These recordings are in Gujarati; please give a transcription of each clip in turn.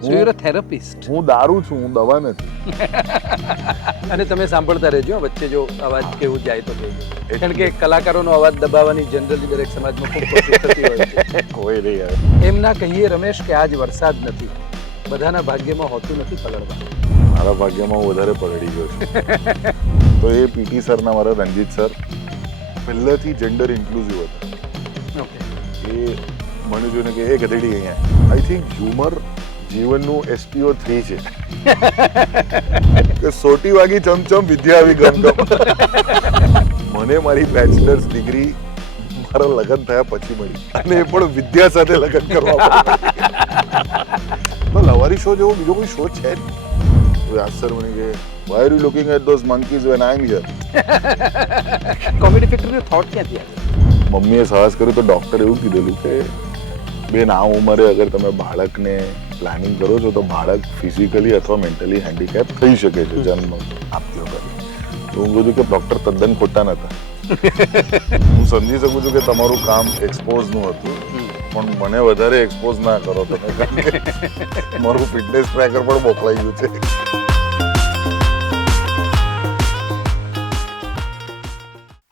So you are a therapist. હું દારૂ છું, હું દવા નથી. અને તમે સાંભળતા રહેજો વચ્ચે જો અવાજ કેવું જાય તો કહેજો. કારણ કે કલાકારોનો અવાજ દબાવવાની જનરલી દરેક સમાજમાં ખૂબ કોશિશ થતી હોય છે. કોઈ નહીં આવે. એમ ના કહીએ રમેશ કે આજ વરસાદ નથી, બધાના ભાગ્યમાં હોતું નથી પલળવા. મારા ભાગ્યમાં હું વધારે પલળી ગયો છું. તો એ પીટી સરના મારા રંજીત સર પહેલેથી જેન્ડર ઇન્ક્લુઝિવ હતા. ઓકે. એ મને જોઈને કે એ ગધેડી અહીંયા. આઈ થિંક હ્યુમર જીવનનું SPO3 છે. કે સોટી વાગી ચમચમ વિદ્યા આવી ગમ. મને મારી બેચલર્સ ડિગ્રી મારા લગ્ન થયા પછી મળી, અને એ પણ વિદ્યા સાથે લગ્ન કરવા મળી. તો લવારી શો જેવો બીજો કોઈ શો છે જ નહીં. વ્યાસ સર મને કે why are you looking at those monkeys when I'm here? Comedy ફેક્ટરીનો થોટ ક્યાંથી આવ્યો? મમ્મીએ સાહસ કર્યું તો ડૉક્ટરે એવું કીધેલું કે બેન આ ઉંમરે અગર તમે બાળકને પ્લાનિંગ કરો છો તો બાળક ફિઝિકલી અથવા મેન્ટલી હેન્ડીકેપ થઈ શકે છે જન્મ આપતી વખતે. તો હું કહું છું કે ડૉક્ટર તદ્દન ખોટા નહોતા. હું સમજી શકું છું કે તમારું કામ એક્સપોઝનું હતું, પણ મને વધારે એક્સપોઝ ના કરો તમે, કારણ કે મારું ફિટનેસ ટ્રેકર પણ મોકલાઈ ગયું છે.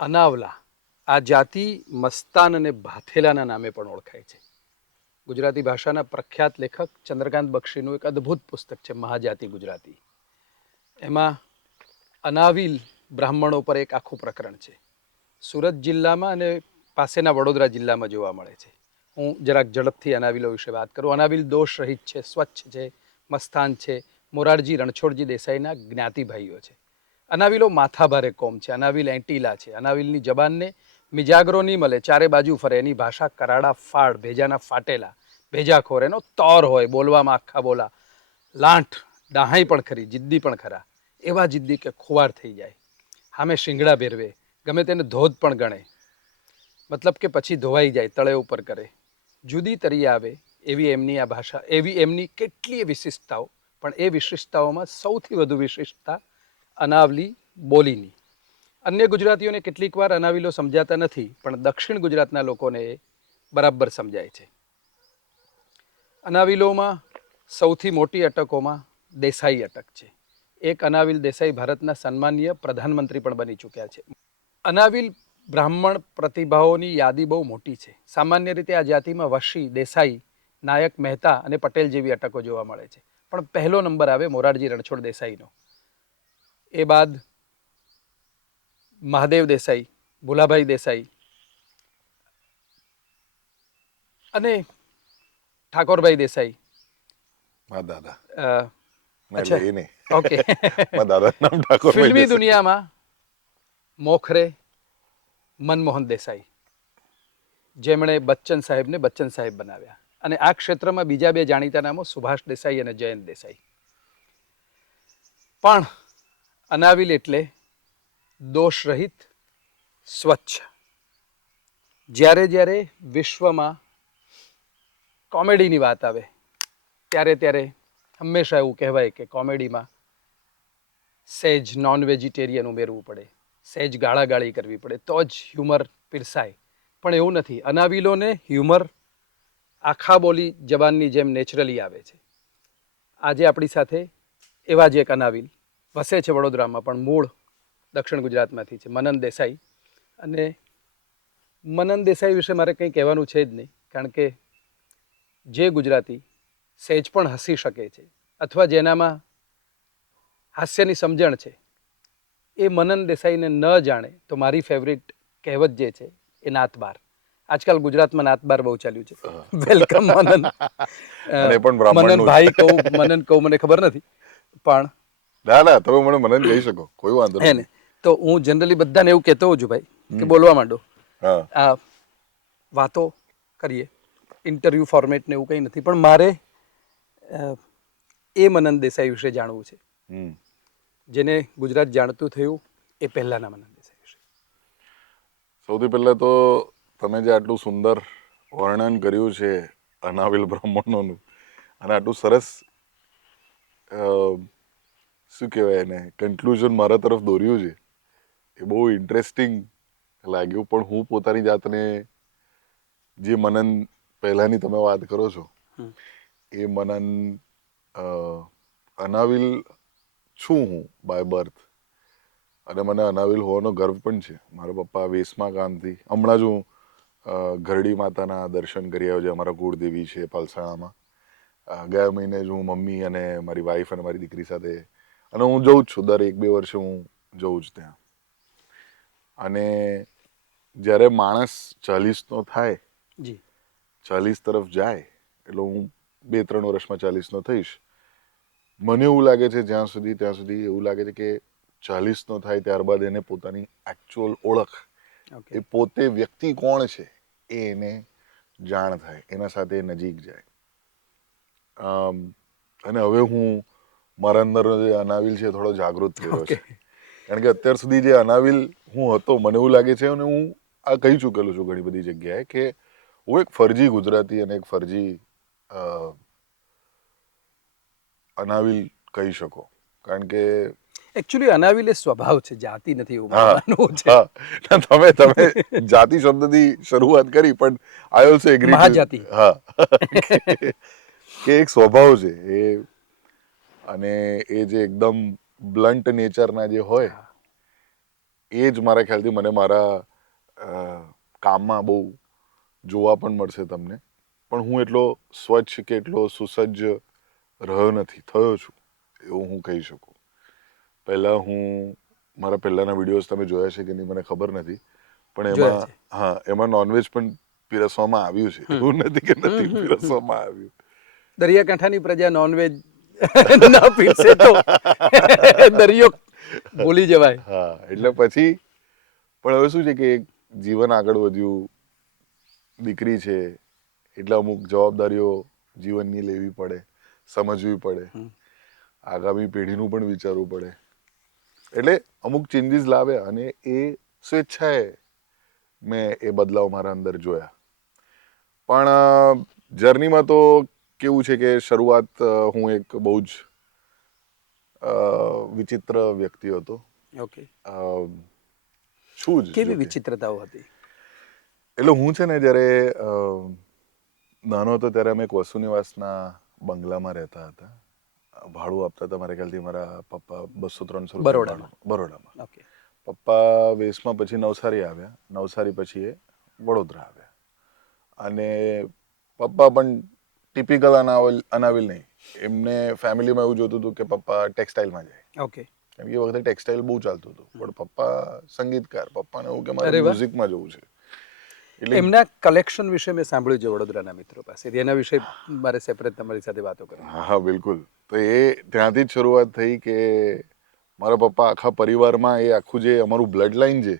અનાવલા આ જાતિ મસ્તાન અને ભાથેલાના નામે પણ ઓળખાય છે. ગુજરાતી ભાષાના પ્રખ્યાત લેખક ચંદ્રકાંત બક્ષીનું એક અદ્ભુત પુસ્તક છે મહાજાતિ ગુજરાતી. એમાં અનાવિલ બ્રાહ્મણો પર એક આખું પ્રકરણ છે. સુરત જિલ્લામાં અને પાસેના વડોદરા જિલ્લામાં જોવા મળે છે. હું જરાક ઝડપથી અનાવિલો વિશે વાત કરું. અનાવિલ દોષ રહિત છે, સ્વચ્છ છે, મસ્તાન છે, મોરારજી રણછોડજી દેસાઈના જ્ઞાતિભાઈઓ છે. અનાવિલો માથાભારે કોમ છે, અનાવિલ એન્ટીલા છે, અનાવિલની જબાનને મિજાગરો નહીં મળે, ચારે બાજુ ફરે, એની ભાષા કરાડા ફાડ, ભેજાના ફાટેલા, ભેજાખોર, એનો તોર હોય, બોલવામાં આખા બોલા, લાંઠ, ડાહાઈ પણ ખરી, જિદ્દી પણ ખરા, એવા જિદ્દી કે ખુવાર થઈ જાય, સામે શિંગડા ભેરવે, ગમે તેને ધોધ પણ ગણે, મતલબ કે પછી ધોવાઈ જાય, તળે ઉપર કરે, જુદી તરી આવે એવી એમની આ ભાષા, એવી એમની કેટલીય વિશિષ્ટતાઓ, પણ એ વિશિષ્ટતાઓમાં સૌથી વધુ વિશિષ્ટતા અનાવલી બોલીની. અન્ય ગુજરાતીઓને કેટલીક વાર અનાવિલો સમજાતા નથી, પણ દક્ષિણ ગુજરાતના લોકોને એ બરાબર સમજાય છે. અનાવિલોમાં સૌથી મોટી અટકોમાં દેસાઈ અટક છે. એક અનાવિલ દેસાઈ ભારતના સન્માનીય પ્રધાનમંત્રી પણ બની ચૂક્યા છે. અનાવિલ બ્રાહ્મણ પ્રતિભાઓની યાદી બહુ મોટી છે. સામાન્ય રીતે આ જાતિમાં વશી, દેસાઈ, નાયક મહેતા અને પટેલ જેવી અટકો જોવા મળે છે. પણ પહેલો નંબર આવે મોરારજી રણછોડ દેસાઈનો. એ બાદ મહાદેવ દેસાઈ, ભુલાભાઈ દેસાઈ અને ઠાકોરભાઈ દેસાઈ. મારા દાદા. અ, ના, અચ્છા, એટલે એ નહીં. ઓકે. મારા દાદાનું નામ ઠાકોરભાઈ ફિલ્મી દેસાઈ. દુનિયામાં મોખરે મનમોહન દેસાઈ, જેમણે બચ્ચન સાહેબને બચ્ચન સાહેબ બનાવ્યા. અને આ ક્ષેત્રમાં બીજા બે જાણીતા નામો સુભાષ દેસાઈ અને જયંત દેસાઈ. પણ અનાવિલ એટલે દોષ રહિત, સ્વચ્છ. જ્યારે જ્યારે વિશ્વમાં કોમેડીની વાત આવે ત્યારે ત્યારે હંમેશા એવું કહેવાય કે કોમેડીમાં સહેજ નોન વેજીટેરિયન ઉમેરવું પડે, સહેજ ગાળાગાળી કરવી પડે, તો જ હ્યુમર પીરસાય. પણ એવું નથી. અનાવિલોને હ્યુમર આખા બોલી જબાનની જેમ નેચરલી આવે છે. આજે આપણી સાથે એવા જ એક અનાવિલ વસે છે વડોદરામાં, પણ મૂળ દક્ષિણ ગુજરાતમાંથી છે, મનન દેસાઈ. અને મનન દેસાઈ વિશે મારે કંઈ કહેવાનું છે જ નહીં, કારણ કે જે ગુજરાતી સહેજ પણ હસી શકે છે અથવા જેનામાં હાસ્યની સમજણ છે, એ મનન દેસાઈને ન જાણે તો મારી ફેવરિટ કહેવત જે છે એ નાતબાર. આજકાલ ગુજરાતમાં નાતબાર બહુ ચાલ્યું છે. વેલકમ મનન. અને એ પણ બ્રાહ્મણનું મનન જ. ભાઈ કહું, મનન કહું, મને ખબર નથી, પણ ના ના, તમે મને મનન કહી શકો, કોઈ વાંધો હે નથી. ને. તો હું જનરલી બધાને એવું કહેતો હોઉં છું ભાઈ કે બોલવા માંડો, હા. આ વાતો કરીએ, ઇન્ટરવ્યૂ ફોર્મેટ ને એવું કંઈ નથી. પણ મારે એ મનન દેસાઈ વિશે જાણવું છે, જેને ગુજરાત જાણતું થયું એ પહેલાના મનન દેસાઈ વિશે. સૌથી પહેલા તો તમે જે આટલું સુંદર વર્ણન કર્યું છે અનાવિલ બ્રાહ્મણોનું, અને આટલું સરસ શું કહેવાય એને કન્ક્લુઝન મારા તરફ દોર્યું છે, એ બહુ ઇન્ટરેસ્ટિંગ લાગ્યું. પણ હું પોતાની જાતને જે મનન પહેલાની તમે વાત કરો છો, એ મનન અનાવિલ છું હું બાય બર્થ, અને મને અનાવિલ હોવાનો ગર્વ પણ છે. મારા પપ્પા વેસમાં ગામથી, હમણાં જ હું ઘરડી માતાના દર્શન કરી આવ્યો, જે અમારા કુળદેવી છે પલસાણામાં. ગયા મહિને જ હું મમ્મી અને મારી વાઈફ અને મારી દીકરી સાથે, અને હું જઉં જ છું, દર 1-2 વર્ષે હું જઉં જ ત્યાં. અને જ્યારે માણસ 40નો થાય, જી 40 તરફ જાય, એટલે હું 2-3 વર્ષમાં 40નો થઈશ. મને એવું લાગે છે ત્યાં સુધી એવું લાગે છે કે 40નો થાય ત્યારબાદ એને પોતાની એકચ્યુઅલ ઓળખ, ઓકે એ પોતે વ્યક્તિ કોણ છે એ એને જાણ થાય, એના સાથે નજીક જાય. અને હવે હું મારા અંદરનો જે અનાવિલ છે થોડો જાગૃત થઈ રહ્યો ઓકે છે. કારણ કે અત્યાર સુધી જે અનાવિલ હું હતો, મને એવું લાગે છે, અને હું આ કહી ચૂકેલો છું ઘણી બધી જગ્યાએ, કે હું એક ફરજી ગુજરાતી અને એક ફરજી અનાવિલ કહી શકો. કારણ કે એકચ્યુઅલી અનાવિલ એ સ્વભાવ છે, જાતિ નથી એવું મારું હા માનવું છે. હા, તમે જાતિ શબ્દથી શરૂઆત કરી, પણ આઈ ઓલ્સો એગ્રી મહાજાતિ. હા કે એક સ્વભાવ છે એ, અને એ જે એકદમ બ્લન્ટ નેચરના જે હોય, હા. એ જ મારા ખ્યાલથી મને મારા કામમાં બહુ જોવા પણ મળશે તમને. પણ હું એટલો સ્વચ્છ કે એટલો સુસજ્જ રહ્યો નથી, થયો છું એવું હું કહી શકું. પહેલાં હું મારા પહેલાંના વિડીયોઝ તમે જોયા છે કે નહીં મને ખબર નથી, પણ જોયા એમાં છે. હા, એમાં નોનવેજ પણ પીરસવામાં આવ્યું છે, એવું નથી કે નથી પીરસવામાં આવ્યું. દરિયાકાંઠાની પ્રજા નોનવેજ ના પીરસે તો દરિયો ભૂલી જવાય. હા, એટલે પછી પણ હવે શું છે કે જીવન આગળ વધ્યું, દીકરી છે, એટલે અમુક જવાબદારીઓ જીવનની લેવી પડે, સમજવી પડે, આગામી પેઢીનું પણ વિચારવું પડે. એટલે અમુક ચેન્જીસ લાવ્યા, અને એ સ્વેચ્છાએ મેં એ બદલાવ મારા અંદર જોયા. પણ જર્નીમાં તો કેવું છે કે શરૂઆત હું એક બહુ જ વિચિત્ર વ્યક્તિ હતો. ઓકે છું જ કેવી જોકે. વિચિત્રતાઓ હતી? એટલે હું છે ને જ્યારે નાનો હતો ત્યારે અમે એક વસુ નિવાસના બંગલામાં રહેતા હતા. ભાડું આપતા હતા મારા ખ્યાલથી મારા પપ્પા 200-300 રૂપિયા ભાડું, બરોડામાં. ઓકે પપ્પા વેસમાં પછી નવસારી આવ્યા, નવસારી પછી એ વડોદરા આવ્યા. અને પપ્પા પણ ટિપિકલ અનાવિલ નહીં, એમને ફેમિલીમાં એવું જોતું હતું કે પપ્પા ટેક્સટાઇલમાં જાય. ઓકે કેમ કે એ વખતે ટેક્સટાઇલ બહુ ચાલતું હતું, પણ પપ્પા સંગીતકાર, પપ્પાને એવું કે મારે અરે વાહ. મ્યુઝિકમાં જવું છે. એટલે એમના કલેક્શન વિશે મેં સાંભળ્યું છે વડોદરાના મિત્રો પાસેથી, એના વિશે મારે સેપરેટ તમારી સાથે વાતો કરવી. હા હા, બિલકુલ. તો એ ત્યાંથી જ શરૂઆત થઈ કે મારા પપ્પા આખા પરિવારમાં, એ આખું જે અમારું બ્લડ લાઈન છે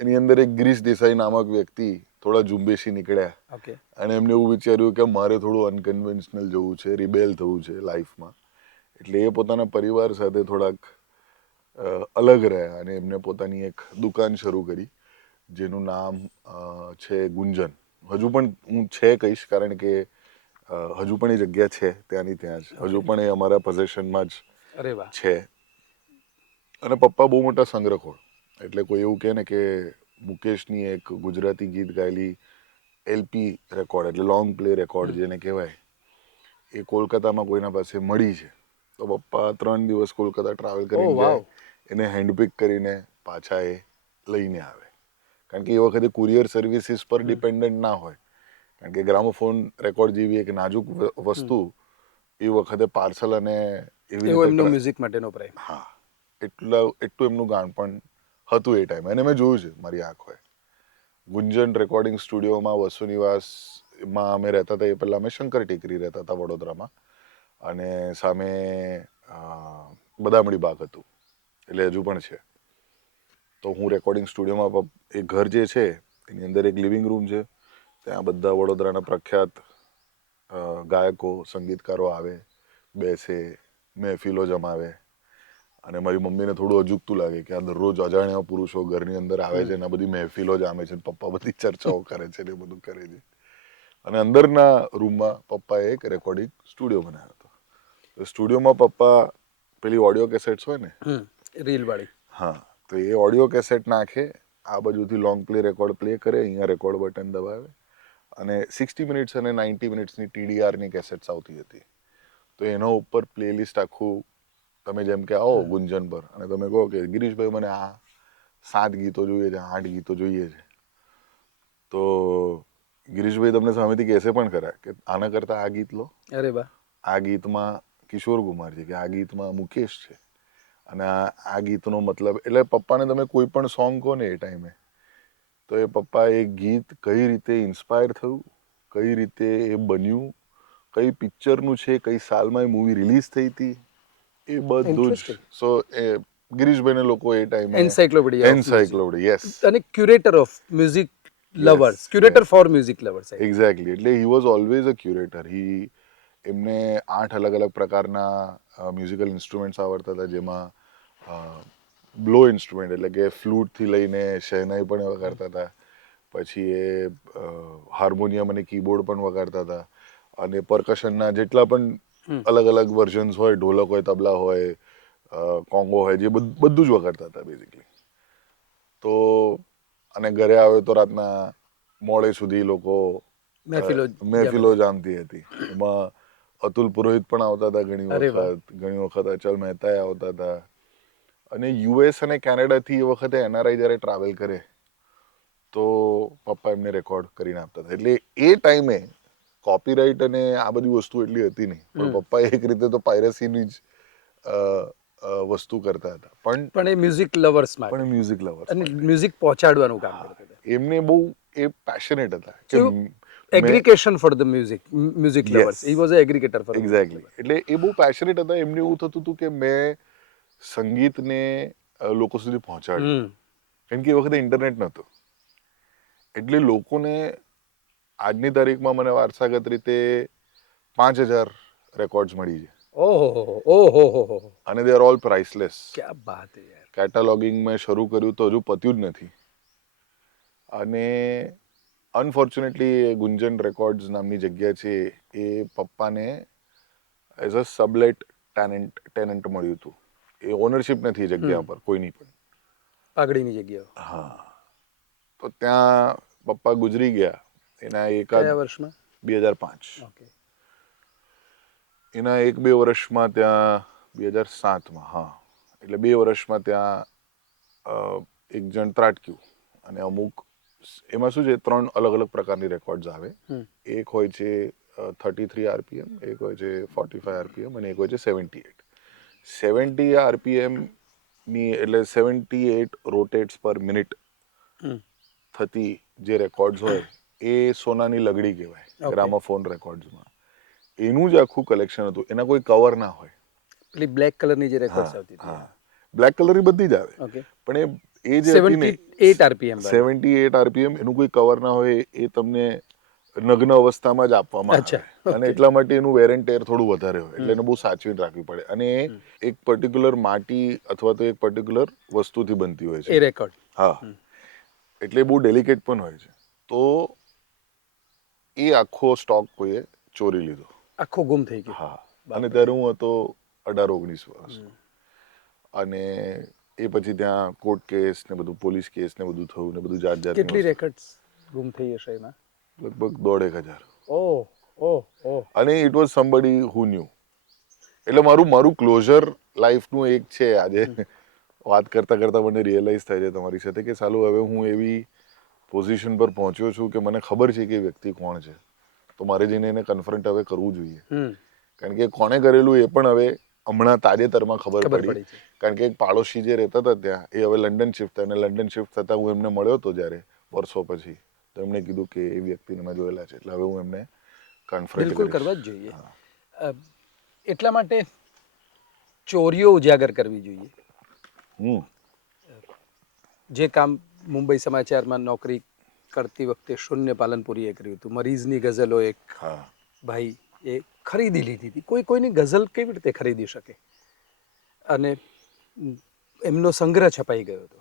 એની અંદર એક ગિરીશ દેસાઈ નામક વ્યક્તિ થોડા ઝુંબેશી નીકળ્યા, ઓકે અને એમને એવું વિચાર્યું કે મારે થોડું અનકન્વેન્શનલ જવું છે, રિબેલ થવું છે લાઈફમાં. એટલે એ પોતાના પરિવાર સાથે થોડાક અલગ રહ્યા, અને એમને પોતાની એક દુકાન શરૂ કરી, જેનું નામ છે ગુંજન. હજુ પણ હું છે કહીશ, કારણ કે હજુ પણ એ જગ્યા છે ત્યાંની ત્યાં જ, હજુ પણ એ અમારા પોઝેશનમાં જ અરે વાહ. છે. અને પપ્પા બહુ મોટા સંગ્રહખોર, એટલે કોઈ એવું કહે ને કે મુકેશની એક ગુજરાતી ગીત ગાયેલી એલપી રેકોર્ડ, એટલે લોંગ પ્લે રેકોર્ડ જેને કહેવાય, એ કોલકાતામાં કોઈના પાસે મળી છે, તો પપ્પા 3 દિવસ કોલકાતા ટ્રાવેલ ઓ કરીને વાવ. જાય, એને હેન્ડપિક કરીને પાછા એ લઈને આવે. કારણ કે એ વખતે કુરિયર સર્વિસીસ પર ડિપેન્ડન્ટ ના હોય, કારણ કે ગ્રામોફોન રેકોર્ડ જેવી એક નાજુક વસ્તુ એ વખતે પાર્સલ અને એવી એવો એમનો રીતે મ્યુઝિક માટેનો પ્રેમ. હા, એટલું એમનું ગાન પણ હતું એ ટાઈમે, અને મેં જોયું છે મારી આંખોએ. ગુંજન રેકોર્ડિંગ સ્ટુડિયોમાં વસુ નિવાસમાં અમે રહેતા હતા, એ પહેલાં અમે શંકર ટેકરી રહેતા હતા વડોદરામાં, અને સામે બદામડી બાગ હતું, એટલે હજુ પણ છે. તો હું રેકોર્ડિંગ સ્ટુડિયોમાં, એ ઘર જે છે એની અંદર એક લિવિંગ રૂમ છે, ત્યાં બધા વડોદરાના પ્રખ્યાત ગાયકો, સંગીતકારો આવે, બેસે, મહેફિલો જમાવે. અને મારી મમ્મીને થોડું અજુગતું લાગે કે આ દરરોજ અજાણ્યા પુરુષો ઘરની અંદર આવે છે, અને આ બધી મહેફિલો જામે છે, પપ્પા બધી ચર્ચાઓ કરે છે ને એ બધું કરે છે. અને અંદરના રૂમમાં પપ્પાએ એક રેકોર્ડિંગ સ્ટુડિયો બનાવ્યો હતો. તો સ્ટુડિયોમાં પપ્પા પેલી ઓડિયો કેસેટ્સ હોય ને, રીલ વાળી. હા, તો એ ઓડિયો કેસેટ નાખે, આ બાજુથી લોંગ પ્લે રેકોર્ડ પ્લે કરે, અહીંયા રેકોર્ડ બટન દબાવે, અને 60 મિનિટ્સ અને 90 મિનિટ્સની ટીડીઆરની કેસેટ્સ આવતી હતી. તો એના ઉપર પ્લેલિસ્ટ આખું તમે જેમ કે આવો ગુંજન પર અને તમે કહો કે ગિરીશભાઈ મને આ 7 ગીતો જોઈએ છે, 8 ગીતો જોઈએ છે, તો ગિરીશભાઈ તમને સામેથી કહેશે પણ ખરા કે આના કરતાં આ ગીત લો, અરે વાહ, આ ગીતમાં કિશોર કુમાર છે, કે આ ગીતમાં મુકેશ છે, અને આ ગીતનો મતલબ, એટલે પપ્પાને તમે કોઈ પણ સોંગ કહો ને એ ટાઈમે, તો એ પપ્પા એ ગીત કઈ રીતે ઇન્સ્પાયર થયું, કઈ રીતે એ બન્યું, કઈ પિક્ચરનું છે, કઈ સાલમાં એ મૂવી રિલીઝ થઈ હતી, એ બધું જ. ઇન્ટરેસ્ટિંગ. સો એ ગિરીશભાઈને લોકો એ ટાઈમે એન્સાઇક્લોપીડિયા ઓફ એન્સાઇક્લોપીડિયા, યસ, અને curator of music lovers, curator for music lovers. Exactly. એટલે he was always a curator. એમને 8 અલગ અલગ પ્રકારના મ્યુઝિકલ ઇન્સ્ટ્રુમેન્ટ્સ આવડતા હતા, જેમાં બ્લો ઇન્સ્ટ્રુમેન્ટ એટલે કે ફ્લૂટથી લઈને શહેનાઈ પણ વગાડતા હતા, પછી એ હાર્મોનિયમ અને કીબોર્ડ પણ વગાડતા હતા, અને પરકશનના જેટલા પણ અલગ અલગ વર્ઝન્સ હોય, ઢોલક હોય, તબલા હોય, કોંગો હોય, જે બધું જ વગાડતા હતા બેઝિકલી. તો અને ઘરે આવે તો રાતના મોડે સુધી લોકો મહેફિલો જામતી હતી. એમાં અતુલ પુરોહિત પણ આવતા હતા ઘણી વખત અચલ મહેતા આવતા હતા. અને યુએસ અને કેનેડાથી એ વખતે એનઆરઆઈ જ્યારે ટ્રાવેલ કરે તો પપ્પા એમને રેકોર્ડ કરીને આપતા હતા. એટલે એ ટાઈમે કોપીરાઇટ અને આ બધી વસ્તુ એટલી હતી નહીં, પણ પપ્પા એક રીતે તો પાયરેસીની જ વસ્તુ કરતા હતા. પણ એ મ્યુઝિક લવર્સ માટે, પણ મ્યુઝિક લવર્સ અને મ્યુઝિક પહોંચાડવાનું કામ કરતા હતા. એમને બહુ એ પેશનેટ હતા કે aggregation for the music lovers. He was a aggregator for exactly. એટલે એ બહુ પેશનેટ હતા. એમને એવું થતું હતું કે મેં સંગીતને લોકો સુધી પહોંચાડ્યું. કેમ કે એ વખતે ઇન્ટરનેટ નહોતું, એટલે લોકોને આજની તારીખમાં મને વારસાગત રીતે 5000 રેકોર્ડ્સ મળી છે. ઓહો, અને દે આર ઓલ પ્રાઇસલેસ. ક્યા બાત હે યાર. કેટાલોગિંગ મેં શરૂ કર્યું તો હજુ પત્યું જ નથી. અને અનફોર્ચ્યુનેટલી ગુંજન રેકોર્ડ્સ નામની જગ્યા છે એ પપ્પાને એઝ અ સબલેટ ટેનન્ટ મળ્યું હતું. એ ઓનરશિપ નથી એ જગ્યા પર કોઈની પણ. પાઘડીની જગ્યાઓ. હા. તો ત્યાં પપ્પા ગુજરી ગયા એના કયા વર્ષમાં? 2005. ઓકે. એના 1-2 વર્ષમાં ત્યાં 2007માં, હા, એટલે 2 વર્ષમાં ત્યાં એક જણ ત્રાટક્યું. અને અમુક એમાં શું છે, 3 અલગ અલગ પ્રકારની રેકોર્ડ્સ આવે. એક હોય છે 33 આરપીએમ, એક હોય છે 45 આરપીએમ, અને એક હોય છે 78. 70 આરપીએમ ની એટલે 78 રોટેટ્સ પર મિનિટ થતી જે રેકોર્ડ્સ હોય એ સોનાની લગડી કહેવાય ગ્રામોફોન રેકોર્ડ્સમાં. એનું જ આખું કલેક્શન હતું. એના કોઈ કવર ના હોય. પેલી બ્લેક કલરની જે રેકોર્ડ્સ આવતી હતી. હા, બ્લેક કલરની બધી જ આવે. ઓકે. પણ એ જે હતી ને 78 આરપીએમ 78 આરપીએમ, એનું કોઈ કવર ના હોય. એ તમને નગ્ન અવસ્થામાં જ આપવામાં આવે. અને એટલા માટે એનું વેર એન્ડ ટેર થોડું વધારે હોય, એટલે એને બહુ સાચવીને રાખવી પડે. અને એક પર્ટિક્યુલર માટી અથવા તો એક પર્ટિક્યુલર વસ્તુથી બનતી હોય છે એ રેકોર્ડ. હા, એટલે બહુ ડેલિકેટ પણ હોય છે. તો એ આખો સ્ટોક કોઈએ ચોરી લીધો. આખો ગુમ થઈ ગયો. હા. અને ત્યારે હું હતો 18-19 વર્ષનો. અને એ પછી ત્યાં કોર્ટ કેસ ને બધું, પોલીસ કેસ ને બધું થયું ને બધું જાત જાતનું. કેટલી રેકોર્ડ્સ ગુમ થઈ હશે એમાં? લગભગ 1,500. ઓહ. અને it was somebody who new. એટલે મારું ક્લોઝર લાઈફનું એક છે. આજે વાત કરતા કરતા મને રિયલાઇઝ થાય છે તમારી સાથે કે સાલું હવે હું એવી પોઝિશન પર પહોંચ્યો છું કે મને ખબર છે કે વ્યક્તિ કોણ છે. તો મારે જઈને એને કન્ફરન્ટ હવે કરવું જોઈએ. કારણ કે કોણે કરેલું એ પણ હવે હમણાં તાજેતરમાં ખબર પડી. કારણ કે એક પાડોશી જે રહેતા હતા ત્યાં, એ હવે લંડન શિફ્ટ થયા. અને લંડન શિફ્ટ થતાં હું એમને મળ્યો હતો જ્યારે વર્ષો પછી, તો એમણે કીધું કે એ વ્યક્તિને મેં જોયેલા છે. એટલે હવે હું એમને કન્ફરન્ટ બિલકુલ કરવા જ જોઈએ. એટલા માટે ચોરીઓ ઉજાગર કરવી જોઈએ. જે કામ મુંબઈ સમાચારમાં નોકરી કરતી વખતે શૂન્ય પાલનપુરીએ કર્યું હતું. મરીઝની ગઝલો એક ભાઈ એ ખરીદી લીધી હતી. કોઈની ગઝલ કેવી રીતે ખરીદી શકે? અને એમનો સંગ્રહ છપાઈ ગયો હતો.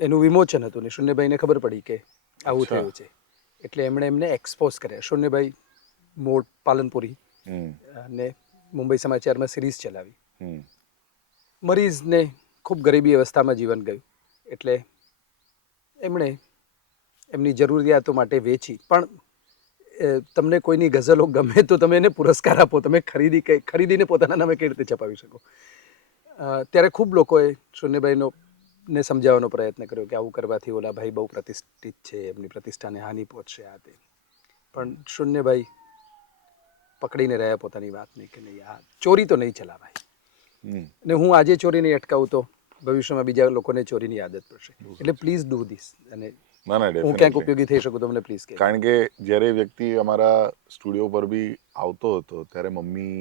એનું વિમોચન હતું ને શૂન્યભાઈને ખબર પડી કે આવું થયું છે. એટલે એમણે એમને એક્સપોઝ કર્યા. શૂન્યભાઈ મોટ પાલનપુરી અને મુંબઈ સમાચારમાં સિરીઝ ચલાવી. મરીઝને ખૂબ ગરીબી અવસ્થામાં જીવન ગયું, એટલે એમણે એમની જરૂરિયાતો માટે વેચી. પણ તમને કોઈની ગઝલો ગમે તો તમે એને પુરસ્કાર આપો, તમે ખરીદીને પોતાના નામે કેવી રીતે છપાવી શકો. ત્યારે ખૂબ લોકોએ શૂન્યભાઈનો ને સમજાવવાનો પ્રયત્ન કર્યો કે આવું કરવાથી ઓલા ભાઈ બહુ પ્રતિષ્ઠિત છે, એમની પ્રતિષ્ઠાને હાનિ પહોંચશે આ તે. પણ શૂન્યભાઈ પકડીને રહ્યા પોતાની વાતને કે નહીં, આ ચોરી તો નહીં ચલાવાય, ને હું આજે ચોરી નહીં અટકાવું તો ભવિષ્યમાં બીજા લોકોને ચોરીની આદત પડશે. એટલે પ્લીઝ ડુ ધીસ. અને ના ના, હું ક્યાંક definitely. ઉપયોગી થઈ શકું તો મને પ્લીઝ કહે. કારણ કે જ્યારે વ્યક્તિ અમારા સ્ટુડિયો પર બી આવતો હતો ત્યારે મમ્મી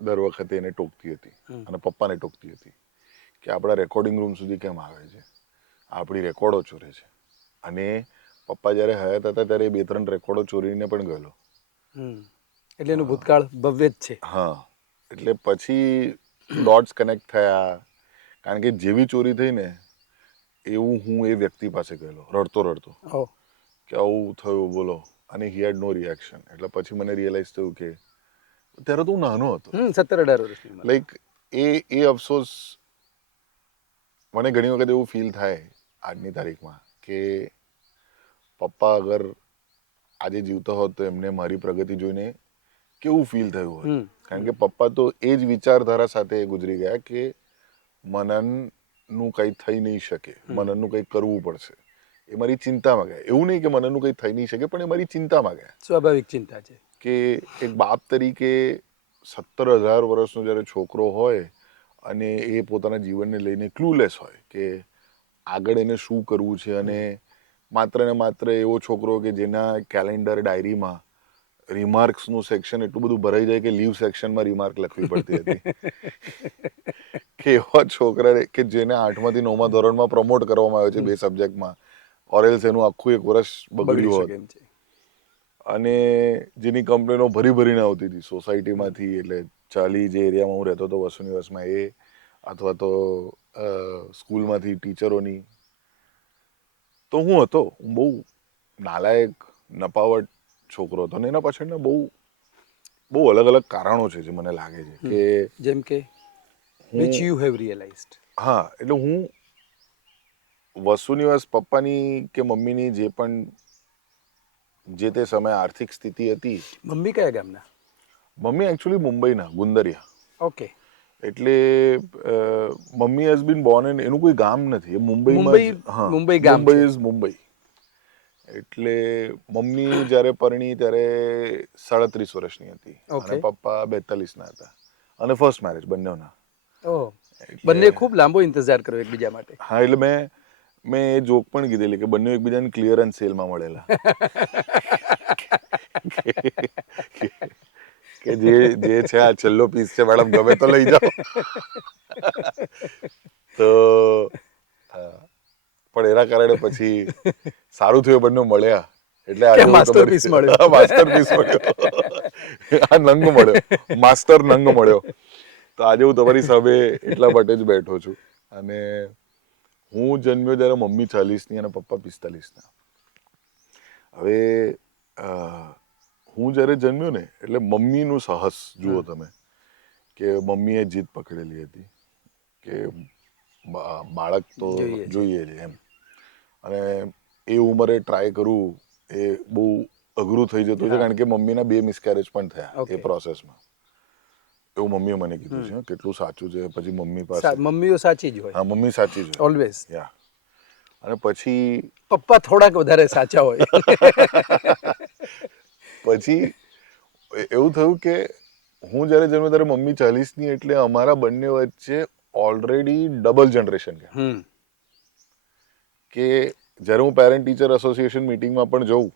દર વખતે એને ટોકતી હતી અને પપ્પાને ટોકતી હતી કે આપણા રેકોર્ડિંગ રૂમ સુધી કેમ આવે છે, આપણી રેકોર્ડો ચોરે છે. અને પપ્પા જ્યારે હયાત હતા ત્યારે 2-3 રેકોર્ડો ચોરીને પણ ગયેલો. એટલે એનું ભૂતકાળ ભવ્ય જ છે. હા, એટલે પછી ડોટ્સ કનેક્ટ થયા. કારણ કે જેવી ચોરી થઈ ને એવું હું એ વ્યક્તિ પાસે ગયેલો રડતો રડતો ઓહ, કે આવું થયું બોલો, અને હી હેડ નો રિએક્શન. એટલે પછી મને રિયલાઇઝ થયું કે ત્યારે તો હું નાનો હતો. 17-18 વર્ષની ઉંમર. લાઈક એ અફસોસ મને ઘણી વખત એવું ફીલ થાય આજની તારીખમાં કે પપ્પા અગર આજે જીવતા હોત તો એમને મારી પ્રગતિ જોઈને કેવું ફીલ થયું હોય. કારણ કે પપ્પા તો એ જ વિચારધારા સાથે ગુજરી ગયા કે મનનનું કંઈ થઈ નહીં શકે, મનનનું કંઈ કરવું પડશે. એ મારી ચિંતામાં ગયા. એવું નહીં કે મનનનું કંઈ થઈ નહીં શકે, પણ એ મારી ચિંતામાં ગયા. સ્વાભાવિક ચિંતા છે કે એક બાપ તરીકે 17,000 વર્ષનો જ્યારે છોકરો હોય અને એ પોતાના જીવનને લઈને ક્લૂલેસ હોય કે આગળ એને શું કરવું છે, અને માત્ર ને માત્ર એવો છોકરો કે જેના કેલેન્ડર ડાયરીમાં રિમાર્ક્સનું સેક્શન એટલું બધું ભરાઈ જાય કે લીવ સેક્શનમાં રિમાર્ક લખવી પડતી હતી. કે એવા છોકરા કે જેને 8માંથી 9મા ધોરણમાં પ્રમોટ કરવામાં આવ્યો છે 2 સબ્જેક્ટમાં, ઓરેલ્સ એનું આખું 1 વર્ષ બગડ્યું હોત. એમ છે. અને જેની કમ્પ્લેનો ભરીને આવતી હતી સોસાયટીમાંથી. એટલે ચાલી જે એરિયામાં હું રહેતો હતો વસુ નિવાસમાં, એ અથવા તો સ્કૂલમાંથી ટીચરોની. તો હું બહુ નાલાયક નપાવટ છોકરો હતો. અને એના પાછળના બહુ અલગ અલગ કારણો છે જે મને લાગે છે કે જેમ કે which you have realized. હા, એટલે હું વસુ નિવાસ પપ્પાની કે મમ્મીની જે પણ જે તે સમયે આર્થિક સ્થિતિ હતી. મમ્મી કયા ગામના? મમ્મી એકચ્યુઅલી મુંબઈના ગુંદરિયા. ઓકે. એટલે mummy has been Born in, એનું કોઈ ગામ નથી, એ મુંબઈ ગામ છે. ઇઝ મુંબઈ. એટલે મમ્મી જ્યારે પરણી ત્યારે 37 વર્ષની હતી અને પપ્પા 42ના હતા. અને ફર્સ્ટ મેરેજ બંનેના. ઓહ, બંને ખૂબ લાંબો ઇંતજાર કર્યો એકબીજા માટે. હા, એટલે મેં એ જોક પણ કીધેલી કે બંને એકબીજાને ક્લિયરન્સ સેલમાં મળેલા. કે જે છે આ છેલ્લો પીસ છે મેડમ, ગમે તો લઈ જાઓ. તો પણ એના કારણે પછી સારું થયું બંને મળ્યા. એટલે આજે માસ્ટરપીસ મળ્યો. માસ્ટરપીસ મળ્યો. આ નંગ મળ્યો, માસ્ટર નંગ મળ્યો. તો આજે હું તમારી સામે એટલા માટે જ બેઠો છું. અને હું જન્મ્યો ત્યારે મમ્મી 40ની અને પપ્પા 45ના. હવે હું જ્યારે જન્મ્યો ને એટલે મમ્મીનું સાહસ જુઓ તમે, કે મમ્મીએ જીદ પકડેલી હતી કે બાળક તો જોઈએ છે એમ. અને એ ઉંમરે ટ્રાય કરવું એ બહુ અઘરું થઈ જતું છે. કારણ કે મમ્મીના 2 મિસકેરેજ પણ થયા એ પ્રોસેસમાં. એવું મમ્મીએ મને કીધું છે. કેટલું સાચું છે પછી મમ્મી પાસે, મમ્મીઓ સાચી જ હોય. હા, મમ્મી સાચી જ હોય ઓલવેઝ. યા. અને પછી પપ્પા થોડાક વધારે સાચા હોય. પછી એવું થયું કે હું જ્યારે જન્મ્યો ત્યારે મમ્મી 40ની. એટલે અમારા બંને વચ્ચે ઓલરેડી ડબલ જનરેશન ગયા. કે જ્યારે હું પેરેન્ટ ટીચર એસોસિએશન મીટિંગમાં પણ જઉં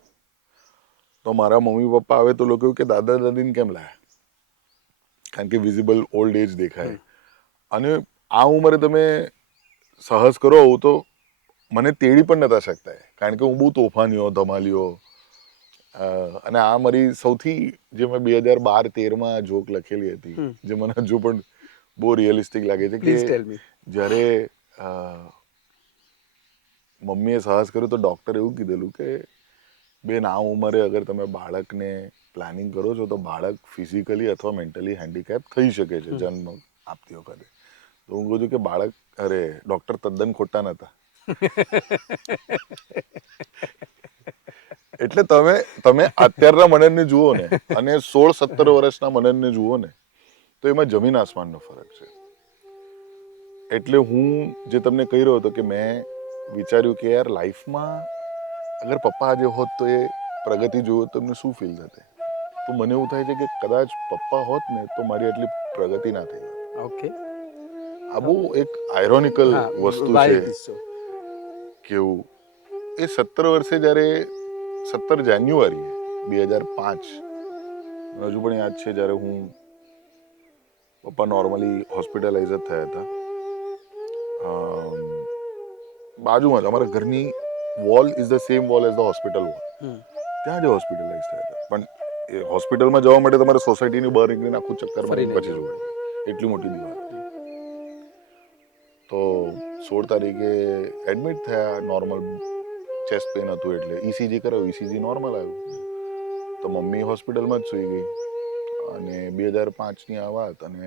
તો મારા મમ્મી પપ્પા આવે તો લોકો કે દાદા દાદીને કેમ લાયા? કારણ કે વિઝિબલ ઓલ્ડ એજ દેખાય. અને આ ઉંમરે તમે સાહસ કરો તો મને તેડી પણ નતા શકતા. કારણ કે હું બહુ તોફાનીઓ, ધમાલીઓ. અને આ મારી સૌથી જે મેં 2012-13માં જોક લખેલી હતી, જે મને હજુ પણ બહુ રિયલિસ્ટિક લાગે છે કે જ્યારે મમ્મીએ સાહસ કર્યું તો ડૉક્ટરે એવું કીધેલું કે બેન, આ ઉંમરે અગર તમે બાળકને પ્લાનિંગ કરો છો તો બાળક ફિઝિકલી અથવા મેન્ટલી હેન્ડીકેપ થઈ શકે છે જન્મ આપતી વખતે. તો હું કહું છું કે ડૉક્ટર તદ્દન ખોટા નહોતા. એટલે તમે અત્યારના મનનને જુઓ ને અને 16-17 વર્ષના મનનને જુઓ ને તો એમાં જમીન આસમાનનો ફરક છે. એટલે હું જે તમને કહી રહ્યો હતો કે મેં વિચાર્યું કે યાર લાઈફમાં અગર પપ્પા આજે હોત તો એ પ્રગતિ જોયો તો એમને શું ફીલ થતે. તો મને એવું થાય છે કે કદાચ પપ્પા હોત ને તો મારી આટલી પ્રગતિ ના થઈ હોત. ઓકે. આ બહુ એક આયરોનિકલ વસ્તુ છે કિસ્સો. કેવું એ 17 વર્ષે જ્યારે 17 જાન્યુઆરી 2005 હજુ પણ યાદ છે જ્યારે હું પપ્પા નોર્મલી હોસ્પિટલાઇઝ જ થયા હતા. બાજુમાં જ અમારા ઘરની wall is the same wall as the hospital wall. ત્યાં જ હોસ્પિટલાઇઝ થયા હતા. પણ એ હોસ્પિટલમાં જવા માટે તમારે સોસાયટીની બહાર નીકળીને આખું ચક્કર મારીને પછી જવું પડે. એટલી મોટી દીવાલ. તો 16 તારીખે એડમિટ થયા. નોર્મલ ચેસ્ટ પેન હતું એટલે ઈસીજી કરાવ્યું. ઈસીજી નોર્મલ આવ્યું. તો મમ્મી હોસ્પિટલમાં જ સૂઈ ગઈ. અને 2005ની આ વાત અને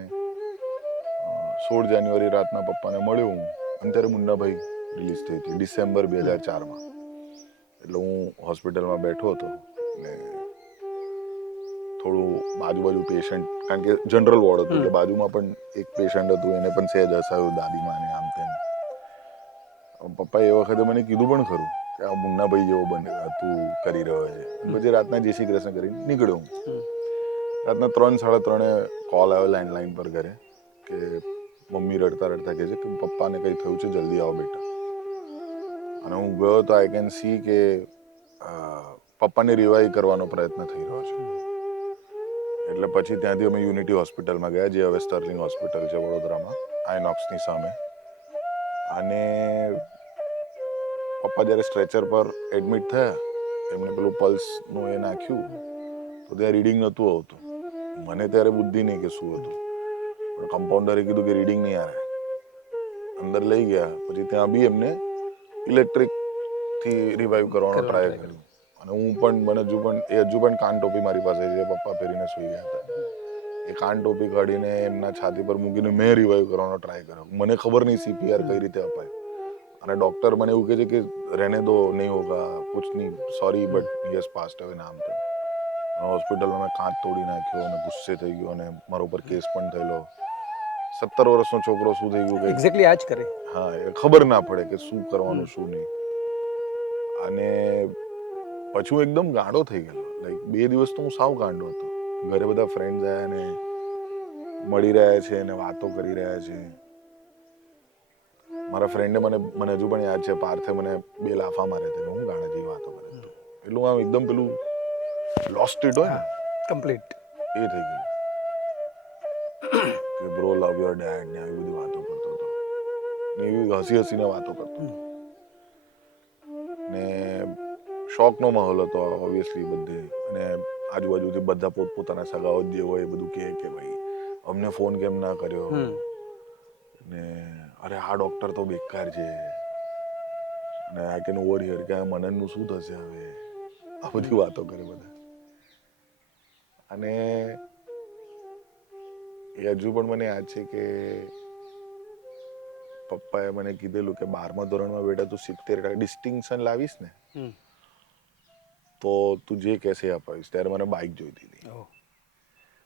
16 જાન્યુઆરી રાતના પપ્પાને મળ્યો હું. અને ત્યારે મુન્નાભાઈ રિલીઝ થઈ હતી ડિસેમ્બર 2004માં. એટલે હું હોસ્પિટલમાં બેઠો હતો ને થોડું બાજુ પેશન્ટ, કારણ કે જનરલ વોર્ડ હતું એટલે બાજુમાં પણ એક પેશન્ટ હતું, એને પણ સહેજ હસાયું દાદીમાને આમ તેમ. પપ્પાએ એ વખતે મને કીધું પણ ખરું કે આ મુન્નાભાઈ જેવો બને તું કરી રહ્યો છે. પછી રાતના જય શ્રી કૃષ્ણ કરીને નીકળ્યો હું. રાતના 3-3:30 કોલ આવ્યો લેન્ડલાઇન પર ઘરે કે મમ્મી રડતા રડતા કહે છે કે પપ્પાને કંઈ થયું છે, જલ્દી આવો બેટા. અને હું ગયો તો આઈ કેન સી કે પપ્પાને રિવાઈવ કરવાનો પ્રયત્ન થઈ રહ્યો છે. એટલે પછી ત્યાંથી અમે યુનિટી હોસ્પિટલમાં ગયા, જે હવે સ્ટર્લિંગ હોસ્પિટલ છે વડોદરામાં, આઇનોક્સની સામે. અને પપ્પા જ્યારે સ્ટ્રેચર પર એડમિટ થયા, એમને પેલું પલ્સનું એ નાખ્યું તો ત્યાં રીડિંગ નહોતું આવતું. મને ત્યારે બુદ્ધિ નહીં કે શું હતું, પણ કમ્પાઉન્ડરે કીધું કે રીડિંગ નહીં આવે. અંદર લઈ ગયા. પછી ત્યાં બી એમને ઇલેક્ટ્રિકથી રિવાઈવ કરવાનો ટ્રાય કર્યો. અને હું પણ હજુ પણ કાન ટોપી મારી પાસે છે, પપ્પા પહેરીને સૂઈ ગયા હતા. એ કાન ટોપી કાઢીને એમના છાતી પર મૂકીને મેં રિવાઈવ કરવાનો ટ્રાય કર્યો. મને ખબર નહીં CPR કઈ રીતે અપાય. અને ડોક્ટર મને એવું કહે છે કે રહેને દો, નહીં હોગા, કુછ નહીં, sorry but he has passed અવે નામ તેમ. હોસ્પિટલમાં મેં કાચ તોડી નાખ્યો અને ગુસ્સે થઈ ગયો અને મારા ઉપર કેસ પણ થયેલો. 17 વર્ષનો છોકરો શું થઈ ગયું કે એક્ઝેક્ટલી આ જ કરે. હા, એ ખબર ના પડે કે શું કરવાનું શું નહીં. અને પછી હું એકદમ ગાંડો થઈ ગયેલો. લાઈક 2 દિવસ તો હું સાવ ગાંડો હતો. ઘરે બધા ફ્રેન્ડ્સ આવ્યા ને મળી રહ્યા છે અને વાતો કરી રહ્યા છે. મારા ફ્રેન્ડે મને હજુ પણ યાદ છે, પાર્થે મને 2 લાફા માર્યા હતા. હું ગાણા જેવી વાતો કરે હતો. એટલું આમ એકદમ પેલું લોસ્ટ ઇટ હોય ને કમ્પ્લીટ એ થઈ ગયું કે બ્રો લવ યોર ડેડ ને આવી બધી વાતો કરતો હતો. ને એવી હસીને વાતો કરતો ને શોકનો માહોલ હતો ઓબ્વિયસલી બધે. અને આજુબાજુથી બધા પોતપોતાના સગાઓ જે હોય એ બધું કહે કે ભાઈ અમને ફોન કેમ ના કર્યો ને અરે આ ડોક્ટર તો બેકાર છે અને આઈ કેન ઓવર હિયર કે આ મનનનું શું થશે હવે, આ બધી વાતો કરે બધા. અને એ હજુ પણ મને યાદ છે કે પપ્પાએ મને કીધેલું કે 12મા ધોરણમાં બેટા તું 70% ડિસ્ટિંક્શન લાવીશ ને તો તું જે કહેશે એ અપાવીશ. ત્યારે મને બાઇક જોઈતી હતી.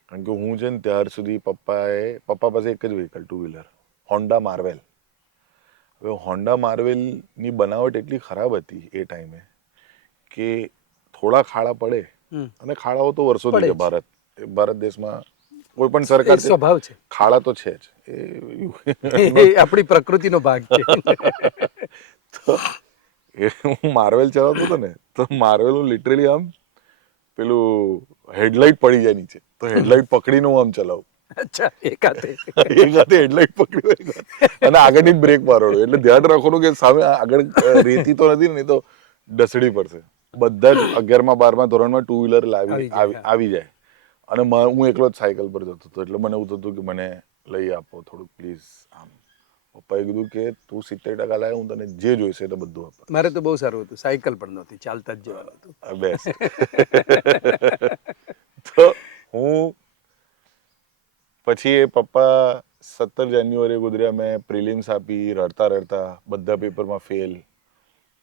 કારણ કે હું છે ને ત્યાર સુધી પપ્પા પાસે એક જ વ્હીકલ, 2 વ્હીલર, હોન્ડા માર્વેલ. હવે હોન્ડા માર્વેલની બનાવટ એટલી ખરાબ હતી એ ટાઈમે કે થોડા ખાડા પડે, અને ખાડાઓ તો વર્ષોથી છે ભારત દેશમાં કોઈ પણ સરકાર સ્વભાવ છે, ખાડા તો છે જ, એ આપણી પ્રકૃતિનો ભાગ છે. તો હું માર્વેલ ચલાવતો હતો ને, તો માર્વેલ હું લિટરલી આમ પેલું હેડલાઇટ પડી જાય નીચે તો હેડલાઇટ પકડીને હું આમ ચલાવું. અચ્છા, એક હાથે હેડલાઇટ પકડી અને આગળની બ્રેક મારવાનું. એટલે ધ્યાન રાખવાનું કે સામે આગળ રેતી તો નથી ને, તો ડસડી પડશે. બધા જ 11મા 12મા ધોરણમાં 2 વ્હીલર આવી જાય. અને હું એકલો જ સાયકલ પર જતો હતો. એટલે મને એવું થતું કે મને લઈ આપો થોડુંક પ્લીઝ આમ. પપ્પાએ કીધું કે તું 70% લાવે, હું તને જે જોઈશે એટલે બધું આપે. મારે તો બહુ સારું હતું, સાયકલ પણ નહોતી, ચાલતા જ જવાનું હતું. બેસ્ટ. તો હું પછી એ પપ્પા 17 જાન્યુઆરી ગુજર્યા, મેં પ્રિલિમ્સ આપી, રડતા બધા પેપરમાં ફેલ.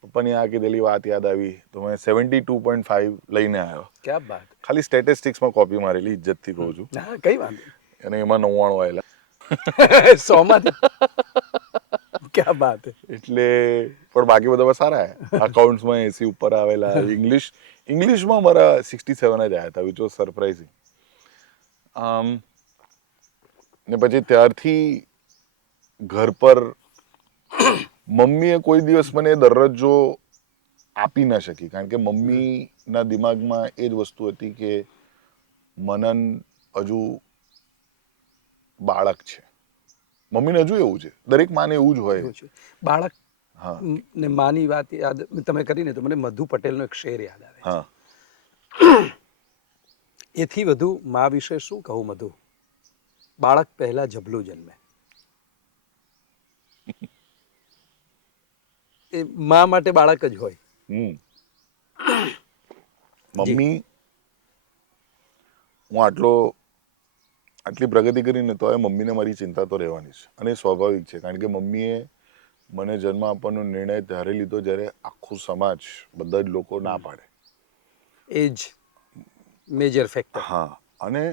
પપ્પાની આ કીધેલી વાત યાદ આવી તો મેં 72.5 લઈને આવ્યો. ક્યાં બાત. ખાલી સ્ટેટિસ્ટિક્સમાં કોપી મારેલી, ઇજ્જતથી કહું છું. હા, કઈ વાંધો નહીં. અને એમાં 99 આવેલા. 100 માંથી. ક્યાં બાત હે. એટલે પણ બાકી બધા સારા આવ્યા. અકાઉન્ટ્સમાં 80 ઉપર આવેલા. ઇંગ્લિશમાં મારા 67 જ આવ્યા હતા, વિચ વોઝ સરપ્રાઇઝિંગ. ને પછી ત્યારથી ઘર પર મમ્મીએ કોઈ દિવસ મને દરજ્જો આપી ના શકી, કારણ કે મમ્મીના દિમાગમાં એ જ વસ્તુ હતી કે મનન હજુ બાળક છે. મમ્મીને હજુ એવું છે, દરેક માને એવું જ હોય. એવું છે. બાળક હા ને માની વાત યાદ તમે કરીને તો મને મધુ પટેલનો એક શેર યાદ આવે. હા એથી વધુ મા વિશે શું કહું મધુ. બાળક પહેલા જબલું જન્મે. એ મા માટે બાળક જ હોય. મમ્મી, હું આટલી પ્રગતિ કરીને તો મમ્મીને મારી ચિંતા તો રહેવાની છે, અને એ સ્વાભાવિક છે, કારણ કે મમ્મીએ મને જન્મ આપવાનો નિર્ણય ત્યારે લીધો જ્યારે આખું સમાજ, બધા જ લોકો ના પાડે. એ જ મેજર ફેક્ટર. હા, અને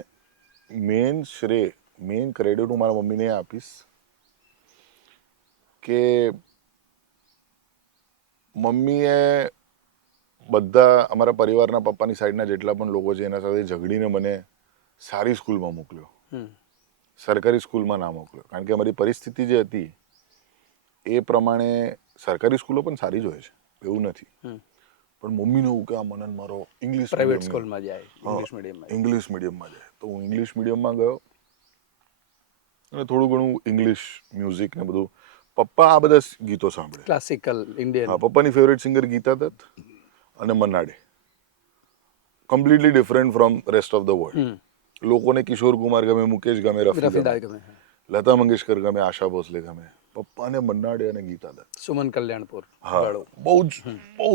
મેઇન ક્રેડિટ હું મારા મમ્મીને આપીશ કે મમ્મીએ બધા અમારા પરિવારના પપ્પાની સાઈડના જેટલા પણ લોકો છે એના સાથે ઝઘડીને મને સારી સ્કૂલમાં મોકલ્યો. સરકારી સ્કૂલમાં ના મોકલ્યો, કારણ કે અમારી પરિસ્થિતિ જે હતી એ પ્રમાણે સરકારી સ્કૂલો પણ સારી જ હોય છે, એવું નથી. પણ મમ્મીને એવું કે આ મનન મારો ઇંગ્લિશ પ્રાઇવેટ સ્કૂલમાં જાય, ઇંગ્લિશ મીડિયમમાં જાય. તો હું ઇંગ્લિશ મીડિયમમાં ગયો અને થોડું ઘણું ઇંગ્લિશ મ્યુઝિક ને બધું. પપ્પા આ બધા ગીતો સાંભળે, ક્લાસિકલ ઇન્ડિયન. હા, પપ્પાની ફેવરેટ સિંગર ગીતા દત્ત અને Manna day. Completely different from rest of the world. લોકોને કિશોર કુમાર ગમે, મુકેશ ગમે, રફી ગમે, લતા મંગેશકર ગમે, આશા ભોસલે ગમે. પપ્પાને મન્ના ડે અને ગીતા દત્ત. સુમન કલ્યાણપુર. હા, બહુ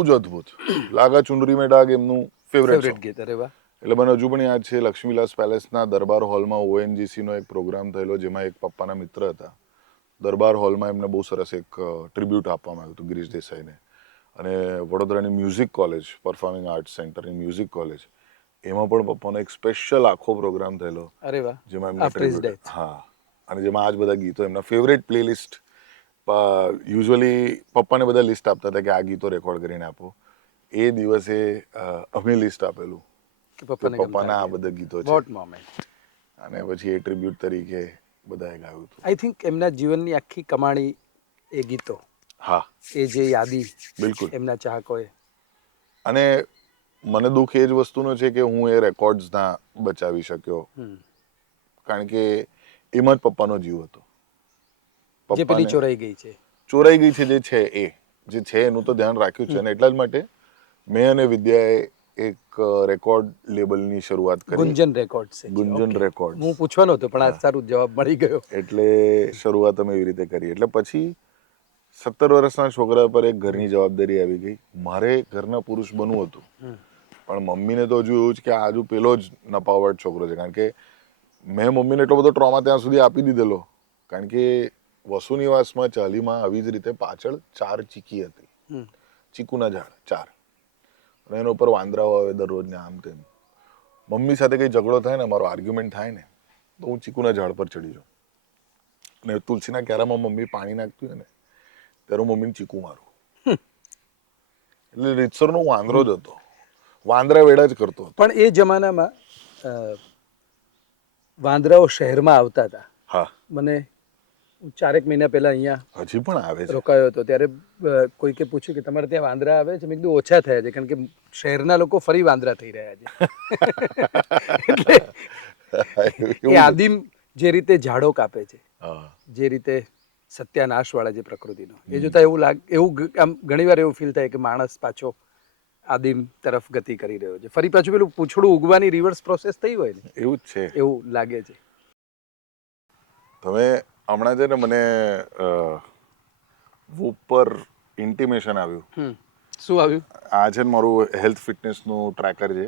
જ અદ્ભુત. લાગા ચુનરી મેં ડાગ એમનું ફેવરેટ ગીત. અરે વાહ. એટલે મને હજુ પણ યાદ છે, લક્ષ્મીવિલાસ પેલેસના દરબાર હોલમાં ONGCનો એક પ્રોગ્રામ થયેલો, જેમાં એક પપ્પાના મિત્ર હતા. દરબાર હોલમાં એમને બહુ સરસ એક ટ્રિબ્યુટ આપવામાં આવ્યું હતું ગિરીશ દેસાઈને. અને વડોદરાની મ્યુઝિક કોલેજ, પરફોર્મિંગ આર્ટ્સ સેન્ટરની મ્યુઝિક કોલેજ, એમાં પણ પપ્પાનો એક સ્પેશિયલ આખો પ્રોગ્રામ થયેલો. અરે વાહ. જેમાં એમને ટ્રિબ્યુટ, હા, અને જેમાં આ જ બધા ગીતો, એમના ફેવરેટ પ્લેલિસ્ટ. યુઝ્યુઅલી પપ્પાને બધા લિસ્ટ આપતા હતા કે આ ગીતો રેકોર્ડ કરીને આપો. એ દિવસે અમે લિસ્ટ આપેલું કે પપ્પાના આ બધા ગીતો છે, અને પછી એ ટ્રિબ્યુટ તરીકે બધાએ ગાયું હતું. આઈ થિંક એમના જીવનની આખી કમાણી એ ગીતો. હા, એ જે યાદી બિલકુલ. એમના ચાહકોએ. અને મને દુઃખ એ જ વસ્તુનો છે કે હું એ રેકોર્ડ્સ ના બચાવી શક્યો, કારણ કે એમાં જ પપ્પાનો જીવ હતો. જે પેલી ચોરાઈ ગઈ છે, જે છે એનું તો ધ્યાન રાખ્યું છે, અને એટલા જ માટે મેં અને વિદ્યાએ એક રેકોર્ડ લેબલની શરૂઆત કરી. ગુંજન રેકોર્ડ્સ. ગુંજન રેકોર્ડ્સ. હું પૂછવાનો હતો પણ આ સારું જવાબ મળી ગયો. એટલે શરૂઆત અમે એવી રીતે કરી. એટલે પછી 17 વર્ષના છોકરા પર એક ઘરની જવાબદારી આવી ગઈ. મારે ઘરના પુરુષ બનવું હતું, પણ મમ્મીને તો હજુ એવું જ કે આજુ પેલો જ નપાવટ છોકરો છે, કારણ કે મેં મમ્મીને એટલો બધો ટ્રોમા ત્યાં સુધી આપી દીધેલો, કારણ કે વસુ નિવાસમાં ચાલીમાં આવી જ રીતે પાછળ 4 ચીકી હતી, ચીકુના ઝાડ 4, અને એના ઉપર વાંદરાઓ આવે દરરોજ ને આમ તેમ. મમ્મી સાથે કંઈ ઝઘડો થાય ને, મારો આર્ગ્યુમેન્ટ થાય ને, તો હું ચીકુના ઝાડ પર ચડી જાઉં, અને તુલસીના ક્યારામાં મમ્મી પાણી નાખતી હોય ને ત્યારે હું મમ્મીને ચીકુ મારું. એટલે રીતસરનો વાંદરો જ હતો, વાંદરા વેડા જ કરતો હતો. પણ એ જમાનામાં વાંદરાઓ શહેરમાં આવતા હતા. હા, મને 4 મહિના પહેલા અહીંયા હજી પણ આવે છે. રોકાયો હતો ત્યારે કોઈકે પૂછ્યું કે તમારે ત્યાં વાંદરા આવે છે. મેં કીધું ઓછા થયા છે, કારણ કે શહેરના લોકો ફરી વાંદરા થઈ રહ્યા છે. એટલે એ આદિમ જે રીતે ઝાડો કાપે છે, જે રીતે સત્યાનાશ વાળા જે પ્રકૃતિનો, એ જોતા એવું આમ ઘણીવાર એવું ફીલ થાય કે માણસ પાછો આદિમ તરફ ગતિ કરી રહ્યો છે. ફરી પાછું પેલું પૂછડું ઉગવાની રિવર્સ પ્રોસેસ થઈ હોય ને, એવું જ છે, એવું લાગે છે. તમે હમણાં છે ને મને વૂપ પર ઇન્ટિમેશન આવ્યું. શું આવ્યું? આ છે ને મારું હેલ્થ ફિટનેસનું ટ્રેકર છે,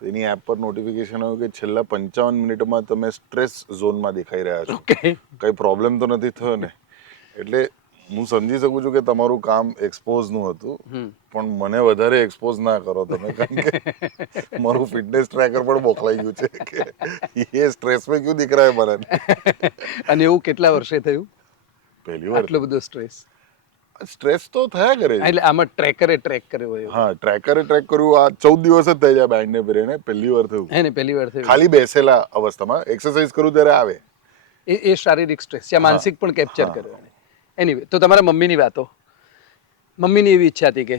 તો એની એપ પર નોટિફિકેશન આવ્યું કે છેલ્લા 55 મિનિટમાં તમે સ્ટ્રેસ ઝોનમાં દેખાઈ રહ્યા છો. ઓકે. કઈ પ્રોબ્લેમ તો નથી થયો ને? એટલે હું સમજી શકું છું કે તમારું કામ એક્સપોઝનું હતું, પણ મને વધારે એક્સપોઝ ના કરો તમે, કારણ કે મારું ફિટનેસ ટ્રેકર પણ મોકલાઈ ગયું છે કે એ સ્ટ્રેસ में क्यों दिख रहा है मरण. અને એવું કેટલા વર્ષે થયું પહેલી વાર આટલો બધો સ્ટ્રેસ? સ્ટ્રેસ તો થયા કરે છે. એટલે આમાં ટ્રેકરે ટ્રેક કર્યો હોય હા, ટ્રેકરે ટ્રેક કર્યું. આ 14 દિવસ જ થઈ જાય બેન્ડને પહેરીને, પહેલી વાર થયું. હે ને? પહેલી વાર થયું. ખાલી બેસેલા અવસ્થામાં એક્સરસાઇઝ કરું ત્યારે આવે. એ શારીરિક સ્ટ્રેસ છે, માનસિક પણ કેપ્ચર કર્યો. એનીવે, તો તમારા મમ્મીની વાતો. મમ્મીની એવી ઈચ્છા હતી કે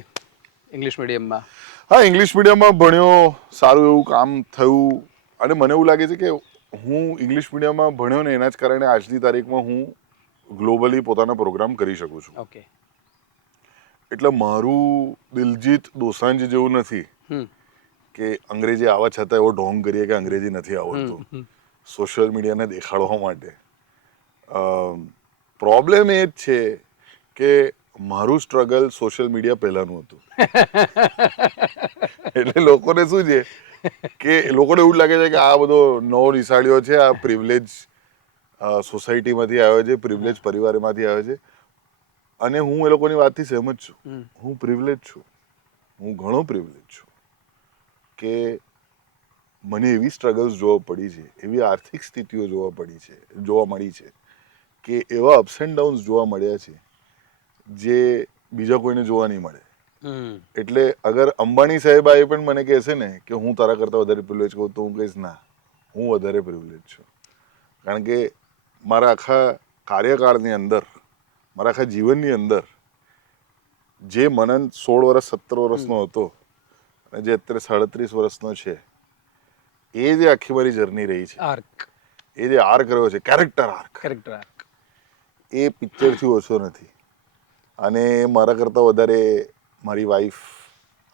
ઇંગ્લિશ મીડિયમમાં. હા, ઇંગ્લિશ મીડિયમમાં ભણ્યો, સારું એવું કામ થયું. અને મને એવું લાગે છે કે હું ઇંગ્લિશ મીડિયમમાં ભણ્યો ને એના જ કારણે આજની તારીખમાં હું ગ્લોબલી પોતાના પ્રોગ્રામ કરી શકું છું. ઓકે. એટલે મારું દિલજીત દોસાંજ જેવું નથી કે અંગ્રેજી આવવા છતાં એવો ઢોંગ કરીએ કે અંગ્રેજી નથી આવડતું સોશિયલ મીડિયાને દેખાડવા માટે. પ્રોબ્લેમ એ જ છે કે મારું સ્ટ્રગલ સોશિયલ મીડિયા પહેલાનું હતું. એટલે લોકોને શું છે કે લોકોને એવું લાગે છે કે આ બધો નવો નિશાળ્યો છે, આ પ્રિવિલેજ સોસાયટીમાંથી આવ્યો છે, પ્રિવિલેજ પરિવારમાંથી આવ્યો છે. અને હું એ લોકોની વાતથી સહેમત છું. હું પ્રિવિલેજ છું, હું ઘણો પ્રિવિલેજ છું કે મને એવી સ્ટ્રગલ્સ જોવા પડી છે, એવી આર્થિક સ્થિતિઓ જોવા મળી છે કે એવા અપ્સ એન્ડ ડાઉન્સ જોવા મળ્યા છે જે બીજા કોઈને જોવા નહીં મળે. એટલે અગર અંબાણી સાહેબ એ પણ મને કહેશે ને કે હું તારા કરતાં વધારે પ્રિવિલેજ કહું, તો હું કહીશ ના, હું વધારે પ્રિવિલેજ છું. કારણ કે મારા આખા કાર્યકાળની અંદર, મારા આખા જીવનની અંદર જે મનન 16 વર્ષ 17 વર્ષનો હતો અને જે અત્યારે 37 વર્ષનો છે, એ જે આખી મારી જર્ની રહી છે, આર્ક, એ જે આર્ક રહ્યો છે, કેરેક્ટર આર્ક, એ પિક્ચરથી ઓછો નથી. અને મારા કરતાં વધારે મારી વાઈફ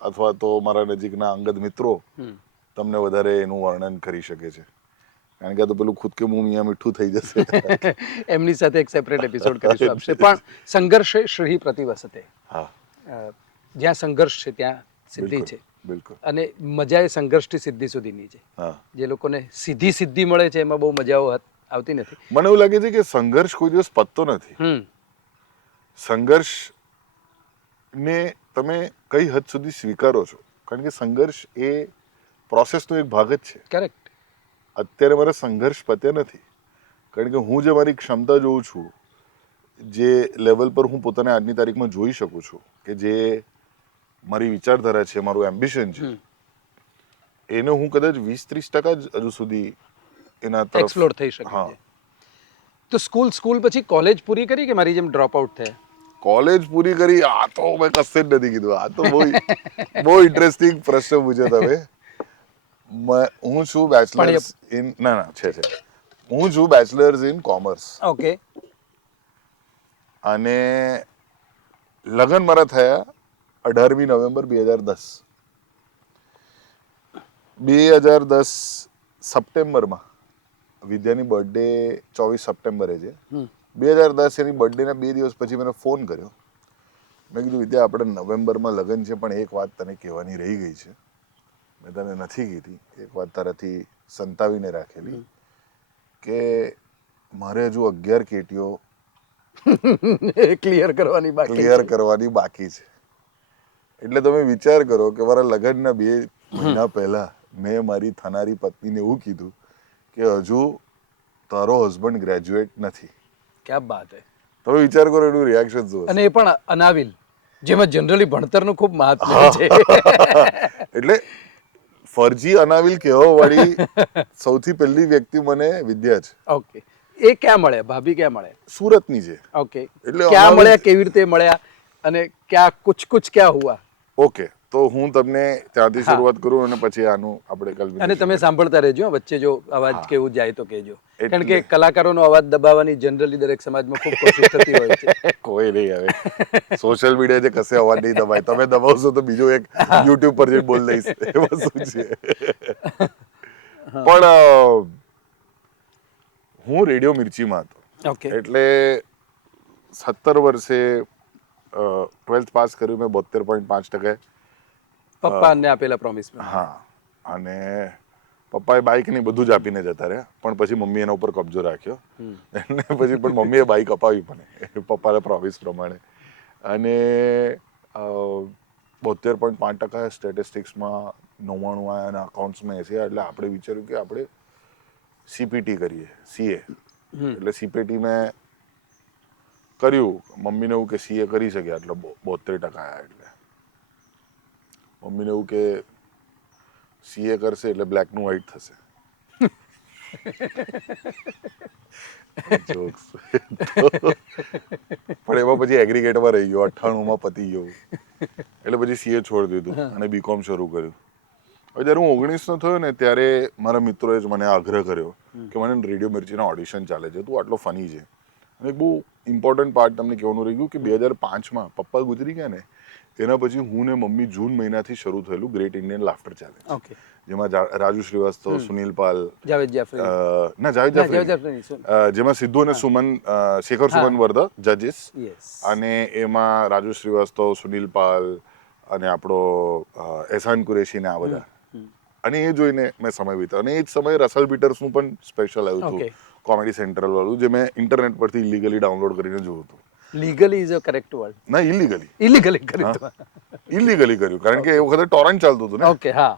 અથવા તો મારા નજીકના અંગત મિત્રો તમને વધારે એનું વર્ણન કરી શકે છે. કારણ કે આ તો પેલું ખુદ કે મુંહ મિયાં મીઠું થઈ જશે. એમની સાથે એક સેપરેટ એપિસોડ કરીશું આપશે. પણ સંઘર્ષે શ્રી પ્રતિવસતે. હા, જ્યાં સંઘર્ષ છે ત્યાં સિદ્ધિ છે. બિલકુલ. અને મજા એ સંઘર્ષથી સિદ્ધિ સુધીની છે. હા, જે લોકોને સીધી સિદ્ધિ મળે છે એમાં બહુ મજાઓ આવતી નથી. મને એવું લાગે છે કે સંઘર્ષ કોઈ દિવસ પતતો નથી. સંઘર્ષ ને તમે કઈ હદ સુધી સ્વીકારો છો, કારણ કે સંઘર્ષ એ પ્રોસેસનો એક ભાગ જ છે. કરેક્ટ. અત્યારે મારા સંઘર્ષ પત્યા નથી, કારણ કે હું જે મારી ક્ષમતા જોઉં છું, જે લેવલ પર હું પોતાને આજની તારીખમાં જોઈ શકું છું, કે જે મારી વિચારધારા છે, મારું એમ્બિશન છે, એને હું કદાચ 20-30% જ હજુ સુધી એના તરફ એક્સપ્લોર થઈ શકે છે. તો સ્કૂલ પછી કોલેજ પૂરી કરી કે મારી જેમ ડ્રોપ આઉટ થયા? કોલેજ પૂરી કરી, આ તો મેં કશે જ નથી કીધું. આ તો બહુ ઇન્ટરેસ્ટિંગ પ્રશ્ન પૂછ્યો તમે. હું છું બેચલર્સ ઇન હું છું બેચલર્સ ઇન કોમર્સ. ઓકે. અને લગ્ન મારા થયા 18મી નવેમ્બર 2010. 2010 સપ્ટેમ્બરમાં, વિદ્યાની બર્થડે 24 સપ્ટેમ્બરે છે. 2010 એની બર્થડેના 2 દિવસ પછી મને ફોન કર્યો. મેં કીધું, વિદ્યા, આપણે નવેમ્બરમાં લગ્ન છે, પણ એક વાત તને કહેવાની રહી ગઈ છે, મેં તને નથી કીધી. એક વાત તારાથી સંતાવીને રાખેલી, કે મારે હજુ 11 કેટીઓ ક્લિયર કરવાની બાકી છે. એટલે તમે વિચાર કરો કે મારા લગ્નના 2 મહિના પહેલા મેં મારી થનારી પત્નીને એવું કીધું કે હજુ તારો હસબન્ડ ગ્રેજ્યુએટ નથી. ક્યાં બાત હે. તમે વિચાર કરો એનું રિએક્શન શું હશે. અને એ પણ અનાવિલ, જેમાં જનરલી ભણતરનું ખૂબ મહત્વ છે. એટલે ફરજી અનાવિલ કહેવા વાળી સૌથી પહેલી વ્યક્તિ મને વિદ્યા છે. ઓકે. એ ક્યાં મળ્યા? ભાભી ક્યાં મળ્યા? સુરતની છે. ઓકે. એટલે ક્યાં મળ્યા, કેવી રીતે મળ્યા, અને ક્યાં કુછ ક્યાં હુઆ? ઓકે, તો હું તમને ત્યાંથી શરૂઆત કરું અને પછી આનું આપણે કલ્પના. અને તમે સાંભળતા રહેજો, વચ્ચે જો અવાજ કેવું જાય તો કહેજો. કારણ કે કલાકારોનો અવાજ દબાવવાની જનરલી દરેક સમાજમાં ખૂબ કોશિશ થતી હોય છે. કોઈ નહીં, હવે સોશિયલ મીડિયા છે, કશે અવાજ નહીં દબાય. તમે દબાવશો તો બીજો એક યુટ્યુબ પર જઈને બોલ દઈશ, એમાં શું છે. પણ હું રેડિયો મિર્ચીમાં હતો. એટલે 17 વર્ષે 12th પાસ કર્યું મેં 72.5%. પપ્પાને આપેલા પ્રોમિસ. હા. અને પપ્પાએ બાઇક ને બધું જ આપીને જતા રહ્યા, પણ પછી મમ્મી એના ઉપર કબજો રાખ્યો અને પછી પણ મમ્મીએ બાઇક અપાવી પણ પપ્પાના પ્રોમિસ પ્રમાણે. અને 72.5% સ્ટેટિસ્ટિક્સમાં 99 આવ્યા અને અકાઉન્ટ્સમાં 80. એટલે આપણે વિચાર્યું કે આપણે સીપીટી કરીએ, સીએ. એટલે સીપીટી મેં કર્યું. મમ્મીને એવું કે સીએ કરી શકે, એટલે 72% આવ્યા. એટલે મમ્મીને એવું કે સીએ કરશે એટલે બ્લેક નું વ્હાઈટ થશે. જોક્સ. પણ એમાં પછી એગ્રીગેટમાં રહી ગયો, 98માં પતી ગયો, એટલે પછી સીએ છોડી દીધું અને બીકોમ શરૂ કર્યું. હવે જ્યારે હું 19નો થયો ને ત્યારે મારા મિત્રોએ જ મને આગ્રહ કર્યો કે મને રેડિયો મિર્ચીના ઓડિશન ચાલે છે, તું આટલો ફની છે. અને એક બહુ ઇમ્પોર્ટન્ટ પાર્ટ તમને કહેવાનું રહી ગયું કે 2005માં પપ્પા ગુજરી ગયા ને એના પછી હું ને મમ્મી જૂન મહિનાથી શરૂ થયેલું ગ્રેટ ઇન્ડિયન લાફ્ટર ચેલેન્જ, જેમાં રાજુ શ્રીવાસ્તવ, સુનિલ પાલ, જાવેદ જાફરી, જેમાં સિદ્ધુ અને સુમન, શેખર સુમન વર ધ જજીસ. અને એમાં રાજુ શ્રીવાસ્તવ, સુનિલ પાલ અને આપણો એહસાન કુરેશી ને આ બધા. અને એ જોઈને મેં સમય વિતાવ્યો. અને એ જ સમયે રસલ પીટર્સનું પણ સ્પેશિયલ આવ્યું હતું, કોમેડી સેન્ટ્રલ વાળું, જે મેં ઇન્ટરનેટ પરથી ઇલીગલી ડાઉનલોડ કરીને જોયું હતું. Legally is a correct word. ના, ઇલીગલી કર્યું, કારણ કે એ વખતે ટોરન્ટ ચાલતું હતું ને. ઓકે, હા.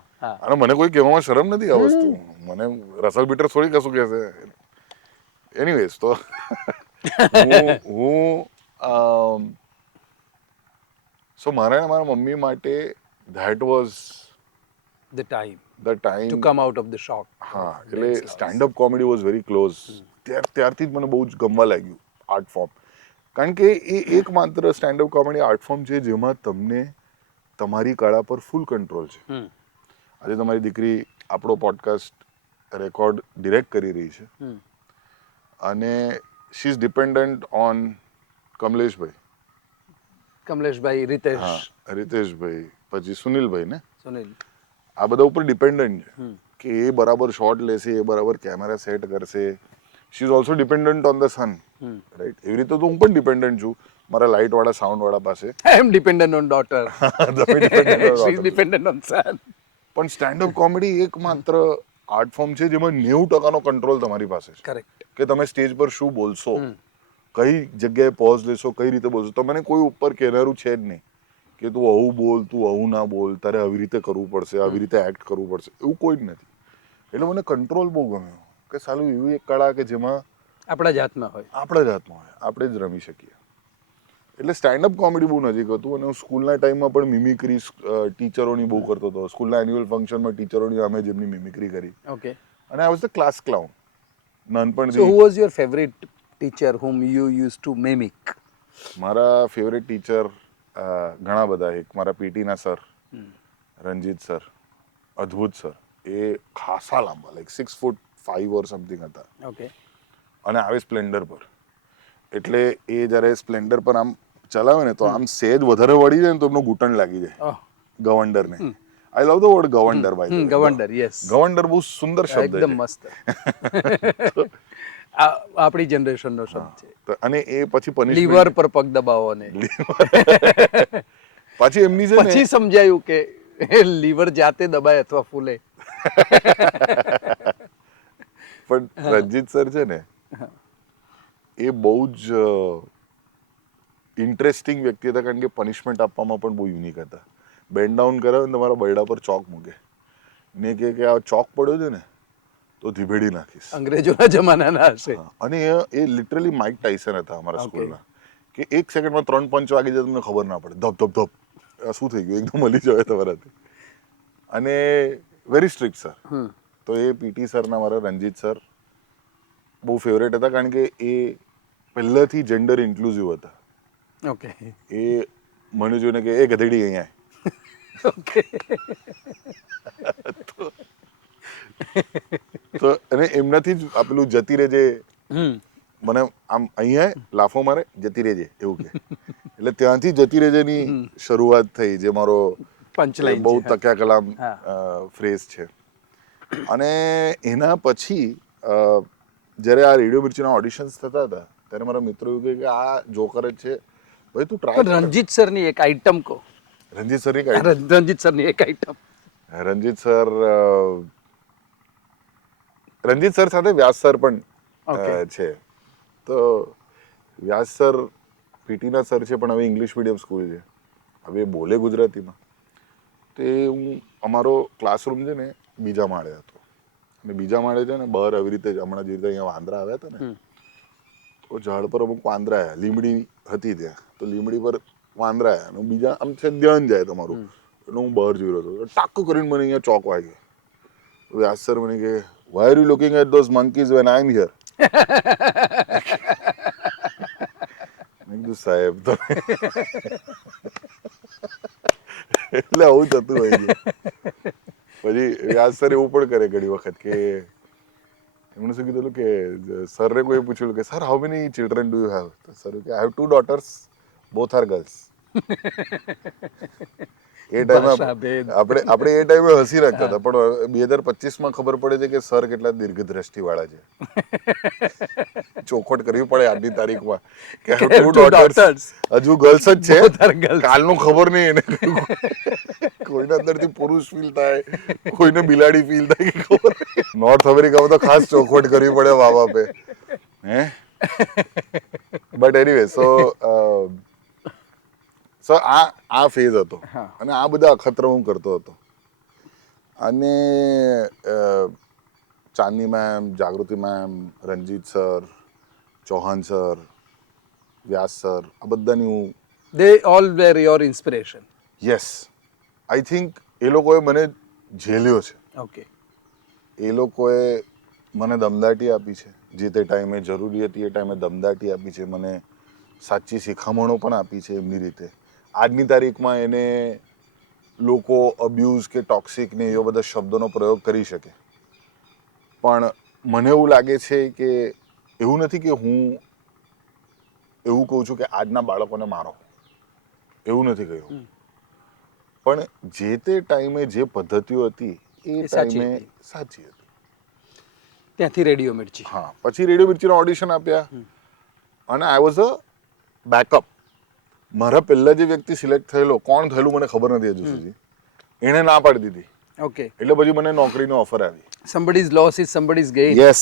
અને મને કોઈ કહેવામાં શરમ નથી આ વસ્તુ. મને રસલ પીટર થોડી કશું કહેશે. એનીવેઝ, તો હું સો મારા મમ્મી માટે that was the time to come out of the shock. હા, એટલે standup comedy was very close. ત્યારથી જ મને બહુ જ ગમવા લાગ્યું આર્ટ ફોર્મ. કારણ કે એ એકમાત્ર સ્ટેન્ડઅપ કોમેડી આર્ટ ફોર્મ છે જેમાં તમને તમારી કળા પર ફૂલ કંટ્રોલ છે. આજે તમારી દીકરી આપણો પોડકાસ્ટ રેકોર્ડ ડિરેક્ટ કરી રહી છે અને શી ઇઝ ડિપેન્ડન્ટ ઓન કમલેશભાઈ, રીતેશભાઈ, પછી સુનિલભાઈ ને આ બધા ઉપર ડિપેન્ડન્ટ છે કે એ બરાબર શોટ લેશે, એ બરાબર કેમેરા સેટ કરશે. She is also dependent on the sun, right? એવી રીતે તો હું પણ ડિપેન્ડન્ટ છું મારા લાઇટ વાળા, સાઉન્ડ વાળા પાસે. I am dependent on daughter. She is dependent on son. પણ સ્ટેન્ડઅપ કોમેડી એકમાત્ર આર્ટ ફોર્મ છે જેમાં 90% કંટ્રોલ તમારી પાસે છે. કરેક્ટ. કે તમે સ્ટેજ પર શું બોલશો, કઈ જગ્યાએ પોઝ લેશો, કઈ રીતે બોલશો. તમને કોઈ ઉપર કહેનારું છે જ નહીં કે તું આવું બોલ, તું આવું ના બોલ, તારે આવી રીતે કરવું પડશે, આવી રીતે એક્ટ કરવું પડશે, એવું કોઈ જ નથી. એટલે મને કંટ્રોલ બહુ ગમ્યો કે સાલું એવી એક કળા કે જેમાં આપણા જ હાથમાં હોય, આપણે જ રમી શકીએ. એટલે સ્ટેન્ડઅપ કોમેડી બહુ નજીક હતું. અને હું સ્કૂલના ટાઈમમાં પણ મિમિક્રી ટીચરોની બહુ કરતો હતો. સ્કૂલના એન્યુઅલ ફંક્શનમાં ટીચરોની અમે જેમની મિમિક્રી કરી. ઓકે. અને I was the class clown નાનપણથી. So who was your favourite teacher whom you used to mimic? મારા ફેવરેટ ટીચર ઘણા બધા. એક મારા પીટીના સર, રંજીત સર, અદ્ભુત સર. એ ખાસા લાંબા, લાઈક 6'5" ઓર સમથિંગ હતા. ઓકે. અને આવે સ્પ્લેન્ડર પર. એટલે એ જ્યારે સ્પ્લેન્ડર પર આમ ચલાવે ને તો આમ સેજ વધારે વળી જાય ને તો એમનો ઘૂંટણ લાગી જાય ગવંડરને. આઈ લવ ધ વર્ડ ગવંડર. બાય ગવંડર, યસ. ગવંડર બહુ સુંદર શબ્દ છે. એકદમ મસ્ત. આપણી જનરેશનનો શબ્દ છે. અને એ પછી પનિશમેન્ટ, લીવર પર પગ દબાવો ને પછી એમની છે ને, પછી સમજાયું કે લીવર જાતે દબાય અથવા ફૂલે. પણ રંજીત સર છે ને એ બહુ જ ઇન્ટરેસ્ટિંગ વ્યક્તિ હતા. કારણ કે પનિશમેન્ટ આપવામાં પણ બહુ યુનિક હતા. બેન્ડ ડાઉન કરાવે ને તમારા બરડા પર ચોક મૂકે ને કે આ ચોક પડ્યો છે ને તો ધીબેડી નાખીશ. અંગ્રેજોના જમાનાના હશે. અને એ લિટરલી માઇક ટાઇસન હતા અમારા સ્કૂલના. કે 1 સેકન્ડમાં 3 પંચ વાગી જાય તમને ખબર ના પડે. ધપ ધપ ધપ, શું થઈ ગયું, એકદમ હલી જાય તમારાથી. અને વેરી સ્ટ્રિક્ટ સર. તો એ પીટી સરના મારા રંજીત સર બહુ ફેવરેટ હતા. કારણ કે એ પહેલાથી જેન્ડર ઇન્ક્લુઝિવ હતા. ઓકે. એ મને જોઈને કે એ ગધેડી અહીંયા. ઓકે. તો અને એમનાથી જ આપેલું જતી રહેજે, મને આમ અહીંયા લાફો મારે જતી રહેજે એવું કે. એટલે ત્યાંથી જતી રહેજેની શરૂઆત થઈ, જે મારો પંચલાઈન બહુ તક્યા કલામ ફ્રેઝ છે. અને એના પછી જ્યારે આ રેડિયો મિર્ચીના ઓડિશન્સ થતા હતા ત્યારે મારા મિત્રો એવું કહે કે આ જોકર જ છે ભાઈ, તું ટ્રાય. રંજીત સરની એક આઈટમ કહો. રંજીત સરની એક આઈટમ. રણજીત સર સાથે વ્યાસ સર પણ Okay. છે. તો વ્યાસ સર પીટીના સર છે, પણ હવે ઇંગ્લિશ મીડિયમ સ્કૂલ છે. હવે એ બોલે ગુજરાતીમાં. તે અમારો ક્લાસરૂમ છે ને બીજા માળે હતો, અને બીજા માળે છે ને બહાર આવી રીતે હમણાં જે રીતે અહીંયા વાંદરા આવ્યા હતા ને, તો ઝાડ પર અમુક વાંદરા આવ્યા, લીમડી હતી ત્યાં, તો લીમડી પર વાંદરા આવ્યા, અને બીજા આમ છે ધ્યાન જાય તમારું, એટલે હું બહાર જોઈ રહ્યો હતો, ટાકું કરીને મને અહીંયા ચોક વાગ્યો. વ્યાસ સર મને કે, why are you looking at those monkeys when I am here? મેં કીધું સાહેબ તો એટલે આવું થતું હોય છે. પછી વ્યાસ સર એવું પણ કરે ઘણી વખત કે એમણે શું કીધું કે સરને કોઈ પૂછ્યું કે sir how many children do you have? તો સર કે I have 2 daughters, both are girls. એ ટાઈમે આપણે એ ટાઈમે હસી રાખતા હતા, પણ 2025માં ખબર પડે છે કે સર કેટલા દીર્ઘદ્રષ્ટિ વાળા છે. ચોખવટ કરવી પડે આજની તારીખમાં કે I have 2 daughters, હજુ ગર્લ્સ જ છે, કાલનું ખબર નહીં એને. કોઈને અંદરથી પુરુષ ફીલ થાય, કોઈને બિલાડી ફીલ થાય કે ખબર. નોર્થ અમેરિકામાં તો ખાસ ચોખવટ કરવી પડે મા બાપે. હે બટ એનીવે સો આ ફેઝ હતો, અને આ બધા અખતરા હું કરતો હતો. અને Chandni ma'am, Jagruti ma'am, Ranjit sir, Chauhan sir, Vyas sir, આ બધાની હું They all were your inspiration. Yes, I think એ લોકોએ મને ઝેલ્યો છે. Okay. એ લોકોએ મને દમદાટી આપી છે, જે તે ટાઈમે જરૂરી હતી એ ટાઈમે દમદાટી આપી છે, મને સાચી શિખામણો પણ આપી છે એમની રીતે. આજની તારીખમાં એને લોકો અબ્યુઝ કે ટોક્સિક ને એવા બધા શબ્દોનો પ્રયોગ કરી શકે, પણ મને એવું લાગે છે કે એવું નથી કે હું એવું કહું છું કે આજના બાળકોને મારો, એવું નથી કહ્યું, પણ જે તે ટાઈમે જે પદ્ધતિઓ હતી એ ટાઈમે સાચી હતી. ત્યાંથી રેડિયો મિર્ચી. હા, પછી રેડિયો મિર્ચીના ઓડિશન આપ્યા, અને આઈ વોઝ અ બેકઅપ. મારા પહેલા જે વ્યક્તિ સિલેક્ટ થયેલો, કોણ થયેલું મને ખબર નથી હજુ સુધી, એણે ના પાડી દીધી. Okay. એટલે પછી મને નોકરીનો ઓફર આવી. Somebody's loss is somebody's gain. Yes,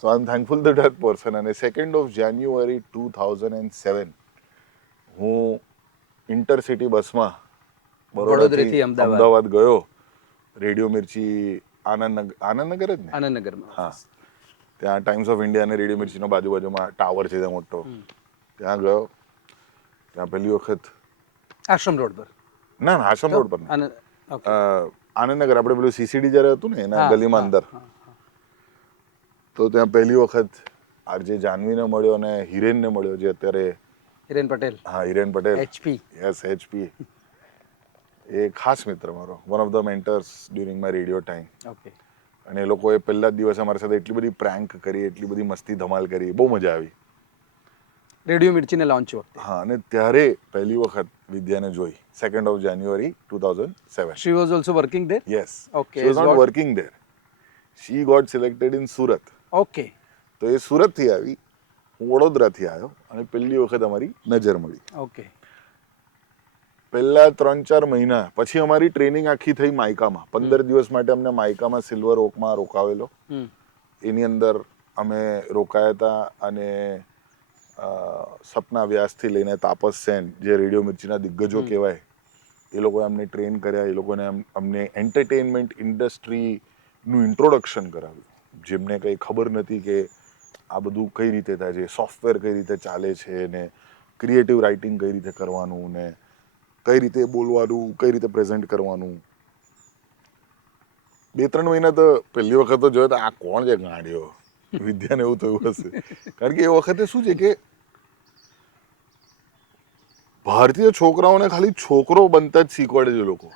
so I M thankful two that person. અને 2nd of January 2007 હું ઇન્ટરસિટી બસમાં વડોદરાથી અમદાવાદ ગયો. રેડિયો મિર્ચી આનંદનગર જ ને? આનંદનગરમાં. હા, ત્યાં ટાઈમ્સ ઓફ ઇન્ડિયા અને રેડિયો મિર્ચીનો બાજુમાં ટાવર છે ત્યાં મોટો, ત્યાં ગયો. ત્યાં પહેલી વખત આશ્રમ રોડ પર? ના, આશ્રમ રોડ પર નહીં. Okay. આનંદનગર, આપણે પેલું સીસીડી જ્યારે હતું ને એના ગલીમાં અંદર. તો ત્યાં પહેલી વખત આરજે જાનવીને મળ્યો અને હિરેનને મળ્યો, જે અત્યારે હિરેન પટેલ. હા, Hiren Patel. HP. Yes, HP. એ ખાસ મિત્ર મારો, one of the mentors during my radio time. Okay. અને એ લોકોએ પહેલા જ દિવસે અમારી સાથે એટલી બધી પ્રેન્ક કરી, એટલી બધી મસ્તી ધમાલ કરી, બહુ મજા આવી. રેડિયો મિર્ચીને લોન્ચ વખતે. હા, અને ત્યારે પહેલી વખત વિદ્યાને જોઈ, 2nd of January 2007. She was also working there? Yes. Okay. She was not working there. She got selected in Surat. Okay. તો એ સુરતથી આવી, હું વડોદરાથી આવ્યો, અને પહેલી વખત અમારી નજર મળી. Okay. પહેલા 3-4 મહિના પછી અમારી ટ્રેનિંગ આખી થઈ માયકામાં. 15 દિવસ માટે અમને માયકામાં સિલ્વર ઓકમાં રોકાવેલો. એની અંદર અમે રોકાયા હતા, અને સપના વ્યાસથી લઈને તાપસ સેન, જે રેડિયો મિર્ચીના દિગ્ગજો કહેવાય, એ લોકોએ અમને ટ્રેન કર્યા. એ લોકોને અમને એન્ટરટેનમેન્ટ ઇન્ડસ્ટ્રીનું ઇન્ટ્રોડક્શન કરાવ્યું, જેમને કંઈ ખબર નથી કે આ બધું કઈ રીતે થાય છે, સોફ્ટવેર કઈ રીતે ચાલે છે, ને ક્રિએટિવ રાઇટિંગ કઈ રીતે કરવાનું, ને કઈ રીતે બોલવાનું, કઈ રીતે પ્રેઝન્ટ કરવાનું. 2-3 મહિના તો પહેલી વખત તો જોયો તો આ કોણ છે ગાંડિયો, વિદ્યાને એવું થયું હશે. કારણ કે એ વખતે શું છે કે ભારતીય છોકરાઓને ખાલી છોકરો બનતા જ શીખવાડે છે લોકો,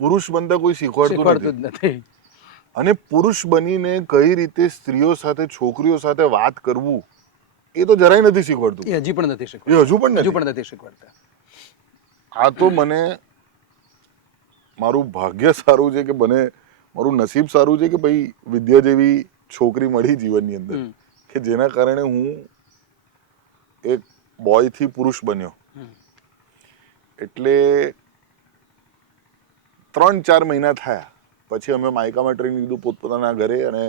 પુરુષ બનતા કોઈ શીખવાડતું નથી. અને પુરુષ બનીને કઈ રીતે સ્ત્રીઓ સાથે, છોકરીઓ સાથે વાત કરવું, એ તો જરાય નથી શીખવાડતું. એ હજી પણ નથી શીખવાડતા. આ તો મને મારું ભાગ્ય સારું છે કે મારું નસીબ સારું છે કે ભાઈ વિદ્યા જેવી છોકરી મળી જીવનની અંદર, કે જેના કારણે હું એક બોયથી પુરુષ બન્યો. એટલે 3-4 મહિના થયા પછી અમે માયકામાં ટ્રેનિંગ લીધું પોતપોતાના ઘરે, અને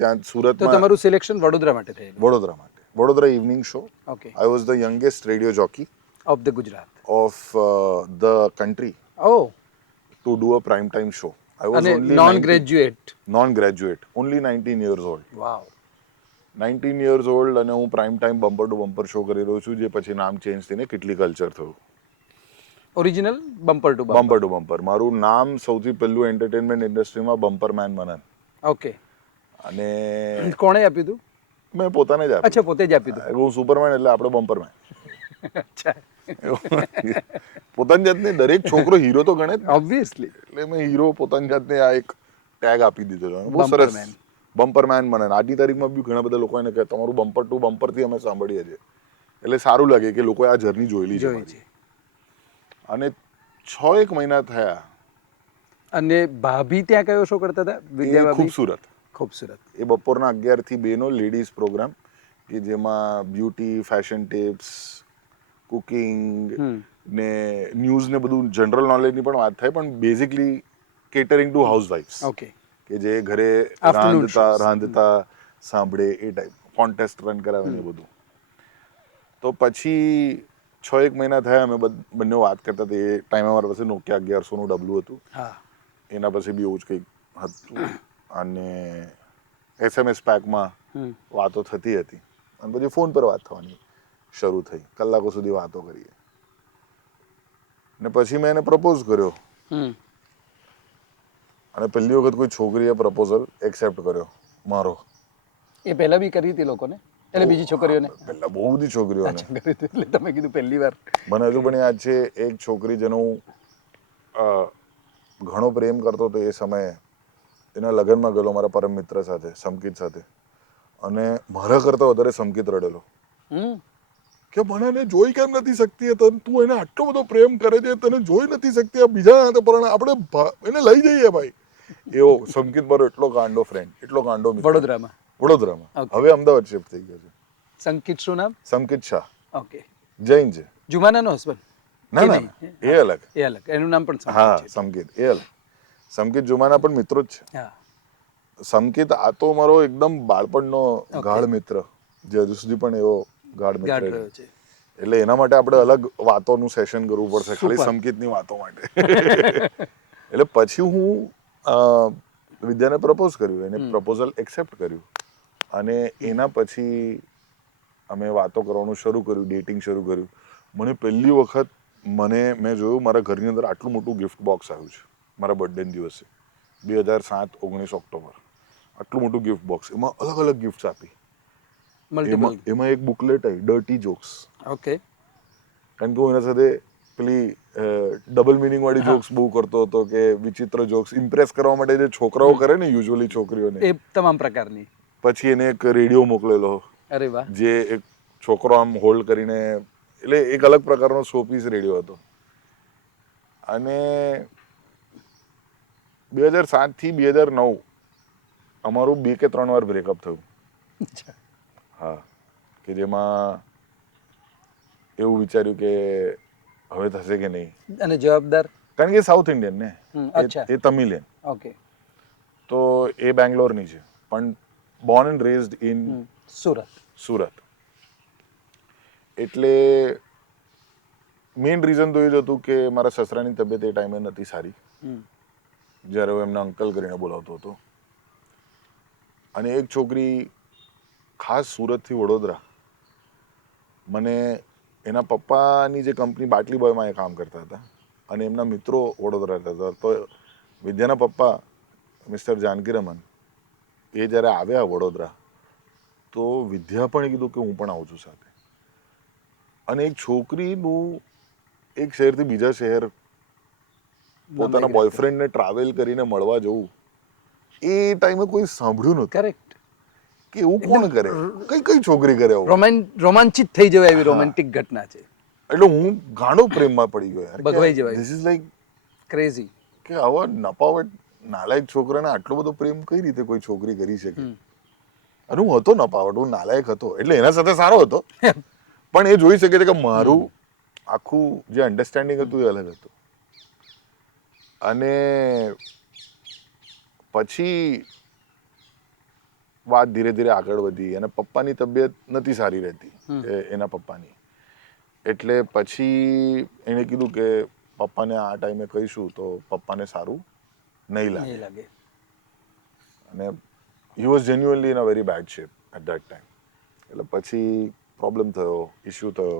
ત્યાં તો સુરતમાં તમારું સિલેક્શન વડોદરા માટે થયેલું? વડોદરા માટે, Vadodara evening show. Okay. I was the youngest radio jockey of the Gujarat. of the country ઓ, to do a prime time show. I was અને only non 19 graduate. non-graduate, only 19 years old. વાવ. 19 years old, અને હું prime time bumper to bumper show કરી રહ્યો છું, જે પછી નામ ચેન્જ થઈને કેટલી કલ્ચર થયું. Original bumper to bumper to bumper. મારું નામ સૌથી પહેલું એન્ટરટેનમેન્ટ ઇન્ડસ્ટ્રીમાં બમ્પર મેન મનન. ઓકે. અને કોણે આપ્યું હતું? મેં પોતાને જ આપ્યું. અચ્છા, પોતે જ આપ્યું હતું. હું સુપરમેન એટલે આપણે બમ્પર મેન. અચ્છા, પોતાની જાતને દરેક છોકરો હીરો તો ગણે જ ને. ઓબ્વિયસલી. એટલે મેં હીરો પોતાની જાતને આ એક ટેગ આપી દીધો છે. બહુ Bumper સરસ. man. બમ્પર મેન મને આજની તારીખમાં બી ઘણા બધા લોકો એને કહે તમારું બમ્પર ટુ બમ્પર થી અમે સાંભળીએ છીએ, એટલે સારું લાગે કે લોકોએ આ જર્ની જોયેલી છે જોઈ મારી. છે. અને 6-1 મહિના થયા. અને ભાભી ત્યાં કયો શો કરતા હતા? એ વિદ્યા ભાભી? ખૂબસૂરત. ખૂબસૂરત. એ બપોરના 11 થી 2 નો લેડીઝ પ્રોગ્રામ, કે જેમાં બ્યુટી, ફેશન ટિપ્સ, કુકિંગ ને ન્યૂઝ ને બધું જનરલ નોલેજની પણ વાત થાય, પણ basically catering two house wives, okay. કે જે ઘરે Afternoon shows. રાંધતા સાંભળે એ ટાઈપ કોન્ટેસ્ટ રન કરાવે ને એ બધું. તો પછી 6-1 મહિના થયા, અમે બંને વાત કરતા હતા. એ ટાઈમે અમારા પાસે નોકિયા 1100 નું ડબલું હતું. હા. એના પછી બી એવું જ કંઈક હતું, અને SMS પેકમાં વાતો થતી હતી, અને પછી ફોન પર વાત થવાની શરૂ થઈ. કલાકો સુધી વાતો કરીએ, ને પછી મેં એને પ્રપોઝ કર્યો. અને પહેલી વખત કોઈ છોકરીએ પ્રપોઝલ એક્સેપ્ટ કર્યો મારો. એ પહેલા બી કરી હતી લોકોને, એટલે બીજી છોકરીઓને? પહેલા બહુ બધી છોકરીઓને. કરી હતી, એટલે તમે કીધું પહેલી વાર. મને હજુ પણ યાદ છે, એક છોકરી જેનો હું ઘણો પ્રેમ કરતો હતો એ સમયે, એના લગ્નમાં ગયેલો મારા પરમ મિત્ર સાથે, સમકિત સાથે, અને મારા કરતા વધારે સમકિત રડેલો કે મને એને જોઈ કેમ નથી શકતી, તું એને આટલો બધો પ્રેમ કરે છે, તને જોઈ નથી શકતી, આ બીજા હાથે પરણે આપણે એને લઈ જઈએ ભાઈ. એવો સમકિત મારો એટલો ગાંડો ફ્રેન્ડ, એટલો ગાંડો મિત્ર. વડોદરામાં? વડોદરામાં. હવે અમદાવાદ શિફ્ટ થઈ ગયો છે. સંકિત શું નામ? સમકિત શાહ. ઓકે. જૈન છે. જુમાનાનો હસબન્ડ? ના ના, એ અલગ. એ અલગ. એનું નામ પણ સંકિત હા, છે. સમકિત એ અલગ. સમકિત જુમાના પણ મિત્રો જ છે. હા. સમકિત આ તો મારો એકદમ બાળપણનો ગાઢ મિત્ર, જે હજુ સુધી પણ એવો ગાઢ મિત્ર ગાઢ છે. રહ્યો છે. એટલે એના માટે આપણે અલગ વાતોનું સેશન કરવું પડશે ખાલી સમકિતની વાતો માટે. એટલે પછી હું વિદ્યાને પ્રપોઝ કર્યું, એને પ્રપોઝલ એક્સેપ્ટ કર્યું, અને એના પછી અમે વાતો કરવાનું શરૂ કર્યું, ડેટિંગ શરૂ કર્યું. મને પહેલી વખત મેં જોયું મારા ઘરની અંદર આટલું મોટું ગિફ્ટ બોક્સ આવ્યું છે મારા બર્થડેના દિવસે, 2007 19 ઓક્ટોબર. આટલું મોટું ગિફ્ટ બોક્સ, એમાં અલગ અલગ ગિફ્ટ્સ આપી. એમાં એક બુકલેટ આવી, ડર્ટી જોક્સ. ઓકે. કારણ કે હું એના સાથે પેલી ડબલ મિનિંગ વાળી જોક્સ બહુ કરતો હતો, કે વિચિત્ર જોક્સ ઇમ્પ્રેસ કરવા માટે જે છોકરાઓ કરે ને યુઝ્યુઅલી છોકરીઓને, એ તમામ પ્રકારની. પછી એને એક રેડિયો મોકલેલો, અરે વાહ. જે એક છોકરો આમ હોલ્ડ કરીને, એટલે એક અલગ પ્રકારનો શોપીસ રેડિયો હતો. અને 2007 થી 2009 અમારું 2 કે 3 વાર બ્રેકઅપ થયું. હા, કે જેમાં એવું વિચાર્યું કે હવે થશે કે નહીં. અને જવાબદાર? કારણ કે સાઉથ ઇન્ડિયન ને, એ તમિલિયન. ઓકે. તો એ બેંગ્લોરની છે, પણ Born and raised in Surat. એટલે મેઇન રીઝન તો એ જ હતું કે મારા સસરાની તબિયત એ ટાઈમે નથી સારી, જ્યારે હું એમના અંકલ કરીને બોલાવતો હતો. અને એક છોકરી ખાસ સુરતથી વડોદરા, મને એના પપ્પાની જે કંપની બાટલી બોયમાં એ કામ કરતા હતા, અને એમના મિત્રો વડોદરા રહેતા હતા. તો વિદ્યાના પપ્પા મિસ્ટર જાનકીરમન એ જ્યારે આવ્યા વડોદરા, તો વિદ્યા પણ કીધું કે હું પણ આવું છું સાથે. અને એક છોકરીનું એક શહેરથી બીજા શહેર પોતાના બોયફ્રેન્ડને ટ્રાવેલ કરીને મળવા જવું, એ ટાઈમે કોઈ સાંભળ્યું નહોતું. કરેક્ટ. કે એવું કોણ કરે, કઈ છોકરી કરે આવું? રોમાંચિત થઈ જવાય એવી રોમેન્ટિક ઘટના છે. એટલે હું ગાંડો પ્રેમમાં પડી ગયો યાર. ભગવાઈ જવાય. This is like crazy. કે આવા નપાવટ નાલાયક છોકરાને આટલો બધો પ્રેમ કઈ રીતે કોઈ છોકરી કરી શકે? અને હું હતો નપાવટ, હું નાલાયક હતો, એટલે એના સાથે સારો હતો, પણ એ જોઈ શકે છે કે મારું આખું જે અન્ડરસ્ટેન્ડિંગ હતું એ અલગ હતું. અને પછી વાત ધીરે ધીરે આગળ વધી અને પપ્પાની તબિયત નથી સારી રહેતી એના પપ્પાની. એટલે પછી એણે કીધું કે પપ્પાને આ ટાઈમે કહીશું તો પપ્પાને સારું નહીં નહીં લાગે. લાગે. અને he was genuinely in a very bad shape at that time. એટલે પછી પ્રોબ્લેમ થયો, ઇસ્યુ થયો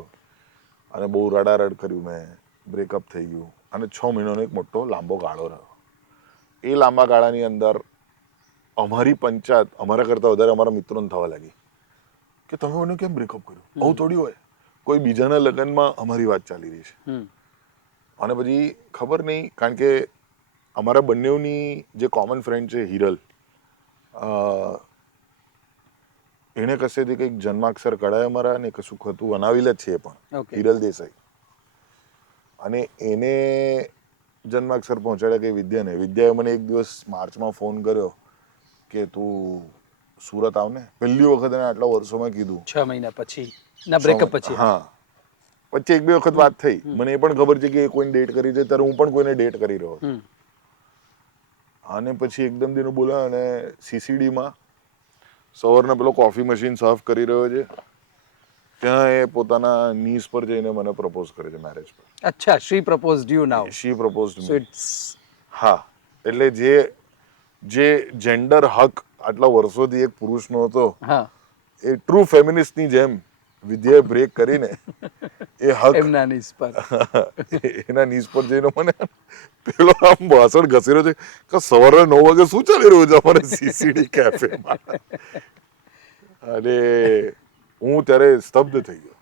અને બહુ રડારડ કર્યું મેં, બ્રેકઅપ થઈ ગયું અને 6 મહિનાનો એક મોટો લાંબો ગાળો રહ્યો. એ લાંબા ગાળાની અંદર અમારી પંચાયત અમારા કરતાં વધારે અમારા મિત્રોને થવા લાગી કે તમે મને કેમ બ્રેકઅપ કર્યું, આવું થોડી હોય. કોઈ બીજાના લગ્નમાં અમારી વાત ચાલી રહી છે. અને પછી ખબર નહીં, કારણ કે અમારા બંનેની જે કોમન ફ્રેન્ડ છે હિરલ, એણે કશેથી કંઈક જન્માક્ષર કઢાય અમારા ને કશું હતું, અનાવિલ જ છે એ પણ, હિરલ દેસાઈ. અને એને જન્માક્ષર પહોંચાડ્યા કે વિદ્યાને. વિદ્યાએ મને એક દિવસ માર્ચમાં ફોન કર્યો કે તું સુરત આવને. પહેલી વખત એને આટલા વર્ષોમાં કીધું. 6 મહિના પછી ના બ્રેકઅપ પછી. હા, વચ્ચે 1-2 વખત વાત થઈ. મને એ પણ ખબર છે કે એ કોઈને ડેટ કરી છે, ત્યારે હું પણ કોઈને ડેટ કરી રહ્યો હતો. અને પછી એકદમ દિનો બોલા અને સીસીડીમાં સવારના પેલો કોફી મશીન સાફ કરી રહ્યો છે ત્યાં એ પોતાના નીસ પર જઈને મને પ્રપોઝ કરે છે મેરેજ પર. અચ્છા, she proposed you now. She proposed so me. It's હા, એટલે જે જેન્ડર હક આટલા વર્ષોથી એક પુરુષનો હતો, હા, એ ટ્રુ ફેમિનિસ્ટની જેમ વિદ્યાએ બ્રેક કરીને એ હક એમના નીસ પર એના નીસ પર જઈને મને પેલો આમ ભાષણ ઘસી રહ્યો છે કે સવારે 9 વાગે શું ચાલી રહ્યું છે અમારે સીસીડી કેફેમાં. અને હું ત્યારે સ્તબ્ધ થઈ ગયો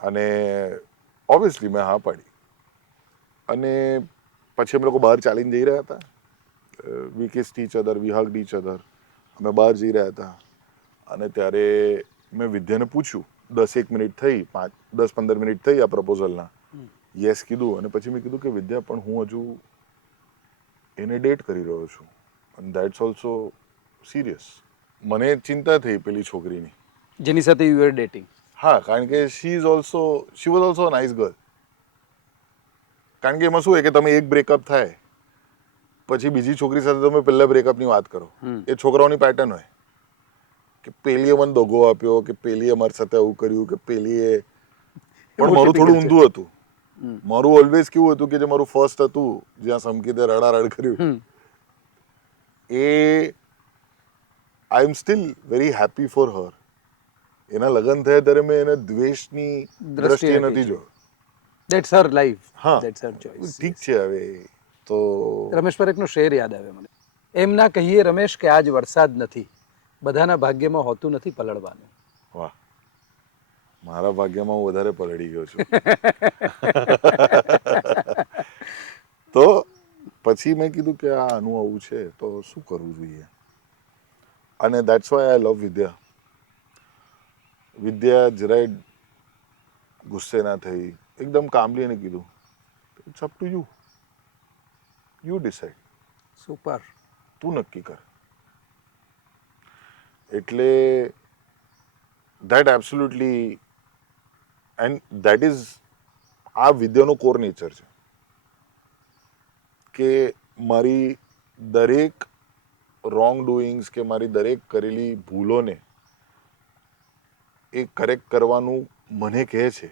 અને ઓબ્વિયસલી મેં હા પાડી. અને પછી અમે લોકો બહાર ચાલીને જઈ રહ્યા હતા. વી કિસ્ડ ઈચ અધર, વી હગ્ડ ઈચ અધર. અમે બહાર જઈ રહ્યા હતા અને ત્યારે મેં વિદ્યાને પૂછ્યું, 10-1 મિનિટ થઈ, 10-15 મિનિટ થઈ આ પ્રપોઝલના. યસ કીધું. અને પછી મેં કીધું કે વિદ્યા, પણ હું હજુ એને ડેટ કરી રહ્યો છું અને દેટ્સ ઓલ્સો સિરિયસ. મને ચિંતા થઈ પેલી છોકરીની, જેની સાથે યુ આર ડેટિંગ. હા, કારણ કે she was also nice girl. કારણ કે એમાં શું હોય કે તમે એક બ્રેકઅપ થાય પછી બીજી છોકરી સાથે તમે પહેલા બ્રેકઅપની વાત કરો. એ છોકરાઓની પેટર્ન હોય કે પેલીએ મને દગો આપ્યો, કે પેલીએ અમારી સાથે આવું કર્યું, કે પેલીએ. પણ મારું થોડું ઊંધું હતું. મારું ઓલવેઝ કેવું હતું કે જે મારું ફર્સ્ટ હતું, જ્યાં સમકીતે રડારડ કર્યું, એ I am still very happy for her. એના લગ્ન થયા ત્યારે મેં એને દ્વેષની દ્રષ્ટિએ નથી જોયો. ધેટ્સ હર લાઈફ, હા, ધેટ્સ હર ચોઇસ. ઠીક છે. હવે તો રમેશ પરેખનો શેર યાદ આવે મને. એમ ના કહીએ રમેશ કે આજ વરસાદ નથી, બધાના ભાગ્યમાં હોતું નથી પલળવાનું. વાહ, મારા ભાગ્યમાં હું વધારે પલળી ગયો છું. તો પછી મેં કીધું કે આનું આવું છે તો શું કરવું જોઈએ. અને દેટ્સ વાય આઈ લવ વિદ્યા. વિદ્યા જરાય ગુસ્સે ના થઈ, એકદમ કામલી એને કીધું it's up to you, you decide. Super. તું નક્કી કર. એટલે that absolutely, and that is આ વિદ્યાનો કોર નેચર છે કે મારી દરેક રોંગ ડુઈંગ્સ કે મારી દરેક કરેલી ભૂલોને એ કરેક્ટ કરવાનું મને કહે છે,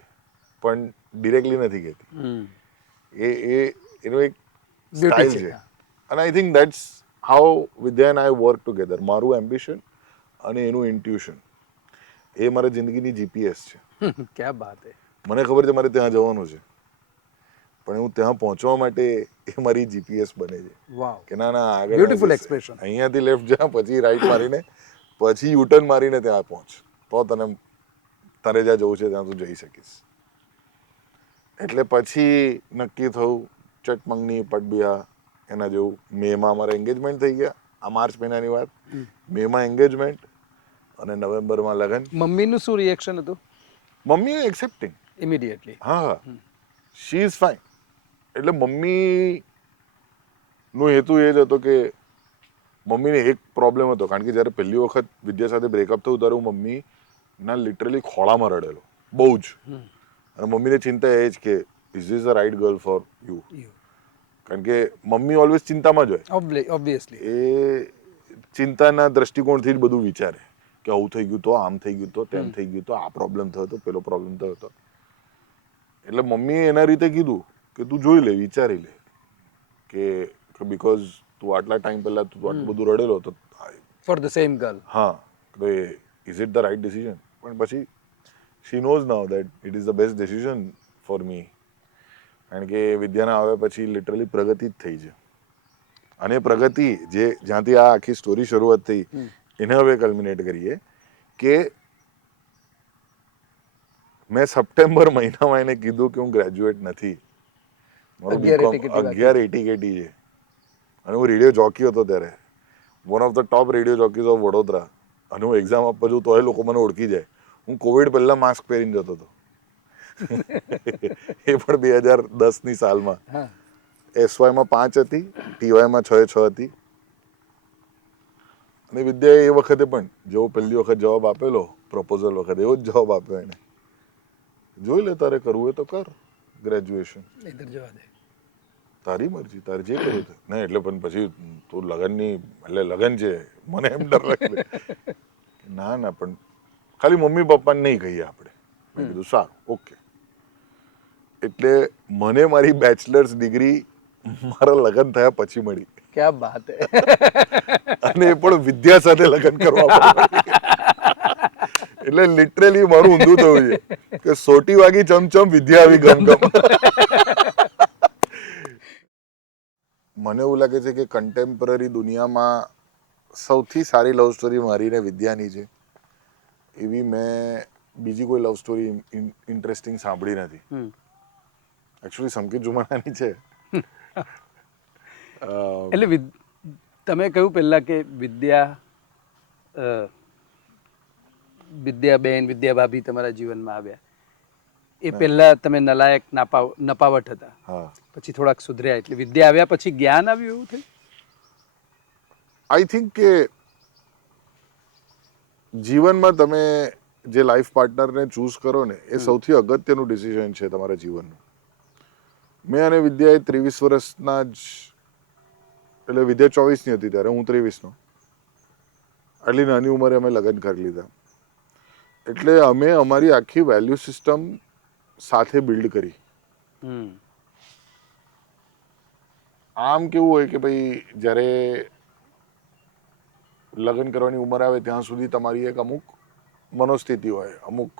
પણ ડિરેક્ટલી નથી કહેતી. એનો એક સ્ટાઇલ છે. અને I think that's how Vidya and I work together. મારું એમ્બિશન અને એનું ઇન્ટ્યુશન એ મારા જિંદગીની જીપીએસ છે. ક્યા બાત હે. મને ખબર છે મારે ત્યાં જવાનું છે, પણ હું ત્યાં પહોંચવા માટે એ મારી જીપીએસ બને છે. વાવ, કે ના ના, આગળ બ્યુટીફુલ એક્સપ્રેશન. અહીંયાથી લેફ્ટ જા, પછી રાઈટ મારીને, પછી યુટર્ન મારીને ત્યાં પહોંચ, તો તારે જ્યાં જવું છે ત્યાં તું જઈ શકીશ. એટલે પછી નક્કી થયું ચટમંગની પટબિયા એના જેવું. મેમાં અમારા એન્ગેજમેન્ટ થઈ ગયા. આ માર્ચ મહિનાની વાત. મેમાં એન્ગેજમેન્ટ અને નવેમ્બરમાં લગ્ન. મમ્મીનું શું રિએક્શન હતું? Mummy accepting immediately. હા, શી ઇઝ ફાઇન. એટલે મમ્મી નો હેતુ એ જ હતો કે મમ્મીને એક પ્રોબ્લેમ હતો, કારણ કે જ્યારે પહેલી વખત વિદ્યા સાથે બ્રેકઅપ થયું ત્યારે હું મમ્મીના લિટરલી ખોળામાં રડેલો બહુ જ. અને મમ્મીને ચિંતા એ જ કે is this the right girl for you. કારણ કે મમ્મી ઓલવેઝ ચિંતામાં જ હોય. ઓબ્વિયસલી. એ ચિંતાના દ્રષ્ટિકોણથી જ બધું વિચારે કે આવું થઈ ગયું તો, આમ થઈ ગયું તો, તેમ થઈ ગયું તો, આ પ્રોબ્લેમ થયો તો, પેલો પ્રોબ્લેમ થયો તો. એટલે મમ્મીએ એના રીતે કીધું કે તું જોઈ લે, વિચારી લે કે બીકોઝ તું આટલા ટાઈમ પહેલા તું આટલું બધું રડેલો તો ફોર ધ સેમ ગર્લ. હા, તો is it the right decision? પણ પછી she knows now that it is the best decision for me. કારણ કે વિદ્યાના આવ્યા પછી લિટરલી પ્રગતિ જ થઈ છે. અને પ્રગતિ જે જ્યાંથી આ આખી સ્ટોરી શરૂઆત થઈ એને હવે કલ્મિનેટ કરીએ કે મેં સપ્ટેમ્બર મહિનામાં એને કીધું કે હું ગ્રેજ્યુએટ નથી. મારું બીકોમ 11 એટીકેટી છે અને હું રેડિયો જોકી હતો ત્યારે, one of the top radio jockeys of Vadodara. અને હું એક્ઝામ આપવા જઉં તોય લોકો મને ઓળખી જાય. હું કોવિડ પહેલા માસ્ક પહેરીને જતો હતો. એ પણ 2010ની સાલમાં. એસવાયમાં 5 હતી, ટીવાયમાં 6 હતી. અને વિદ્યાએ એ વખતે પણ જેવો પહેલી વખત જવાબ આપેલો પ્રપોઝલ વખતે એવો જ જવાબ આપ્યો એને. જોઈ લે, તારે કરવું હોય તો કર ગ્રેજ્યુએશન, તારી મરજી, તારે જે કરવું છે. નહીં એટલે પણ પછી તું લગનની એટલે લગન છે મને એમ ડર લાગે. ના ના, પણ ખાલી મમ્મી પપ્પાને નહીં કહીએ આપણે. મેં કીધું સારું, ઓકે. એટલે મને મારી બેચલર્સ ડિગ્રી મારા લગ્ન થયા પછી મળી. ક્યાં બાત હે. અને એ પણ વિદ્યા સાથે લગ્ન કરવા મળી. એટલે લિટરલી મારું ઊંધું થયું છે કે સોટી વાગી ચમચમ, વિદ્યા આવી ગમ ગમ. મને એવું લાગે છે કે કન્ટેમ્પરરી દુનિયામાં સૌથી સારી લવ સ્ટોરી મારી ને વિદ્યાની છે. એવી મેં બીજી કોઈ લવ સ્ટોરી ઇન્ટરેસ્ટિંગ સાંભળી નથી. એકચ્યુઅલી સંકેત જુમાણાની છે. એટલે તમે કહ્યું પહેલા કે વિદ્યાબેન, વિદ્યા ભાભી તમારા જીવનમાં આવ્યા એ પહેલા તમે નલાયક નપાવટ હતા. હા, પછી થોડાક સુધર્યા એટલે વિદ્યા આવ્યા પછી જ્ઞાન આવ્યું એવું થયું? આઈ થિંક કે જીવનમાં તમે જે લાઈફ પાર્ટનરને ચૂઝ કરો ને એ સૌથી અગત્યનું ડિસિઝન છે તમારા જીવનનું. મેં અને વિદ્યાએ 23 વર્ષના જ, એટલે વિદ્યા 24ની હતી ત્યારે હું 23નો. આટલી નાની ઉંમરે અમે લગ્ન કરી લીધા. એટલે અમે અમારી આખી વેલ્યુ સિસ્ટમ સાથે બિલ્ડ કરી. આમ કેવું હોય કે ભાઈ જ્યારે લગ્ન કરવાની ઉંમર આવે ત્યાં સુધી તમારી એક અમુક મનોસ્થિતિ હોય, અમુક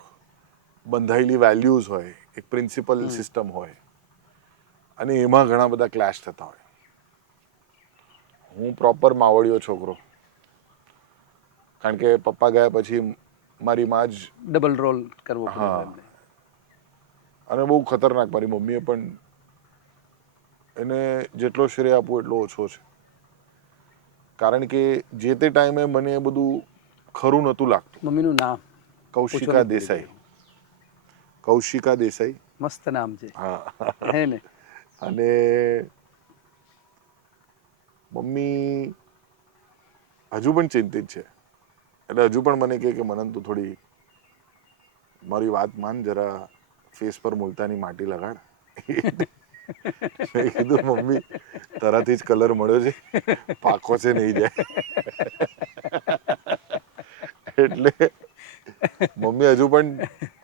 બંધાયેલી વેલ્યુઝ હોય, એક પ્રિન્સિપલ સિસ્ટમ હોય અને એમાં ઘણા બધા ક્લેશ થતા હોય. હું પ્રોપર માવડિયો છોકરો, કારણ કે પપ્પા ગયા પછી મારી માં જ ડબલ રોલ કરવો પડ્યો એમને. અને બહુ ખતરનાક, મારી મમ્મીએ પણ એને જેટલો શ્રેય આપવું એટલો ઓછો છે. કારણ કે જે તે ટાઈમે મને બધું ખરું નહોતું લાગતું. મમ્મીનું નામ? કૌશિકા દેસાઈ. કૌશિકા દેસાઈ. મસ્ત નામ છે. હા, હે ને. અને મમ્મી હજુ પણ ચિંતિત છે. એટલે હજુ પણ મને કહે કે મનન તું થોડી મારી વાત માન, જરા ફેસ પર મુલતાની માટી લગાડ. મેં કીધું મમ્મી તારાથી જ કલર મળ્યો છે, પાકો છે નહીં જાય. એટલે મમ્મી હજુ પણ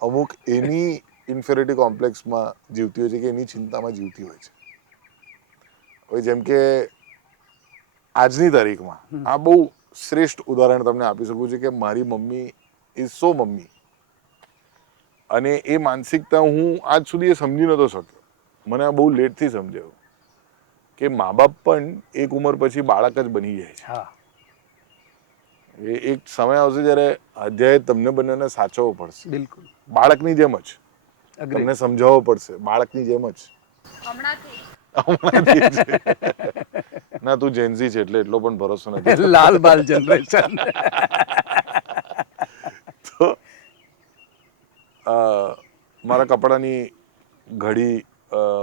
અમુક એની ઇન્ફેરિટી કોમ્પ્લેક્સમાં જીવતી હોય છે કે એની ચિંતામાં જીવતી હોય છે. હવે જેમ કે આજની તારીખમાં આ બહુ શ્રેષ્ઠ ઉદાહરણ તમને આપી શકું છું કે મારી મમ્મી ઇઝ સો મમ્મી. અને એ માનસિકતા હું આજ સુધી એ સમજી નતો શક્યો. મને આ બહુ લેટથી સમજાયું કે મા બાપ પણ એક ઉંમર પછી બાળક જ બની જાય છે. હા, એક સમય આવશે જ્યારે અધ્યાય તમને બંનેને સાચવવો પડશે. બિલકુલ બાળકની જેમ જ તમને સમજાવવો પડશે, બાળકની જેમ જ. હમણાંથી ના, તું જેન્ઝી છે એટલે એટલો પણ ભરોસો નથી. લાલ બાલ જનરેશન. તો મારા કપડાની ઘડી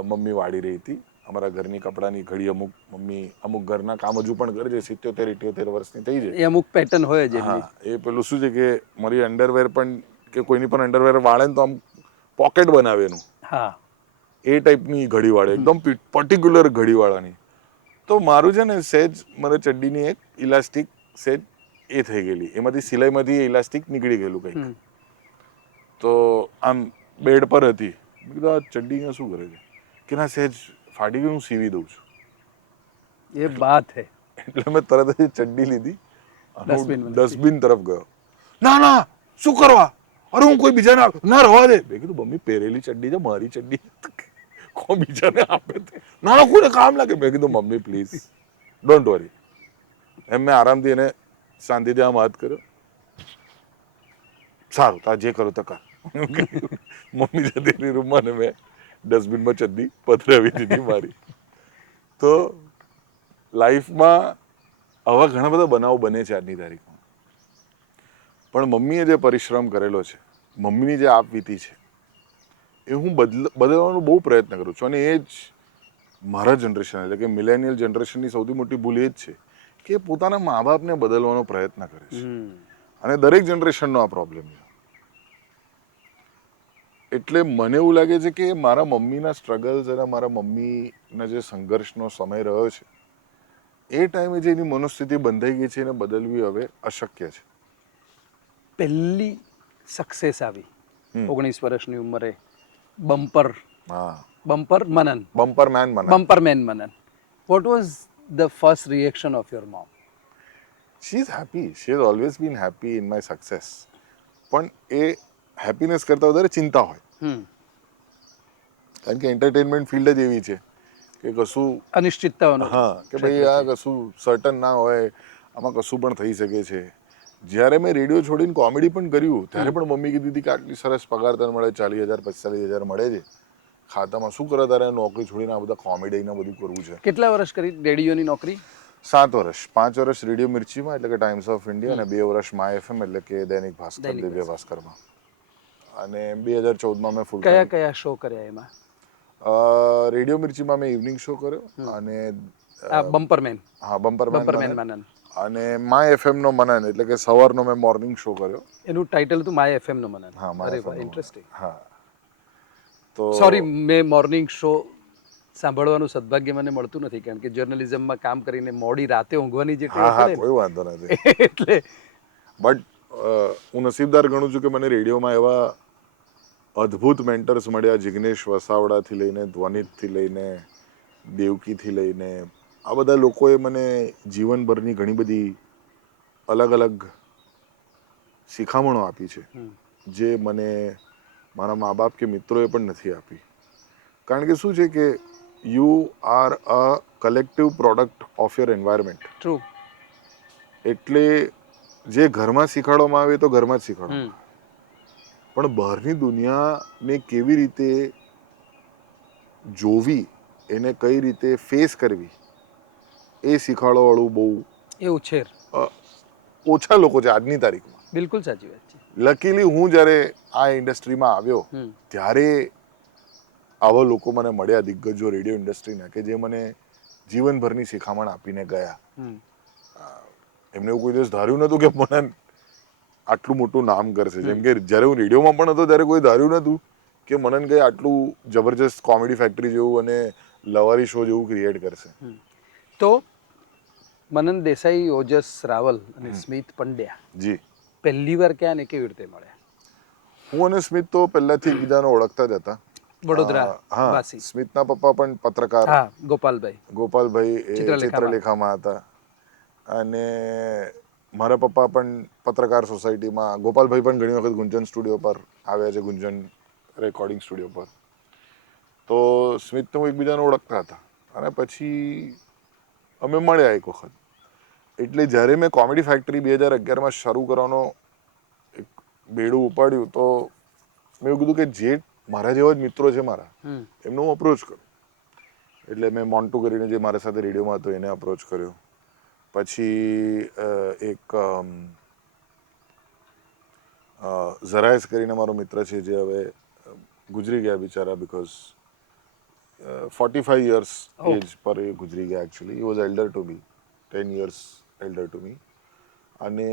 મમ્મી વાળી રહી હતી. અમારા ઘરની કપડાની ઘડી અમુક ઘરના કામ હજુ પણ કરે છે. 77-78 વર્ષની થઈ જાય. એ અમુક પેટર્ન હોય છે. હા, એ પેલું શું છે કે મારી અંડરવેર પણ કે કોઈની પણ અંડરવેર વાળે ને તો આમ પોકેટ બનાવે એનું. હા, એ ટાઈપની ઘડીવાળી એકદમ પર્ટિક્યુલર ઘડીવાળાની. તો મારું છે ને સહેજ મારા ચડ્ડીની એક ઇલાસ્ટિક સહેજ એ થઈ ગયેલી, એમાંથી સિલાઈમાંથી ઇલાસ્ટિક નીકળી ગયેલું કંઈક. તો આમ બેડ પર હતી, મેં કીધું આ ચડ્ડી શું કરે છે, કે ના સહેજ ફાટી ગયું, હું સીવી દઉં છું. એ બાત હે. એટલે મેં તરત જ ચડ્ડી લીધી અને ડસ્ટબિનમાં ડસ્ટબિન તરફ ગયો. ના ના શું કરવા, અરે હું કોઈ બીજાને ના રવા દે. મેં કીધું મમ્મી પહેરેલી ચડ્ડી છે, મારી ચડ્ડી કોણ બીજાને આપે? ના ના કોઈને કામ લાગે. મેં કીધું મમ્મી પ્લીઝ ડોન્ટ વરી. એમ મેં આરામથી એને શાંતિથી આમ વાત કર્યો. સારું તાર જે કરો તો કર. મમ્મી જતી રહી રૂમમાં ને મેં ડસ્ટબિનમાં ચડ્ડી પથરાવી દીધી મારી. તો લાઈફમાં આવા ઘણા બધા બનાવો બને છે આજની તારીખમાં, પણ મમ્મીએ જે પરિશ્રમ કરેલો છે, મમ્મીની જે આપવીતી છે, એ હું બદલવાનો બહુ પ્રયત્ન કરું છું. અને એ જ મારા જનરેશન એટલે કે મિલેનિયલ જનરેશનની સૌથી મોટી ભૂલ એ જ છે કે પોતાના મા બાપને બદલવાનો પ્રયત્ન કરે છે. અને દરેક જનરેશનનો આ પ્રોબ્લેમ છે. એટલે મને એવું લાગે છે કે મારા મમ્મીના સ્ટ્રગલ્સ અને મારા મમ્મીના જે સંઘર્ષનો સમય રહ્યો છે, એ ટાઈમે જે એની મનોસ્થિતિ બંધાઈ ગઈ છે એને બદલવી હવે અશક્ય છે. પહેલી સક્સેસ આવી 19 વર્ષની ઉંમરે, બમ્પર હા, બમ્પર મનન, બમ્પર મેન મને. Bumper man Manan. What was the first reaction of your mom? She is happy. She has always been happy in my success. પણ એ હેપીનેસ કરતાં વધારે ચિંતા હોય. કારણ કે એન્ટરટેનમેન્ટ ફિલ્ડ જ એવી છે કે કશું અનિશ્ચિતતાઓનો હા કે ભાઈ આ કશું સર્ટન ના હોય, આમાં કશું પણ થઈ શકે છે. જ્યારે મેં રેડિયો છોડીને કોમેડી પણ કર્યું ત્યારે પણ મમ્મી કીધી હતી કે આટલી સરસ પગાર તને મળે, 40,000 45,000 મળે છે ખાતામાં, શું કરે તારે નોકરી છોડીને આ બધા કોમેડી ને બધું કરવું છે. કેટલા વર્ષ કરી રેડિયોની નોકરી? 7 વર્ષ. 5 વર્ષ રેડિયો મિર્ચીમાં એટલે કે ટાઈમ્સ ઓફ ઇન્ડિયા, અને 2 વર્ષ માય એફએમ એટલે કે દૈનિક ભાસ્કર, દિવ્ય ભાસ્કરમાં. અને 2014માં મેં ફૂલ કયા કયા શો કર્યા એમાં? રેડિયો મિર્ચીમાં મેં ઇવનિંગ શો કર્યો, અને બમ્પરમેન, હા બમ્પરમેન બમ્પરમેન મનન, મનન. અને માય એફએમ નો મનન એટલે કે સવારનો મેં મોર્નિંગ શો કર્યો. એનું ટાઇટલ હતું માય એફએમ નો મનન. હા, માય અરે એફએમ વાહ, નો મનન. ઇન્ટરેસ્ટિંગ. હા. તો સોરી, મેં મોર્નિંગ શો સાંભળવાનું સદભાગ્ય મને મળતું નથી, કારણ કે જર્નલિઝમમાં કામ કરીને મોડી રાતે ઊંઘવાની જે ટેવ હા હા પડે કોઈ વાંધો નથી. ને, એટલે બટ હું નસીબદાર ગણું છું કે મને રેડિયોમાં એવા અદ્ભુત મેન્ટર્સ મળ્યા, જિગ્નેશ વસાવડાથી લઈને, ધ્વનિતથી લઈને, દેવકીથી લઈને, આ બધા લોકોએ મને જીવનભરની ઘણી બધી અલગ અલગ શિખામણો આપી છે, જે મને મારા મા બાપ કે મિત્રોએ પણ નથી આપી. કારણ કે શું છે કે you are a collective product of your environment. True. એટલે જે ઘરમાં શીખવાડવામાં આવે તો ઘરમાં જ શીખવાડવામાં આવે, પણ બહારની દુનિયાને કેવી રીતે જોવી, એને કઈ રીતે ફેસ કરવી, એ શીખવાડવાવાળું બહુ એવું છે. ઓછા લોકો છે આજની તારીખમાં. બિલકુલ સાચી વાત છે. લકીલી હું જ્યારે આ ઇન્ડસ્ટ્રીમાં આવ્યો ત્યારે આવા લોકો મને મળ્યા, દિગ્ગજો રેડિયો ઇન્ડસ્ટ્રીના, કે જે મને જીવનભરની શિખામણ આપીને ગયા. એમને એવું કોઈ દિવસ ધાર્યું નહોતું કે મને આટલું મોટું નામ કરશે. જેમ કે જ્યારે હું રેડિયોમાં પણ હતો ત્યારે કોઈ ધાર્યું નહોતું કે મનન કઈ આટલું જબરજસ્ત કોમેડી ફેક્ટરી જેવું અને લવારી શો જેવું ક્રિએટ કરશે. તો મનન દેસાઈ, ઓજસ રાવલ અને સ્મિત પંડ્યા જી, પહેલી વાર ક્યાં ને કેવી રીતે મળ્યા? હું અને સ્મિત તો પહેલાથી એકબીજાને ઓળખતા જ હતા. વડોદરા હા, વાસી. સ્મિતના પપ્પા પણ પત્રકાર, હા, ગોપાલભાઈ. ગોપાલભાઈ એ ચિત્રલેખામાં હતા, અને મારા પપ્પા પણ પત્રકાર સોસાયટીમાં, ગોપાલભાઈ પણ ઘણી વખત ગુંજન સ્ટુડિયો પર આવ્યા છે, ગુંજન રેકોર્ડિંગ સ્ટુડિયો પર. તો સ્મિતને હું એકબીજાને ઓળખતા હતા, અને પછી અમે મળ્યા એક વખત. એટલે જ્યારે મેં કોમેડી ફેક્ટરી 2011માં શરૂ કરવાનો એક બેડું ઉપાડ્યું, તો મેં એવું કીધું કે જે મારા જેવા જ મિત્રો છે મારા, એમનો હું અપ્રોચ કરું. એટલે મેં મોન્ટુ કરીને જે મારા સાથે રેડિયોમાં હતો એને અપ્રોચ કર્યો. પછી એક ઝરાયસ કરીને મારો મિત્ર છે, જે હવે ગુજરી ગયા બિચારા, બીકોઝ 45 યર્સ એજ પર એ ગુજરી ગયા. Actually he was elder to me, 10 years elder to me. અને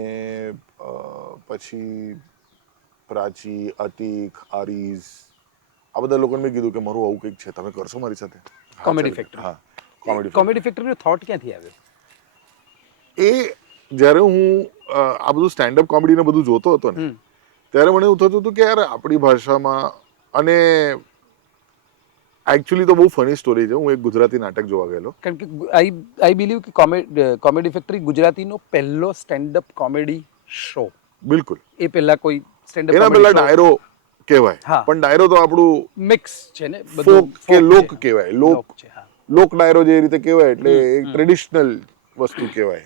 પછી પ્રાચી, અતિક, આરીઝ, આ બધા લોકોને મેં કીધું કે મારું આવું કંઈક છે, તમે કરશો મારી સાથે? હા, કોમેડી ચાલો. ફેક્ટરી. હા, કોમેડી કોમેડી ફેક્ટરીનો થોટ ક્યાંથી આવ્યો? એ જ્યારે હું આ બધું સ્ટેન્ડઅપ કોમેડી ને બધું જોતો હતો ને, ત્યારે મને એવું થતું હતું કે યાર આપણી ભાષામાં, અને એકચ્યુઅલી તો બહુ ફની સ્ટોરી છે. હું એક ગુજરાતી નાટક જોવા ગયેલો. કારણ કે આઈ બિલીવ કે કોમેડી ફેક્ટરી ગુજરાતીનો પહેલો સ્ટેન્ડઅપ કોમેડી શો. બિલકુલ. એ પહેલા કોઈ સ્ટેન્ડઅપ એના કોમેડી પહેલા શો ડાયરો કહેવાય, હા. પણ ડાયરો તો આપણું મિક્સ છે ને, ફોક કે લોક છે. કહેવાય. લોક છે, હા. લોક ડાયરો જે રીતે કહેવાય, એટલે એક ટ્રેડિશનલ વસ્તુ કહેવાય.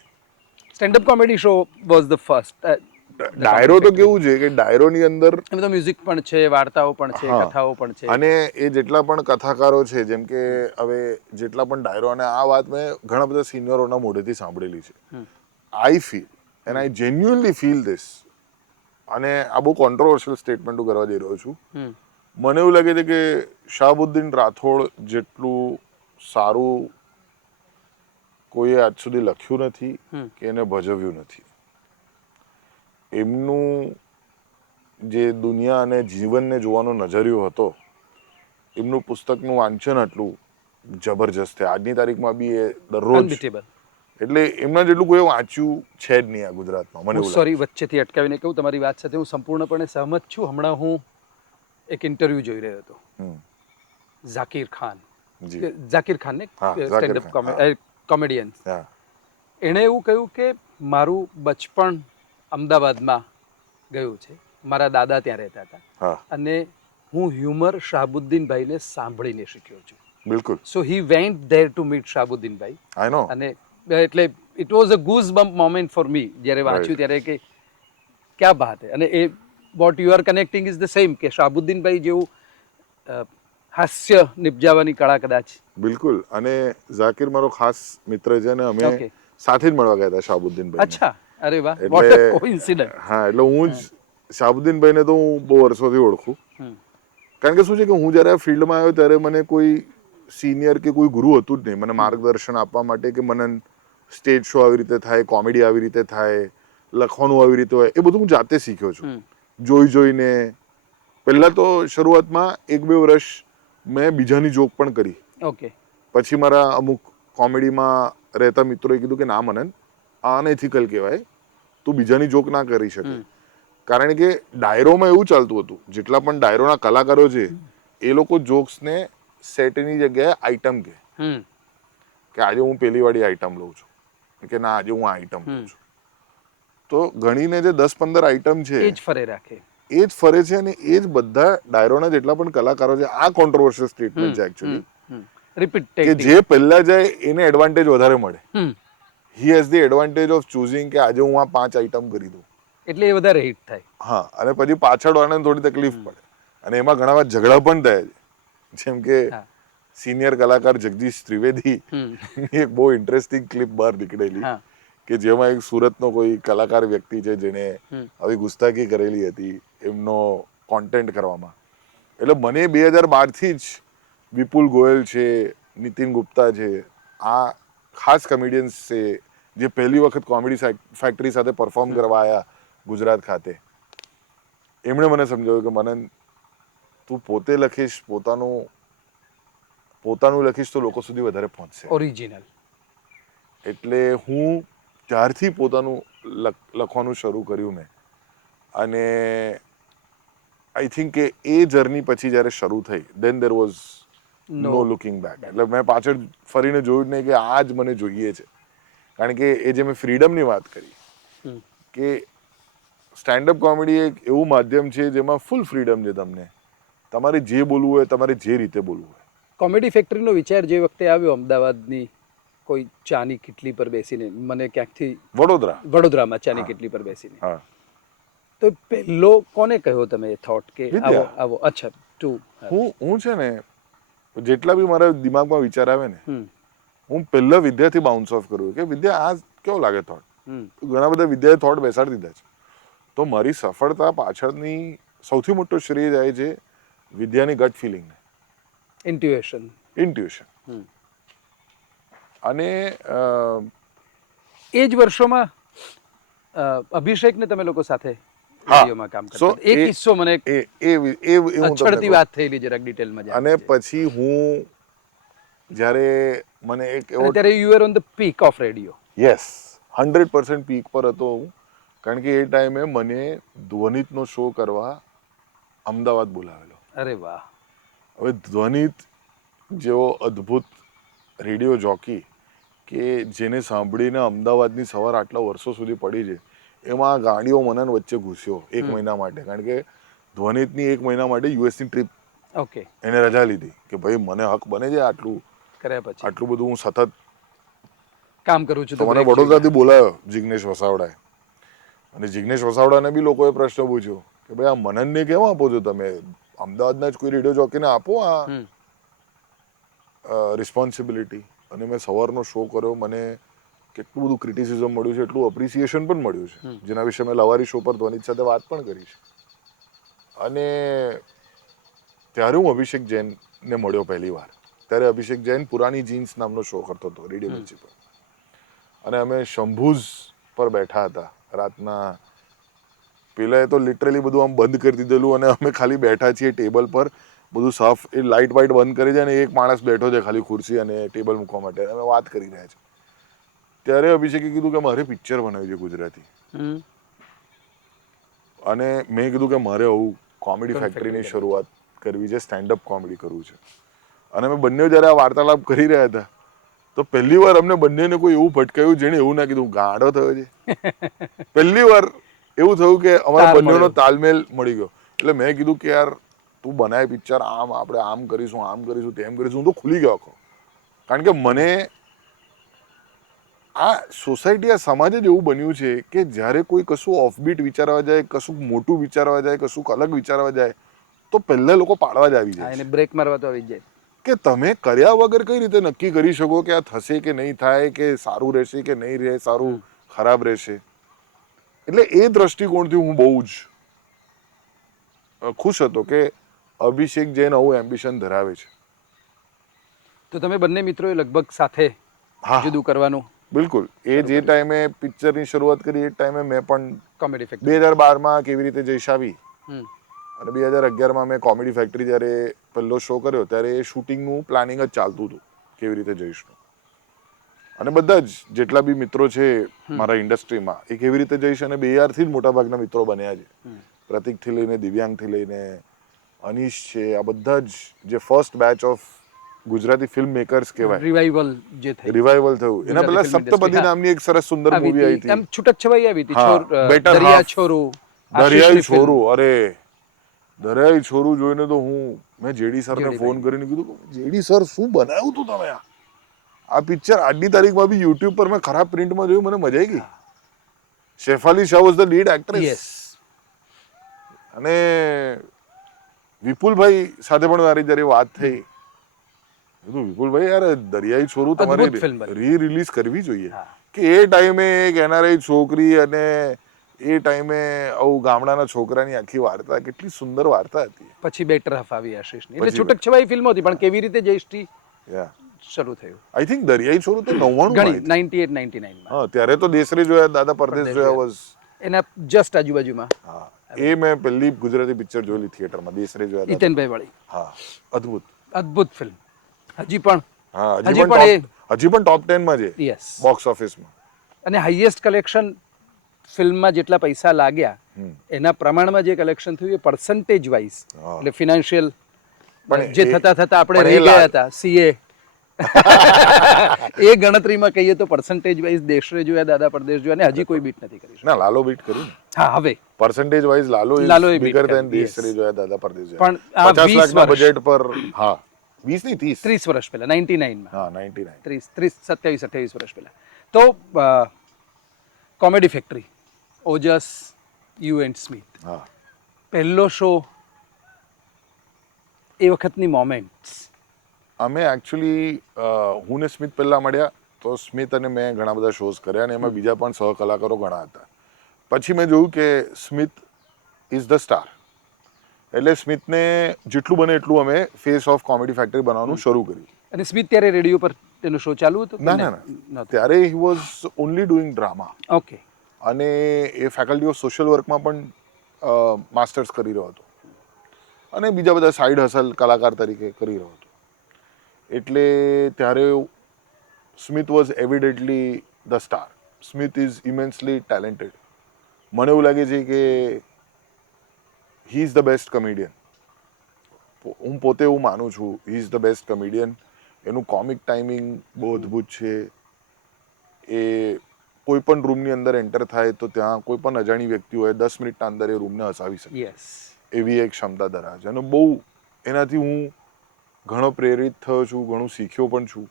Stand up comedy show was the first. ડાયરો તો કેવું છે કે ડાયરોની અંદર એમાં તો મ્યુઝિક પણ છે, વાર્તાઓ પણ છે, હા. કથાઓ પણ છે. અને એ જેટલા પણ કથાકારો છે, જેમ કે હવે જેટલા પણ ડાયરો, અને આ વાત મેં ઘણા બધા સિનિયરોના મોઢેથી સાંભળેલી છે. I feel and I genuinely feel this, અને આ બહુ કોન્ટ્રોવર્શિયલ સ્ટેટમેન્ટ કરવા જઈ રહ્યો છું. મને એવું લાગે છે કે શાહબુદ્દીન રાઠોડ જેટલું સારું કોઈએ આજ સુધી લખ્યું નથી કે એને ભજવ્યું નથી. એમનું જે દુનિયા અને જીવનને જોવાનો નજરિયો હતો, એમનું પુસ્તકનું વાંચન આટલું જબરજસ્ત છે. આજની તારીખમાં બી એ દરરોજ, અનબીટેબલ. એટલે એમના જેટલું કોઈ વાંચ્યું છે જ નહીં આ ગુજરાતમાં, મને હું એવું સોરી લાગે. વચ્ચેથી અટકાવીને કહું, તમારી વાત સાથે હું સંપૂર્ણપણે સહમત છું. હમણાં હું એક ઇન્ટરવ્યુ જોઈ રહ્યો હતો. ઝાકીર ખાન, જી. ઝાકીર ખાન ને હા, ઝાકીર સ્ટેન્ડઅપ ખાન, હા. કોમેડિયન. હા, એણે એવું કહ્યું કે મારું બચપણ અમદાવાદમાં ગયું છે, મારા દાદા ત્યાં રહેતા હતા, હા, અને હું હ્યુમર શાહબુદ્દીનભાઈને સાંભળીને શીખ્યો છું. બિલકુલ. So he went there to meet શાહબુદ્દીનભાઈ. I know. અને એટલે it was a goose bump moment for me જ્યારે વાંચ્યું ત્યારે, કે ક્યાં બાત હે. અને એ what you are connecting is the same, કે શાહબુદ્દીનભાઈ જેવું હાસ્ય નિપજાવવાની કળા કદાચ. બિલકુલ. અને ઝાકીર મારો ખાસ મિત્ર છે, અને અમે ઓકે. સાથે જ મળવા ગયા હતા શાહબુદ્દીનભાઈ. અચ્છા, અરે વાહ, વોટ અ કોઇન્સિડન્સ. હા, એટલે હું જ શાહબુદ્દીનભાઈને તો હું બહુ વર્ષોથી ઓળખું. કારણ કે શું છે કે હું જ્યારે આ ફિલ્ડમાં આવ્યો ત્યારે મને કોઈ સિનિયર કે કોઈ ગુરુ હતું જ નહીં મને માર્ગદર્શન આપવા માટે, કે મને સ્ટેજ શો આવી રીતે થાય, કોમેડી આવી રીતે થાય, લખવાનું આવી રીતે હોય, એ બધું હું જાતે શીખ્યો છું, જોઈને. પહેલા તો શરૂઆતમાં 1-2 વર્ષ મેં બીજાની જોક પણ કરી. ઓકે. પછી મારા અમુક કોમેડીમાં રહેતા મિત્રોએ કીધું કે ના મનન, આ અનએથિકલ કહેવાય, તું બીજાની જોક ના કરી શકે. કારણ કે ડાયરોમાં એવું ચાલતું હતું, જેટલા પણ ડાયરોના કલાકારો છે, એ લોકો જોક્સને સેટની જગ્યાએ આઈટમ કહે, કે આજે હું પેલી વાળી આઈટમ લઉં છું, કે ના આજે હું આ આઈટમ લઉં છું. તો ગણીને જે 10-15 આઈટમ છે, એ જ ફરે રાખે, એ જ ફરે છે, અને એ જ બધા ડાયરોના જેટલા પણ કલાકારો છે. આ કોન્ટ્રોવર્શિયલ સ્ટેટમેન્ટ છે એકચ્યુઅલી, કે જે પહેલા જાય એને એડવાન્ટેજ વધારે મળે. He has the advantage of choosing કે આજે હું આ 5 આઈટમ કરી દઉં, એટલે એ વધારે હિટ થાય. હા, અને પછી પાછળ વાળાને થોડી તકલીફ પડે, અને એમાં ઘણા વાર ઝઘડા પણ થાય છે. જેમ કે સિનિયર કલાકાર જગદીશ ત્રિવેદી એક બહુ ઇન્ટરેસ્ટિંગ ક્લિપ બહાર નીકળેલી, કે જેમાં એક સુરતનો કોઈ કલાકાર વ્યક્તિ છે જેને આવી ગુસ્તાખી કરેલી હતી એમનો કોન્ટેન્ટ કરવામાં. એટલે મને 2012 જ વિપુલ ગોયલ છે, નીતિન ગુપ્તા છે, આ ખાસ કોમેડિયન્સ છે જે પહેલી વખત કોમેડી ફેક્ટરી સાથે પરફોર્મ કરવા આવ્યા ગુજરાત ખાતે. એમણે મને સમજાવ્યું કે મનન, તું પોતે લખીશ, પોતાનું લખીશ તો લોકો સુધી વધારે પહોંચશે. ઓરિજિનલ. એટલે હું ત્યારથી પોતાનું લખવાનું શરૂ કર્યું મેં, અને આઈ થિંક કે એ જર્ની પછી જ્યારે શરૂ થઈ, then there was no looking back. એટલે મેં પાછળ ફરીને જોયું નહીં કે આ જ મને જોઈએ છે. કારણ કે એ જે મેં ફ્રીડમની વાત કરી, કે સ્ટેન્ડઅપ કોમેડી એક એવું માધ્યમ છે જેમાં ફૂલ ફ્રીડમ છે તમને, તમારે જે બોલવું હોય, તમારે જે રીતે બોલવું હોય. કોમેડી ફેક્ટરીનો વિચાર જે વખતે આવ્યો અમદાવાદની કોઈ ચાની કિટલી પર બેસીને, મને ક્યાંકથી વડોદરામાં ચાની કિટલી પર બેસીને, તો પહેલો કોને કહ્યો તમે એ થોટ કે આવો આવો? અચ્છા, હું છે ને જેટલા બી મારા દિમાગમાં વિચાર આવે ને, હું પહેલા વિદ્યાથી બાઉન્સ ઓફ કરું કે વિદ્યા આ કેવો લાગે થોટ. ઘણા બધા વિદ્યાએ થોટ બેસાડી દીધા છે. તો મારી સફળતા પાછળની સૌથી મોટો શ્રેય જાય છે વિદ્યાની ગટ ફિલિંગને, ઇન્ટ્યુશન. અને એ જ વર્ષોમાં અભિષેકને તમે લોકો સાથે રેડિયોમાં કામ So, કરતા એક કિસ્સો મને એ હું તમને અછડતી કહું. વાત થયેલી જરાક ડિટેલમાં અને પછી હું જ્યારે મને એક એવો ત્યારે you are on the peak of radio. Yes 100% peak પર હતો હું, કારણ કે એ ટાઈમે મને ધ્વનિતનો શો કરવા અમદાવાદ બોલાવેલો. અરે વાહ. હવે ધ્વનિત જેવો અદ્ભુત રેડિયો જોકી કે જેને સાંભળીને અમદાવાદની સવાર આટલા વર્ષો સુધી પડી છે, એમાં ગાડીઓ મનન વચ્ચે ઘૂસ્યો એક મહિના માટે, કારણ કે ધ્વનિતની એક મહિના માટે યુએસની ટ્રીપ ઓકે એને રજા લીધી કે ભાઈ મને હક બને છે આટલું કર્યા પછી આટલું બધું હું સતત. કામ કરું છું તો મને break વડોદરાથી બોલાયો જિગ્નેશ વસાવડાએ, અને જિગ્નેશ વસાવડાને બી લોકોએ પ્રશ્ન પૂછ્યો કે ભાઈ આ મનનને કેમ આપો છો તમે, અમદાવાદના જ કોઈ રેડિયો જોકીને આપો આ હમ. રિસ્પોન્સિબિલિટી. અને મેં સવારનો શો કર્યો, મને કેટલું બધું ક્રિટિસિઝમ મળ્યું છે, એટલું અપ્રિસિએશન પણ મળ્યું છે, જેના વિશે મેં લવારી શો પર ધ્વનિત સાથે વાત પણ કરી છે. અને ત્યારે હું અભિષેક જૈનને મળ્યો પહેલી વાર. ત્યારે અભિષેક જૈન પુરાની જીન્સ નામનો શો કરતો હતો રેડિયો મિર્ચી પર, અને અમે શંભુઝ પર બેઠા હતા રાતના. પેલા તો લિટરલી બધું આમ બંધ કરી દીધેલું, અને અમે ખાલી બેઠા છીએ ટેબલ પર, બધું સાફ, એ લાઇટ વાઇટ બંધ કરી છે, અને એક માણસ બેઠો છે ખાલી ખુરશી અને ટેબલ મૂકવા માટે, અમે વાત કરી રહ્યા છીએ. ત્યારે અભિષેકે કીધું કે મારે પિક્ચર બનાવ્યું છે ગુજરાતી, હમ. અને મેં કીધું કે મારે આવું કોમેડી Comedy ફેક્ટરીની factory શરૂઆત કરવી છે, સ્ટેન્ડઅપ કોમેડી કરવું છે. અને અમે બંને જ્યારે આ વાર્તાલાપ કરી રહ્યા હતા, તો પહેલી વાર અમને બંનેને કોઈ એવું ભટકાયું જેને એવું ના કીધું ગાંડો થયો છે. પહેલી વાર એવું થયું કે અમારા તાલ બંનેનો મળ્યો. તાલમેલ મળી ગયો. એટલે મેં કીધું કે યાર તું બનાય પિક્ચર, આમ આપણે આમ કરીશું તેમ કરીશું. હું તો ખુલી ગયો આખો, કારણ કે મને આ સોસાયટી, આ સમાજ જ એવું બન્યું છે કે જ્યારે કોઈ કશું ઓફબીટ વિચારવા જાય, કશું મોટું વિચારવા જાય, કશું અલગ વિચારવા જાય, તો પહેલા લોકો પાડવા જ આવી હા, જાય એને છે. બ્રેક મારવા તો આવી જ જાય. કે તમે કર્યા વગર કઈ રીતે નક્કી કરી શકો કે આ થશે કે નહીં થાય, કે સારું રહેશે કે નહીં રહે, સારું ખરાબ રહેશે. એટલે એ દ્રષ્ટિકોણથી હું બહુ જ ખુશ હતો કે અભિષેક જૈન આવું એમ્બિશન ધરાવે છે. તો તમે બંને મિત્રોએ લગભગ સાથે હા, જુદું કરવાનું બિલકુલ. એ જે ટાઈમે પિક્ચરની શરૂઆત કરી એ ટાઈમે મેં પણ કોમેડી ફેક્ટરી. 2012માં કેવી રીતે જઈશ આવી, હમ. અને 2011માં મેં કોમેડી ફેક્ટરી જ્યારે પહેલો શો કર્યો, ત્યારે એ શૂટિંગનું પ્લાનિંગ જ ચાલતું હતું કેવી રીતે જઈશનું. અને બધા જ જેટલા બી મિત્રો છે મારા ઇન્ડસ્ટ્રીમાં, એ કેવી રીતે જઈશ અને બેયારથી જ મોટાભાગના મિત્રો બન્યા છે. પ્રતિકથી લઈને દિવ્યાંગથી લઈને અનીશ છે, આ બધા જ જે first batch of Gujarati film makers કહેવાય, રિવાઇવલ જે થઈ રિવાઇવલ થયું. એના પહેલા film industry, સપ્તપદી હા. નામની એક સરસ સુંદર આવી મૂવી આવી હતી, હતી. એમ છૂટક છવાઈ આવી હતી. હા, Better દરિયા Half. છોરું, દરિયાઈ આશિષની film. છોરું, અરે દરિયાઈ છોરું જોઈને તો મેં જેડી સરને જેડી ફોન ભાઈ. કરીને કીધું, જેડી સર શું બનાવ્યું તું તમે આ પિક્ચર આજની તારીખમાં બી યુટ્યુબ પર મેં ખરાબ પ્રિન્ટમાં જોયું, મને મજા આવી ગઈ. Shefali Shah was the lead actress. Yes. અને વિપુલભાઈ સાથે પણ મારી જ્યારે વાત થઈ, કીધું વિપુલભાઈ યાર દરિયાઈ છોરું તમારે અદ્ભુત film બની. રી રિલીઝ કરવી જોઈએ. હા. કે એ ટાઈમે એક એનઆરઆઈ છોકરી અને એ ટાઈમે આવું ગામડાના છોકરાની આખી વાર્તા, કેટલી સુંદર વાર્તા હતી. પછી બેટર હાફ આવી આશિષની. એટલે પછી છૂટક છવાઈ ફિલ્મો હતી, પણ કેવી રીતે જયશ્રી યા શરૂ થયું. આઈ થિંક દરિયાઈ છોરું તો 99 ઘણી માં 98 99 માં. હા, ત્યારે તો દેશરે જોયા, દાદા પરદેશ પરદેશ જોયા જોયા. વોઝ. એના જસ્ટ આજુબાજુમાં હા, એ મેં પહેલી ગુજરાતી પિક્ચર જોયેલી થિયેટરમાં, દેશરે જોયા દાદા. ઈતનભાઈ વાળી હા, અદ્ભુત. અદ્ભુત ફિલ્મ. હજી પણ હા, હજી પણ હજી પણ ટોપ 10 માં છે યસ. બોક્સ ઓફિસમાં. અને હાઈએસ્ટ કલેક્શન ફિલ્મમાં જેટલા પૈસા લાગ્યા એના પ્રમાણમાં જે કલેક્શન થયું એ પર્સન્ટેજ વાઇઝ, હા. એટલે ફિનાન્શિયલ પણ જે એ- થતા થતા આપણે પણ એ રહી ગયા લાગ- હતા સીએ એ ગણતરીમાં કહીએ તો પર્સન્ટેજ વાઇઝ દેશરે જોયા, દાદા પરદેશ જોયા, અને હજી કોઈ બીટ નથી કરી ના, લાલો બીટ કર્યું ને. હા, હવે પર્સન્ટેજ વાઇઝ લાલો લાલોએ ઇઝ beat બિગર કર્યું, ધેન yes. દેશરે જોયા, દાદા પરદેશ પણ જોયા. આ 50 લાખના 20 વર્ષ. બજેટ પર. હા, 20 નહીં 30. 30 વર્ષ પહેલા 99 માં, હા, 99. 30 27 28 વર્ષ પહેલા. તો comedy factory, Ojas, you and Smith, હા, પહેલો શો, એ વખતની મોમેન્ટ્સ. અમે એકચ્યુઅલી હું ને સ્મિથ પહેલા મળ્યા, તો સ્મિથ અને મેં ઘણા બધા શોઝ કર્યા, અને એમાં બીજા પણ સહકલાકારો ઘણા હતા. પછી મેં જોયું કે સ્મિથ ઇઝ ધ સ્ટાર, એટલે સ્મિથને જેટલું બને એટલું અમે ફેસ ઓફ કોમેડી ફેક્ટરી બનાવવાનું શરૂ કર્યું. અને સ્મિથ ત્યારે રેડિયો પર તેનો શો ચાલુ હતો? ના ના ના, ત્યારે he was only doing drama, okay. અને એ ફેકલ્ટી ઓફ સોશિયલ વર્કમાં પણ માસ્ટર્સ કરી રહ્યો હતો અને બીજા બધા સાઈડ હસલ કલાકાર તરીકે કરી રહ્યો હતો. એટલે ત્યારે Smith was evidently the star. Smith is immensely talented. મને એવું લાગે છે કે he is the best comedian. હું પોતે એવું માનું છું, he is the best comedian. એનું કોમિક ટાઈમિંગ બહુ અદ્ભુત છે. એ કોઈ પણ રૂમની અંદર એન્ટર થાય તો ત્યાં કોઈ પણ અજાણી વ્યક્તિ હોય 10 મિનિટના અંદર એ રૂમને હસાવી શકે યસ, એવી એક ક્ષમતા ધરાવે છે. અને બહુ એનાથી હું ઘણો પ્રેરિત થયો છું, ઘણું શીખ્યો પણ છું.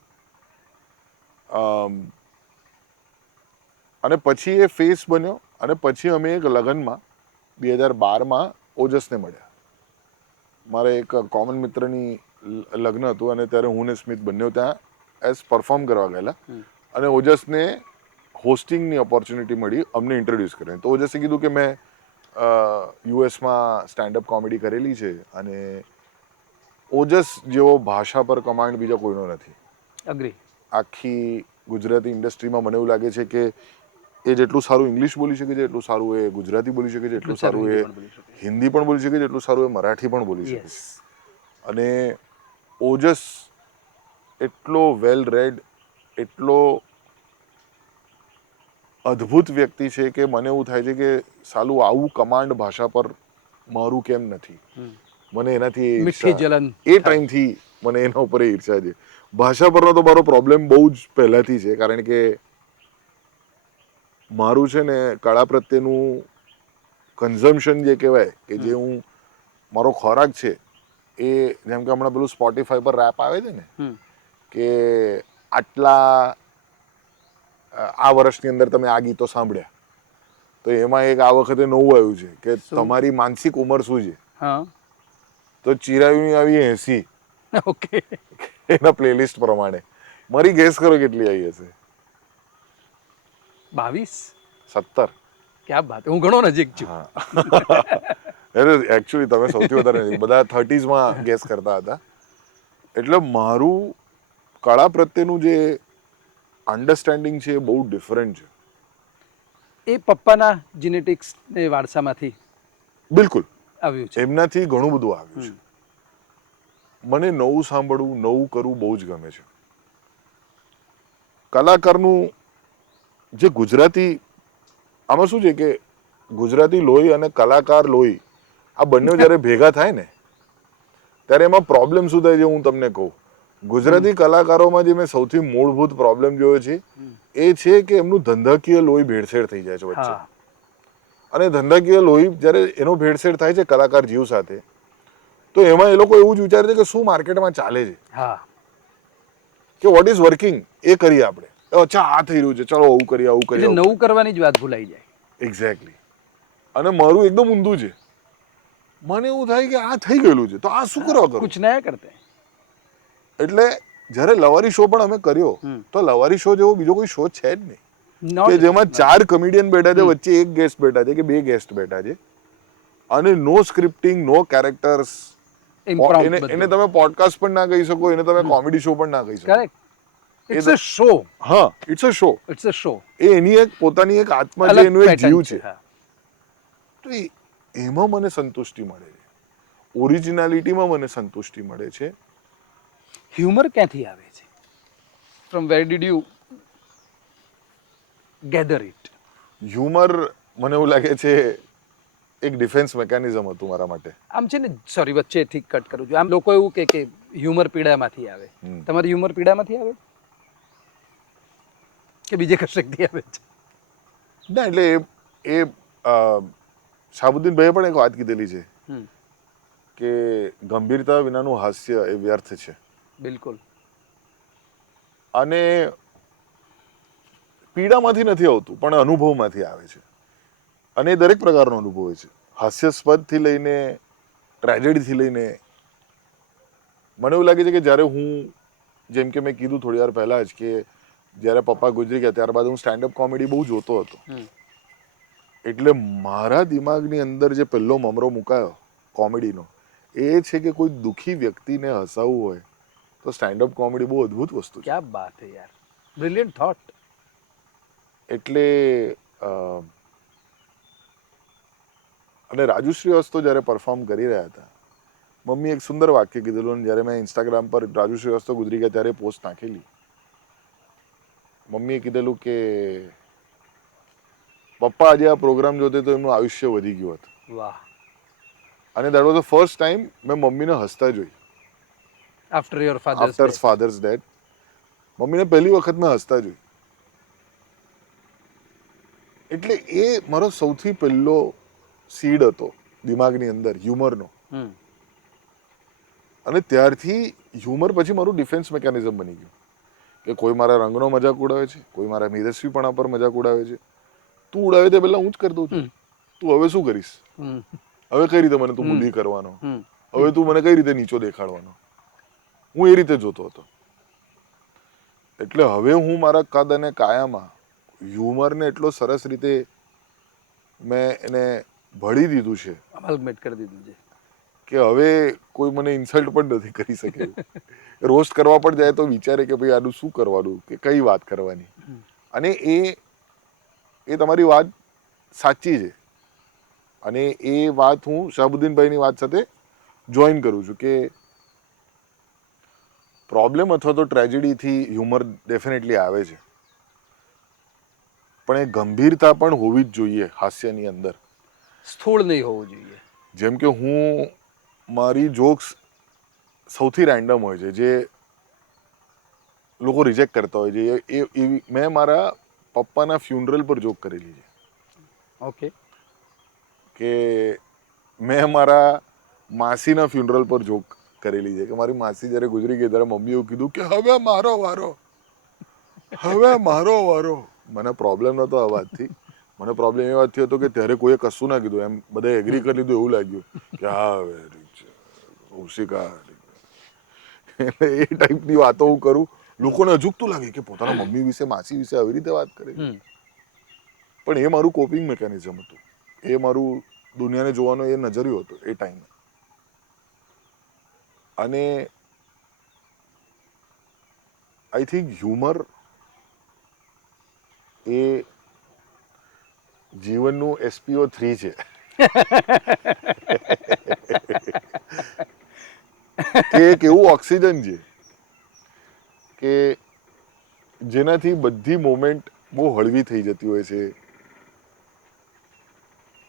અને પછી એ ફેસ બન્યો અને પછી અમે એક લગ્નમાં 2012માં ઓજસને મળ્યા. મારે એક કોમન મિત્રની લગ્ન હતું અને ત્યારે હું ને સ્મિથ બંને ત્યાં એઝ પરફોર્મ કરવા ગયેલા અને ઓજસને હોસ્ટિંગની ઓપોર્ચ્યુનિટી મળી અમને ઇન્ટ્રોડ્યુસ કરીને. તો ઓજસે કીધું કે મેં યુએસમાં સ્ટેન્ડઅપ કોમેડી કરેલી છે અને ઓજસ જેવો ભાષા પર કમાન્ડ બીજા કોઈનો નથી. અગ્રી. આખી ગુજરાતી ઇન્ડસ્ટ્રીમાં મને એવું લાગે છે કે એ જેટલું સારું ઇંગ્લિશ બોલી શકે છે, એટલું સારું એ ગુજરાતી બોલી શકે છે, એટલું સારું એ હિન્દી પણ બોલી શકે છે, એટલું સારું એ મરાઠી પણ બોલી શકે છે. અને ઓજસ એટલો વેલ રેડ, એટલો અદ્ભુત વ્યક્તિ છે કે મને એવું થાય છે કે સાલું આવું કમાન્ડ ભાષા પર મારું કેમ નથી. મને એનાથી મીઠી જલન એ ટાઈમથી મને એના ઉપર ઈર્ષા છે. ભાષા પરનો તો મારો પ્રોબ્લેમ બહુ જ પહેલાથી છે, કારણ કે મારું છે ને કળા પ્રત્યેનું કન્ઝમ્પશન જે કહેવાય કે જે હું મારો ખોરાક છે એ જેમ કે હમણાં પેલું સ્પોટીફાઈ પર રેપ આવે છે ને કે આટલા આ વર્ષની અંદર તમે આ ગીતો સાંભળ્યા, તો એમાં એક આ વખતે નવું આવ્યું છે કે તમારી માનસિક ઉંમર શું છે. તો ચિરાયુની આવી 80. ઓકે. એના પ્લેલિસ્ટ પ્રમાણે મારી ગેસ કરો કેટલી આવી હશે? 22, 17. ક્યાં વાત, હું ઘણો નજીક છું. એકચ્યુઅલી તમે સૌથી વધારે બધા 30sમાં ગેસ કરતા હતા. એટલે મારું કળા પ્રત્યેનું જે અન્ડરસ્ટેન્ડિંગ છે એ બહુ ડિફરન્ટ છે. એ પપ્પાના જીનેટિક્સ ને વારસામાંથી બિલકુલ આવ્યું છે. એમનાથી ઘણું બધું આવ્યું છે. મને નવું સાંભળવું, નવું કરવું બહુ જ ગમે છે. કલાકારનું જે ગુજરાતી, આમાં શું છે કે ગુજરાતી લોહી અને કલાકાર લોહી આ બંને જ્યારે ભેગા થાય ને ત્યારે એમાં પ્રોબ્લેમ શું થાય છે હું તમને કહું. ગુજરાતી કલાકારોમાં જે મેં સૌથી મૂળભૂત પ્રોબ્લેમ જોયો છે એ છે કે એમનું ધંધાકીય લોહી ભેળસેળ થઈ જાય છે વચ્ચે. અને ધંધાકીય લોહી જ્યારે એનો ભેળસેળ થાય છે કલાકાર જીવ સાથે, તો એમાં એ લોકો એવું જ વિચારે છે કે શું માર્કેટમાં ચાલે છે, કે વોટ ઇઝ વર્કિંગ એ કરીએ આપણે. અચ્છા આ થઈ રહ્યું છે, ચલો આવું કરીએ, આવું કરીએ. નવું કરવાની જ વાત ભૂલાઈ જાય. એક્ઝેક્ટલી. અને મારું એકદમ ઊંધું છે. મને એવું થાય કે આ થઈ ગયેલું છે તો આ શું કરવા કરું. કુછ નયા કરતે. એટલે જ્યારે લવારી શો પણ અમે કર્યો તો લવારી શો જેવો બીજો કોઈ શો છે જ નહીં કે જેમાં 4 કોમેડિયન બેઠા છે, વચ્ચે એક ગેસ્ટ બેઠા છે કે 2 ગેસ્ટ બેઠા છે અને નો સ્ક્રિપ્ટિંગ, નો કેરેક્ટર્સ. એને તમે પોડકાસ્ટ પણ ના કહી શકો, એને તમે કોમેડી શો પણ ના કહી શકો. કરેક્ટ. It's a show. હા, it's a show. It's a show. એ એની એક પોતાની એક આત્મા છે, એનું એક જીવ છે. તો એમાં મને સંતુષ્ટિ મળે છે. ઓરિજિનાલિટીમાં મને સંતુષ્ટિ મળે છે. હ્યુમર ક્યાંથી આવે છે? From where did you gather it? Humour મને એવું લાગે છે એક ડિફેન્સ મિકેનિઝમ હતું મારા માટે. આમ છે ને, સોરી વચ્ચેથી કટ કરું છું. આમ લોકો એવું કે હ્યુમર પીડામાંથી આવે. તમારી હ્યુમર પીડામાંથી આવે કે બીજે કશેકથી આવે છે? ના, એટલે એ શાહબુદ્દીનભાઈએ પણ એક વાત કીધેલી છે કે ગંભીરતા વિનાનું હાસ્ય એ વ્યર્થ છે. બિલકુલ. અને પીડામાંથી નથી આવતું પણ અનુભવમાંથી આવે છે. અને એ દરેક પ્રકારનો અનુભવ હોય છે, હાસ્યાસ્પદથી લઈને ટ્રેજેડીથી લઈને. મને એવું લાગે છે કે જ્યારે હું, જેમ કે મેં કીધું થોડી વાર પહેલા જ કે જ્યારે પપ્પા ગુજરી ગયા ત્યારબાદ હું સ્ટેન્ડઅપ કોમેડી બહુ જોતો હતો. એટલે મારા દિમાગની અંદર જે પહેલો મમરો મુકાયો કોમેડીનો એ છે કે કોઈ દુઃખી વ્યક્તિને હસાવવું હોય તો સ્ટેન્ડઅપ કોમેડી બહુ અદ્ભુત વસ્તુ છે. ક્યાં બાત હે યાર, બ્રિલિયન્ટ થોટ. એટલે અને રાજુ શ્રીવાસ્તવ જ્યારે પરફોર્મ કરી રહ્યા હતા, મમ્મી એક સુંદર વાક્ય કીધેલું, અને જ્યારે મેં ઇન્સ્ટાગ્રામ પર રાજુ શ્રીવાસ્તવ ગુજરી ગયા ત્યારે પોસ્ટ નાખેલી, મમ્મીએ કીધેલું કે પપ્પા આજે આ પ્રોગ્રામ જોતે તો એમનું આયુષ્ય વધી ગયું હતું. વાહ. અને that was the first time મેં મમ્મીને હસતા જોઈ after your father's after death. Father's death. મમ્મીને પહેલી વખત મેં હસતા જોઈ. એટલે એ મારો સૌથી પહેલો સીડ હતો દિમાગની અંદર હ્યુમરનો. અને ત્યારથી હ્યુમર પછી મારું ડિફેન્સ મિકેનિઝમ બની ગયું કે કોઈ મારા રંગનો મજાક ઉડાવે છે, કોઈ મારા મેદસ્વીપણા પર મજાક ઉડાવે છે, તું ઉડાવે તે પહેલા હું જ કરી દઉં છું. તું હવે શું કરીશ? હવે કઈ રીતે મને તું બુલી કરવાનો? હવે તું મને કઈ રીતે નીચો દેખાડવાનો? હું એ રીતે જોતો હતો. એટલે હવે હું મારા કદ અને કાયામાં હ્યુમરને એટલો સરસ રીતે મેં એને ભળી દીધું છે અમલમેટ કરી દીધું છે કે હવે કોઈ મને ઇન્સલ્ટ પણ નથી કરી શકે. રોસ્ટ કરવા પણ જાય તો વિચારે કે ભાઈ આનું શું કરવાનું, કે કઈ વાત કરવાની. અને એ તમારી વાત સાચી છે. અને એ વાત હું શાહબુદ્દીનભાઈની વાત સાથે જોઈન કરું છું કે પ્રોબ્લેમ અથવા તો ટ્રેજેડીથી હ્યુમર ડેફિનેટલી આવે છે, પણ એ ગંભીરતા પણ હોવી જ જોઈએ હાસ્યની અંદર. સ્થૂળ નહીં હોવું જોઈએ. જેમ કે હું મારી જોક્સ સૌથી રેન્ડમ હોય છે, જે લોકો રિજેક્ટ કરતા હોય છે. એવી મેં મારા પપ્પાના ફ્યુનરલ પર જોક કરેલી છે. ઓકે. કે મેં મારા માસીના ફ્યુનરલ પર જોક કરેલી છે કે મારી માસી જ્યારે ગુજરી ગઈ ત્યારે મમ્મી એવું કીધું કે હવે મારો વારો, હવે મારો વારો. મને પ્રોબ્લેમ નહોતો આ વાતથી. મને પ્રોબ્લેમ એ વાતથી હતો કે ત્યારે કોઈએ કશું ના કીધું, એમ બધાએ એગ્રી કરી લીધું એવું લાગ્યું કે હા વેરી છે કૌશિકા. એટલે એ ટાઈપની વાતો હું કરું, લોકોને અજુગતું લાગે કે પોતાના મમ્મી વિશે, માસી વિશે આવી રીતે વાત કરે. પણ એ મારું કોપિંગ મિકેનિઝમ હતું. એ મારું દુનિયાને જોવાનો એ નજરિયો હતો એ ટાઈમે. અને આઈ થિંક હ્યુમર એ જીવનનું SPO3 છે. કે એક એવું ઓક્સિજન છે કે જેનાથી બધી મોમેન્ટ બહુ હળવી થઈ જતી હોય છે.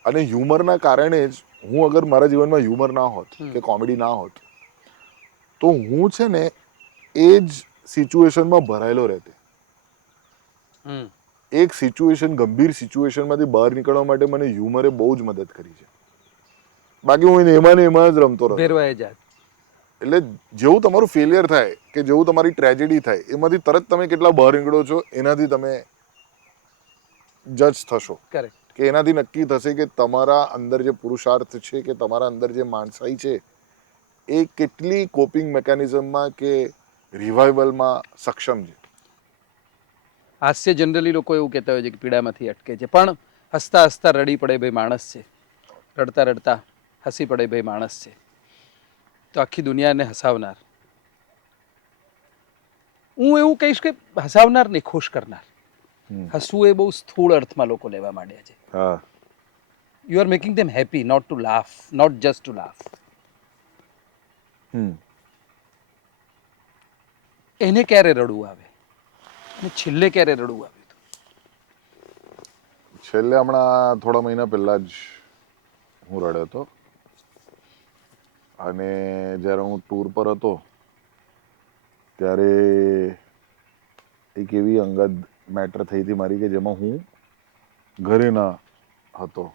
અને હ્યુમરના કારણે જ હું અગર મારા જીવનમાં હ્યુમર ના હોત કે કોમેડી ના હોત તો હું છે ને એ જ સિચ્યુએશનમાં ભરાયેલો રહેતે. એક સિચ્યુએશન, ગંભીર સિચ્યુએશનમાંથી બહાર નીકળવા માટે મને હ્યુમરે બહુ જ મદદ કરી છે. બાકી હું એમાં ને એમાં જ રમતો રહેતો. ભેરવાઈ જાય. એટલે જેવું તમારું ફેલિયર થાય કે જેવું તમારી ટ્રેજેડી થાય, એમાંથી તરત તમે કેટલા બહાર નીકળો છો એનાથી તમે જજ થશો. કરેક્ટ. કે એનાથી નક્કી થશે કે તમારા અંદર જે પુરુષાર્થ છે, કે તમારા અંદર જે માણસાઈ છે, એ કેટલી કોપિંગ મિકેનિઝમમાં કે રિવાઇવલમાં સક્ષમ છે. હાસ્ય જનરલી લોકો એવું કહેતા હોય છે કે પીડામાંથી અટકે છે, પણ હસતા હસતા રડી પડે ભાઈ માણસ છે, રડતા રડતા હસી પડે ભાઈ માણસ છે, તો આખી દુનિયાને હસાવનાર. હું એવું કહીશ કે હસાવનાર નહીં, ખુશ કરનાર. હસવું એ બહુ સ્થૂળ અર્થમાં લોકો લેવા માંડ્યા છે. હા. You are making them happy, not to laugh, not just to laugh. એને ક્યારે રડવું આવે અને છેલ્લે ક્યારે રડવું આવે? છેલ્લે હમણાં થોડા મહિના પહેલા જ હું રડ્યો હતો. અને જ્યારે હું ટૂર પર હતો ત્યારે એક એવી અંગત મેટર થઈ હતી મારી કે જેમાં હું ઘરે ના હતો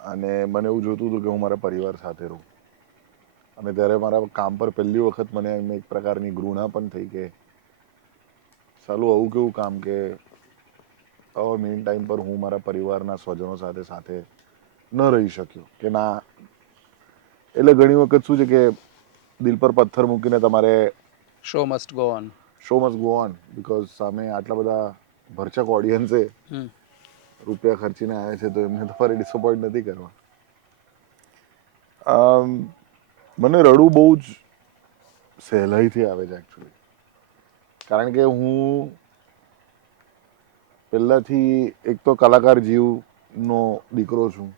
અને મને એવું જોતું હતું કે હું મારા પરિવાર સાથે રહું. અને ત્યારે મારા કામ પર પહેલી વખત મને એમ એક પ્રકારની ઘૃણા પણ થઈ કે સાલું આવું કેવું કામ કે મેઇન ટાઈમ પર હું મારા પરિવારના સ્વજનો સાથે સાથે ન રહી શક્યો કે ના. એટલે ઘણી વખત શું છે કે દિલ પર પથ્થર મૂકીને તમારે show must go on. Show must go on, because સામે આટલા બધા ભરચક ઓડિયન્સે રૂપિયા ખર્ચીને આવ્યા છે, તો એમને તમારે ડિસઅપોઇન્ટ નથી કરવા. મને રડવું બહુ જ સહેલાઈથી આવે છે એકચ્યુઅલી, કારણ કે હું પહેલાથી એક તો કલાકાર જીવનો દીકરો છું.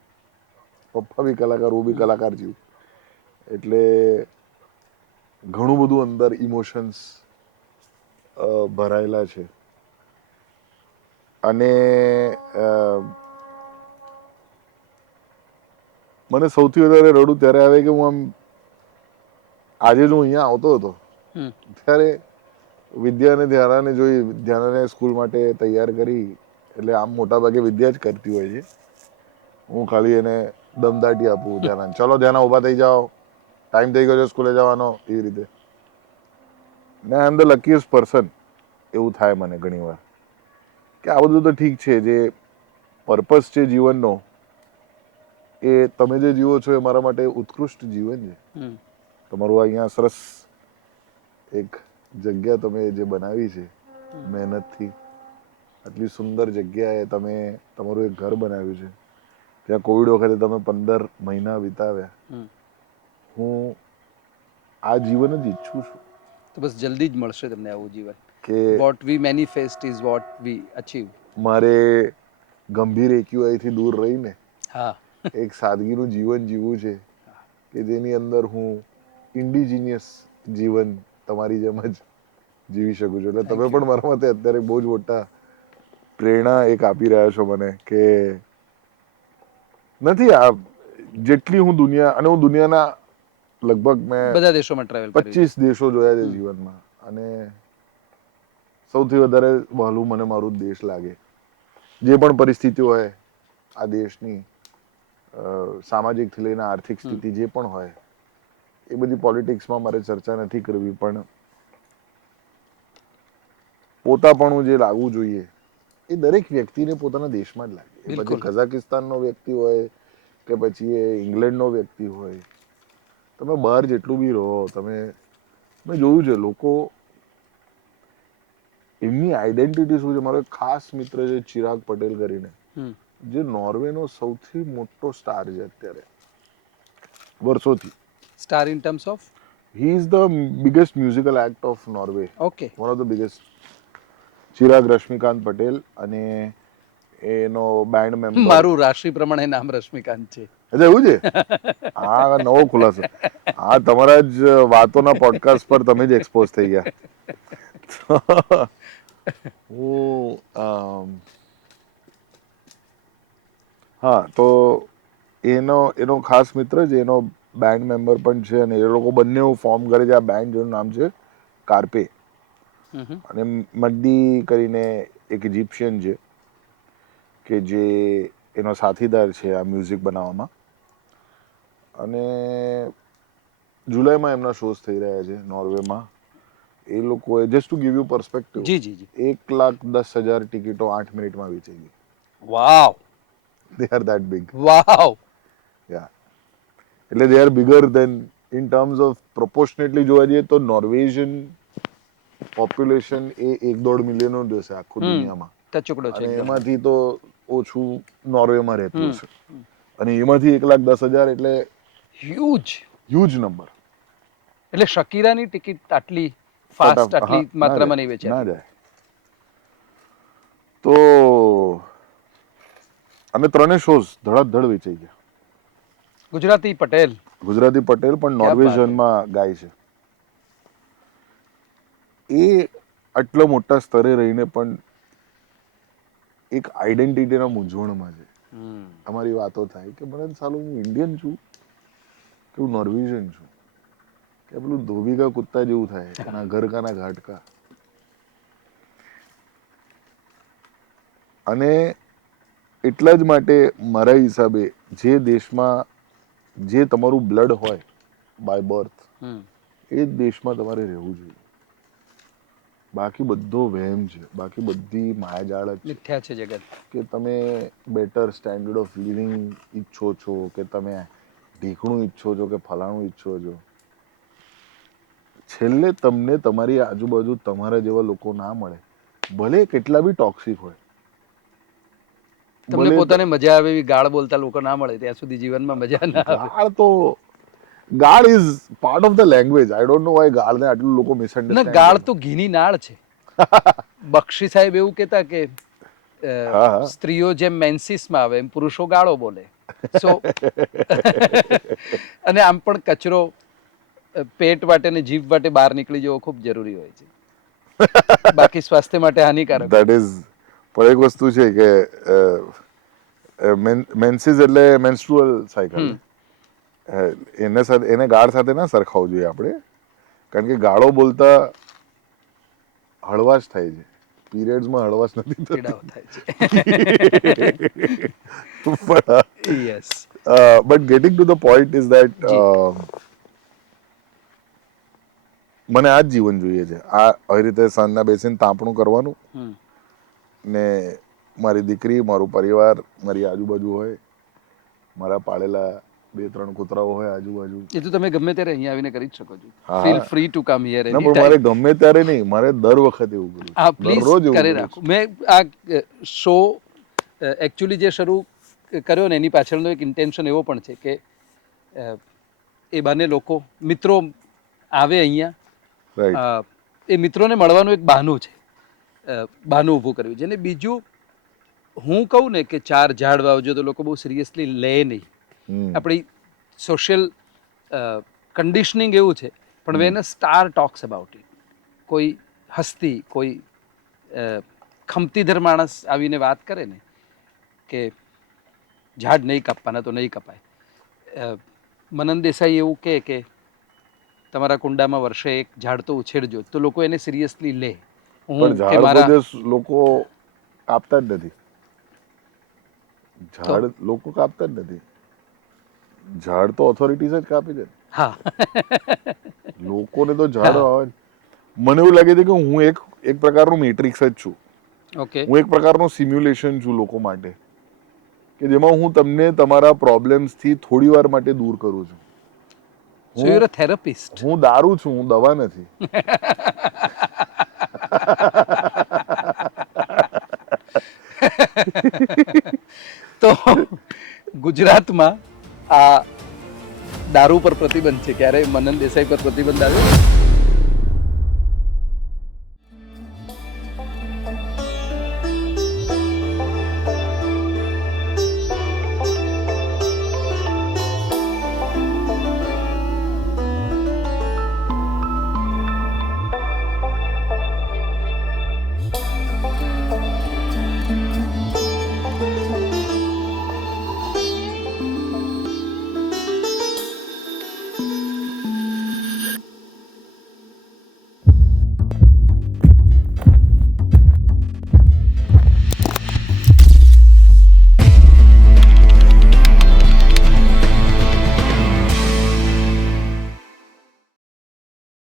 પપ્પા બી કલાકાર, હું બી કલાકાર છું, એટલે ઘણું બધું અંદર ઇમોશન્સ ભરાયેલા છે. અને મને સૌથી વધારે રડું ત્યારે આવે કે હું આમ આજે જો અહીંયા આવતો હતો ત્યારે વિદ્યાને ધ્યાનાને જોઈ, ધ્યાનાને સ્કૂલ માટે તૈયાર કરી, એટલે આમ મોટા ભાગે વિદ્યા જ કરતી હોય છે, હું ખાલી એને દમદાટી આપું, ધ્યાના ચલો ધ્યાના ઊભા થઈ જાઓ, ટાઈમ થઈ ગયો છે સ્કૂલે જવાનો, એવી રીતે. ને આઈ એમ ધ લકીએસ્ટ પર્સન, એવું થાય મને ઘણી વાર કે આ બધું તો ઠીક છે, જે પર્પસ છે જીવનનો એ તમે જે જીવો છો એ મારા માટે ઉત્કૃષ્ટ જીવન છે. તમારું અહીંયા સરસ એક જગ્યા તમે જે બનાવી છે મહેનતથી, આટલી સુંદર જગ્યાએ તમે તમારું એક ઘર બનાવ્યું છે, ત્યાં કોવિડ વખતે તમે 15 મહિના વિતાવ્યા. હું આ જીવન જ ઈચ્છું છું. તો બસ જલ્દી જ મળશે તમને આવું જીવન. કે what we manifest is what we achieve. મારે ગંભીર એક્યુઆઈથી દૂર રહીને હા, એક સાદગીનું જીવન જીવવું છે કે જેની અંદર હું ઇન્ડિજિનિયસ જીવન તમારી જેમ જ જીવી શકું છું. એટલે તમે પણ મારા માટે અત્યારે બહુ જ મોટા પ્રેરણા એક આપી રહ્યા છો મને કે નથી આ જેટલી હું દુનિયા, અને હું દુનિયાના લગભગ મેં બધા દેશોમાં ટ્રાવેલ કર્યું. 25 દેશો જોયા છે જીવનમાં, અને સૌથી વધારે વહાલું મને મારું દેશ લાગે. જે પણ પરિસ્થિતિ હોય આ દેશની, સામાજિકથી લઈને આર્થિક સ્થિતિ જે પણ હોય, એ બધી પોલિટિક્સમાં મારે ચર્ચા નથી કરવી, પણ પોતાપણું જે લાગવું જોઈએ એ દરેક વ્યક્તિને પોતાના દેશમાં જ લાગે. એ પછી કઝાકિસ્તાનનો વ્યક્તિ હોય કે પછી એ ઇંગ્લેન્ડનો વ્યક્તિ હોય, તમે બહાર જેટલું બી રહો, મેં જોયું છે લોકો એમની આઈડેન્ટિટી શું છે. મારો એક ખાસ મિત્ર છે ચિરાગ પટેલ કરીને, જે નોર્વેનો સૌથી મોટો સ્ટાર છે અત્યારે વર્ષોથી. Star in terms of? He is the biggest musical act of Norway. Okay. One of the biggest. Chirag Rashmikant Patel, અને એનો બેન્ડ મેમ્બર. મારું રાશિ પ્રમાણે નામ રશ્મિકાંત છે. અચ્છા, એવું છે? આ નવો ખુલાસો. આ તમારા જ વાતોના પોડકાસ્ટ પર તમે જ એક્સપોઝ થઈ ગયા. હું હા, તો એનો ખાસ મિત્ર છે, એનો બેન્ડ મેમ્બર પણ છે, અને એ લોકો બંને ફોર્મ કરે છે આ બેન્ડ, જેનું નામ છે કાર્પે. અને મડ્ડી કરીને એક ઇજિપ્શિયન છે કે જે એનો સાથીદાર છે આ મ્યુઝિક બનાવવામાં. અને જુલાઈમાં એમના શોઝ થઈ રહ્યા છે નોર્વેમાં. એ લોકોએ, just to give you perspective, 1,10,000 ટિકિટો 8 મિનિટમાં વેચાઈ ગઈ. વાવ. They are that big. Vav. Yeah. એટલે they are bigger than, in terms of proportionately જોવા જઈએ તો નોર્વેશિયન પોપ્યુલેશન એ 1-1.5 મિલિયન જ હશે આખું દુનિયામાં, અને એમાંથી તો ઓછું નોર્વેમાં રહેતું હશે, અને એમાંથી 1,10,000 એટલે હ્યુજ નંબર. એટલે શકીરાની ટિકિટ આટલી ફાસ્ટ, આટલી માત્રામાં નહીં વેચાય, ના જાય. તો અને 3 શોઝ ધડાધડ વેચાઈ ગયા. ગુજરાતી પટેલ પણ નોર્વેશિયનમાં ગાય છે. એ આટલા મોટા સ્તરે રહીને પણ એક આઈડેન્ટિટીના મૂંઝવણમાં છે. અમારી વાતો થાય કે મને સાલું હું ઇન્ડિયન છું કે હું નોર્વેશિયન છું, કે પેલું ધોબી કા કુત્તા જેવું થાય, ના ઘર કા ના ઘાટ કા. અને એટલા જ માટે મારા હિસાબે જે દેશમાં જે તમારું બ્લડ હોય બાય બર્થ, એ જ દેશમાં તમારે રહેવું જોઈએ. બાકી બધો વહેમ છે, બાકી બધી માયાજાળ જ મિથ્યા છે જગત. કે તમે બેટર સ્ટેન્ડર્ડ ઓફ લિવિંગ ઈચ્છો છો, કે તમે ઢીકણું ઈચ્છો છો, કે ફલાણું ઈચ્છો છો, છેલ્લે તમને તમારી આજુબાજુ તમારા જેવા લોકો ના મળે, ભલે કેટલા બી ટોક્સિક હોય, તમને પોતાને મજા આવે એવી ગાળ બોલતા લોકો ના મળે ત્યાં સુધી જીવનમાં મજા ના આવે. ગાળ is part of the language. I don't know why ગાળને આટલું લોકો મિસઅન્ડરસ્ટેન્ડ. ના, ગાળ તો ઘીની નાળ છે. બક્ષી સાહેબ એવું કહેતા કે સ્ત્રીઓ જેમ મેન્સિસમાં આવે એમ પુરુષો ગાળો બોલે. સો અને આમ પણ કચરો પેટ માટે ને જીભ માટે બહાર નીકળી જવો ખૂબ જરૂરી હોય છે, બાકી સ્વાસ્થ્ય માટે હાનિકારક. દેટ ઇઝ પણ એક વસ્તુ છે કે મેન્સીસ એટલે મેન્સ્ટ્રુઅલ સાયકલ, એને ગાળ સાથે ના સરખાવવું જોઈએ આપણે, કારણ કે ગાળો બોલતા હળવાશ થાય છે, પીરિયડ્સમાં હળવાશ નથી થતી. પીડાઓ થાય છે. Yes. But getting to the point is that મને આ જ જીવન જોઈએ છે, આવી રીતે સાંજના બેસીને તાપણું કરવાનું ને મારી દીકરી, મારું પરિવાર, મારી આજુબાજુ હોય, મારા પાળેલા 2-3 કૂતરાઓ હોય આજુબાજુ. એ તો તમે ગમે ત્યારે અહીંયા આવીને કરી જ શકો છો. હા. Feel free to come here ના એની પણ મારે ગમે ત્યારે નહીં, મારે દર વખતે એવું કરું. હા પ્લીઝ દરરોજ એવું કરી કરું રાખો. મેં આ શો એકચ્યુઅલી જે શરૂ કર્યો ને એની પાછળનો એક ઇન્ટેન્શન એવો પણ છે કે એ બંને લોકો મિત્રો આવે અહીંયા, રાઈટ. એ મિત્રોને મળવાનું એક બહાનું છે, બહાનું ઊભું કર્યું છે. અને બીજું હું કહું ને કે 4 ઝાડ વાવજો તો લોકો બહુ સિરિયસલી લે નહીં. આપણી સોશિયલ કન્ડિશનિંગ એવું છે, પણ van a star talks about it, કોઈ હસ્તી, કોઈ ખમતીધર માણસ આવીને વાત કરે ને કે ઝાડ નહીં કાપવાના તો નહીં કપાય. મનન દેસાઈ એવું કહે કે તમારા કુંડામાં વર્ષે એક ઝાડ તો ઉછેરજો, તો લોકો એને સિરિયસલી લે. પણ હું કે ઝાડ મારા કોઈ દિવસ લોકો કાપતા જ નથી, ઝાડ લોકો કાપતા જ નથી, ઝાડ તો ઓથોરિટીઝ જ કાપે છે. હા લોકોને તો ઝાડ આવે. મને એવું લાગે છે કે હું એક પ્રકારનું મેટ્રિક્સ જ છું, ઓકે. હું એક પ્રકારનું સિમ્યુલેશન છું લોકો માટે, કે જેમાં હું તમને તમારા પ્રોબ્લેમ્સ થી થોડી વાર માટે દૂર કરું છું. So you are a therapist. હું દારૂ છું, હું દવા નથી. તો ગુજરાતમાં આ દારૂ પર પ્રતિબંધ છે, ક્યારે મનન દેસાઈ પર પ્રતિબંધ આવ્યો?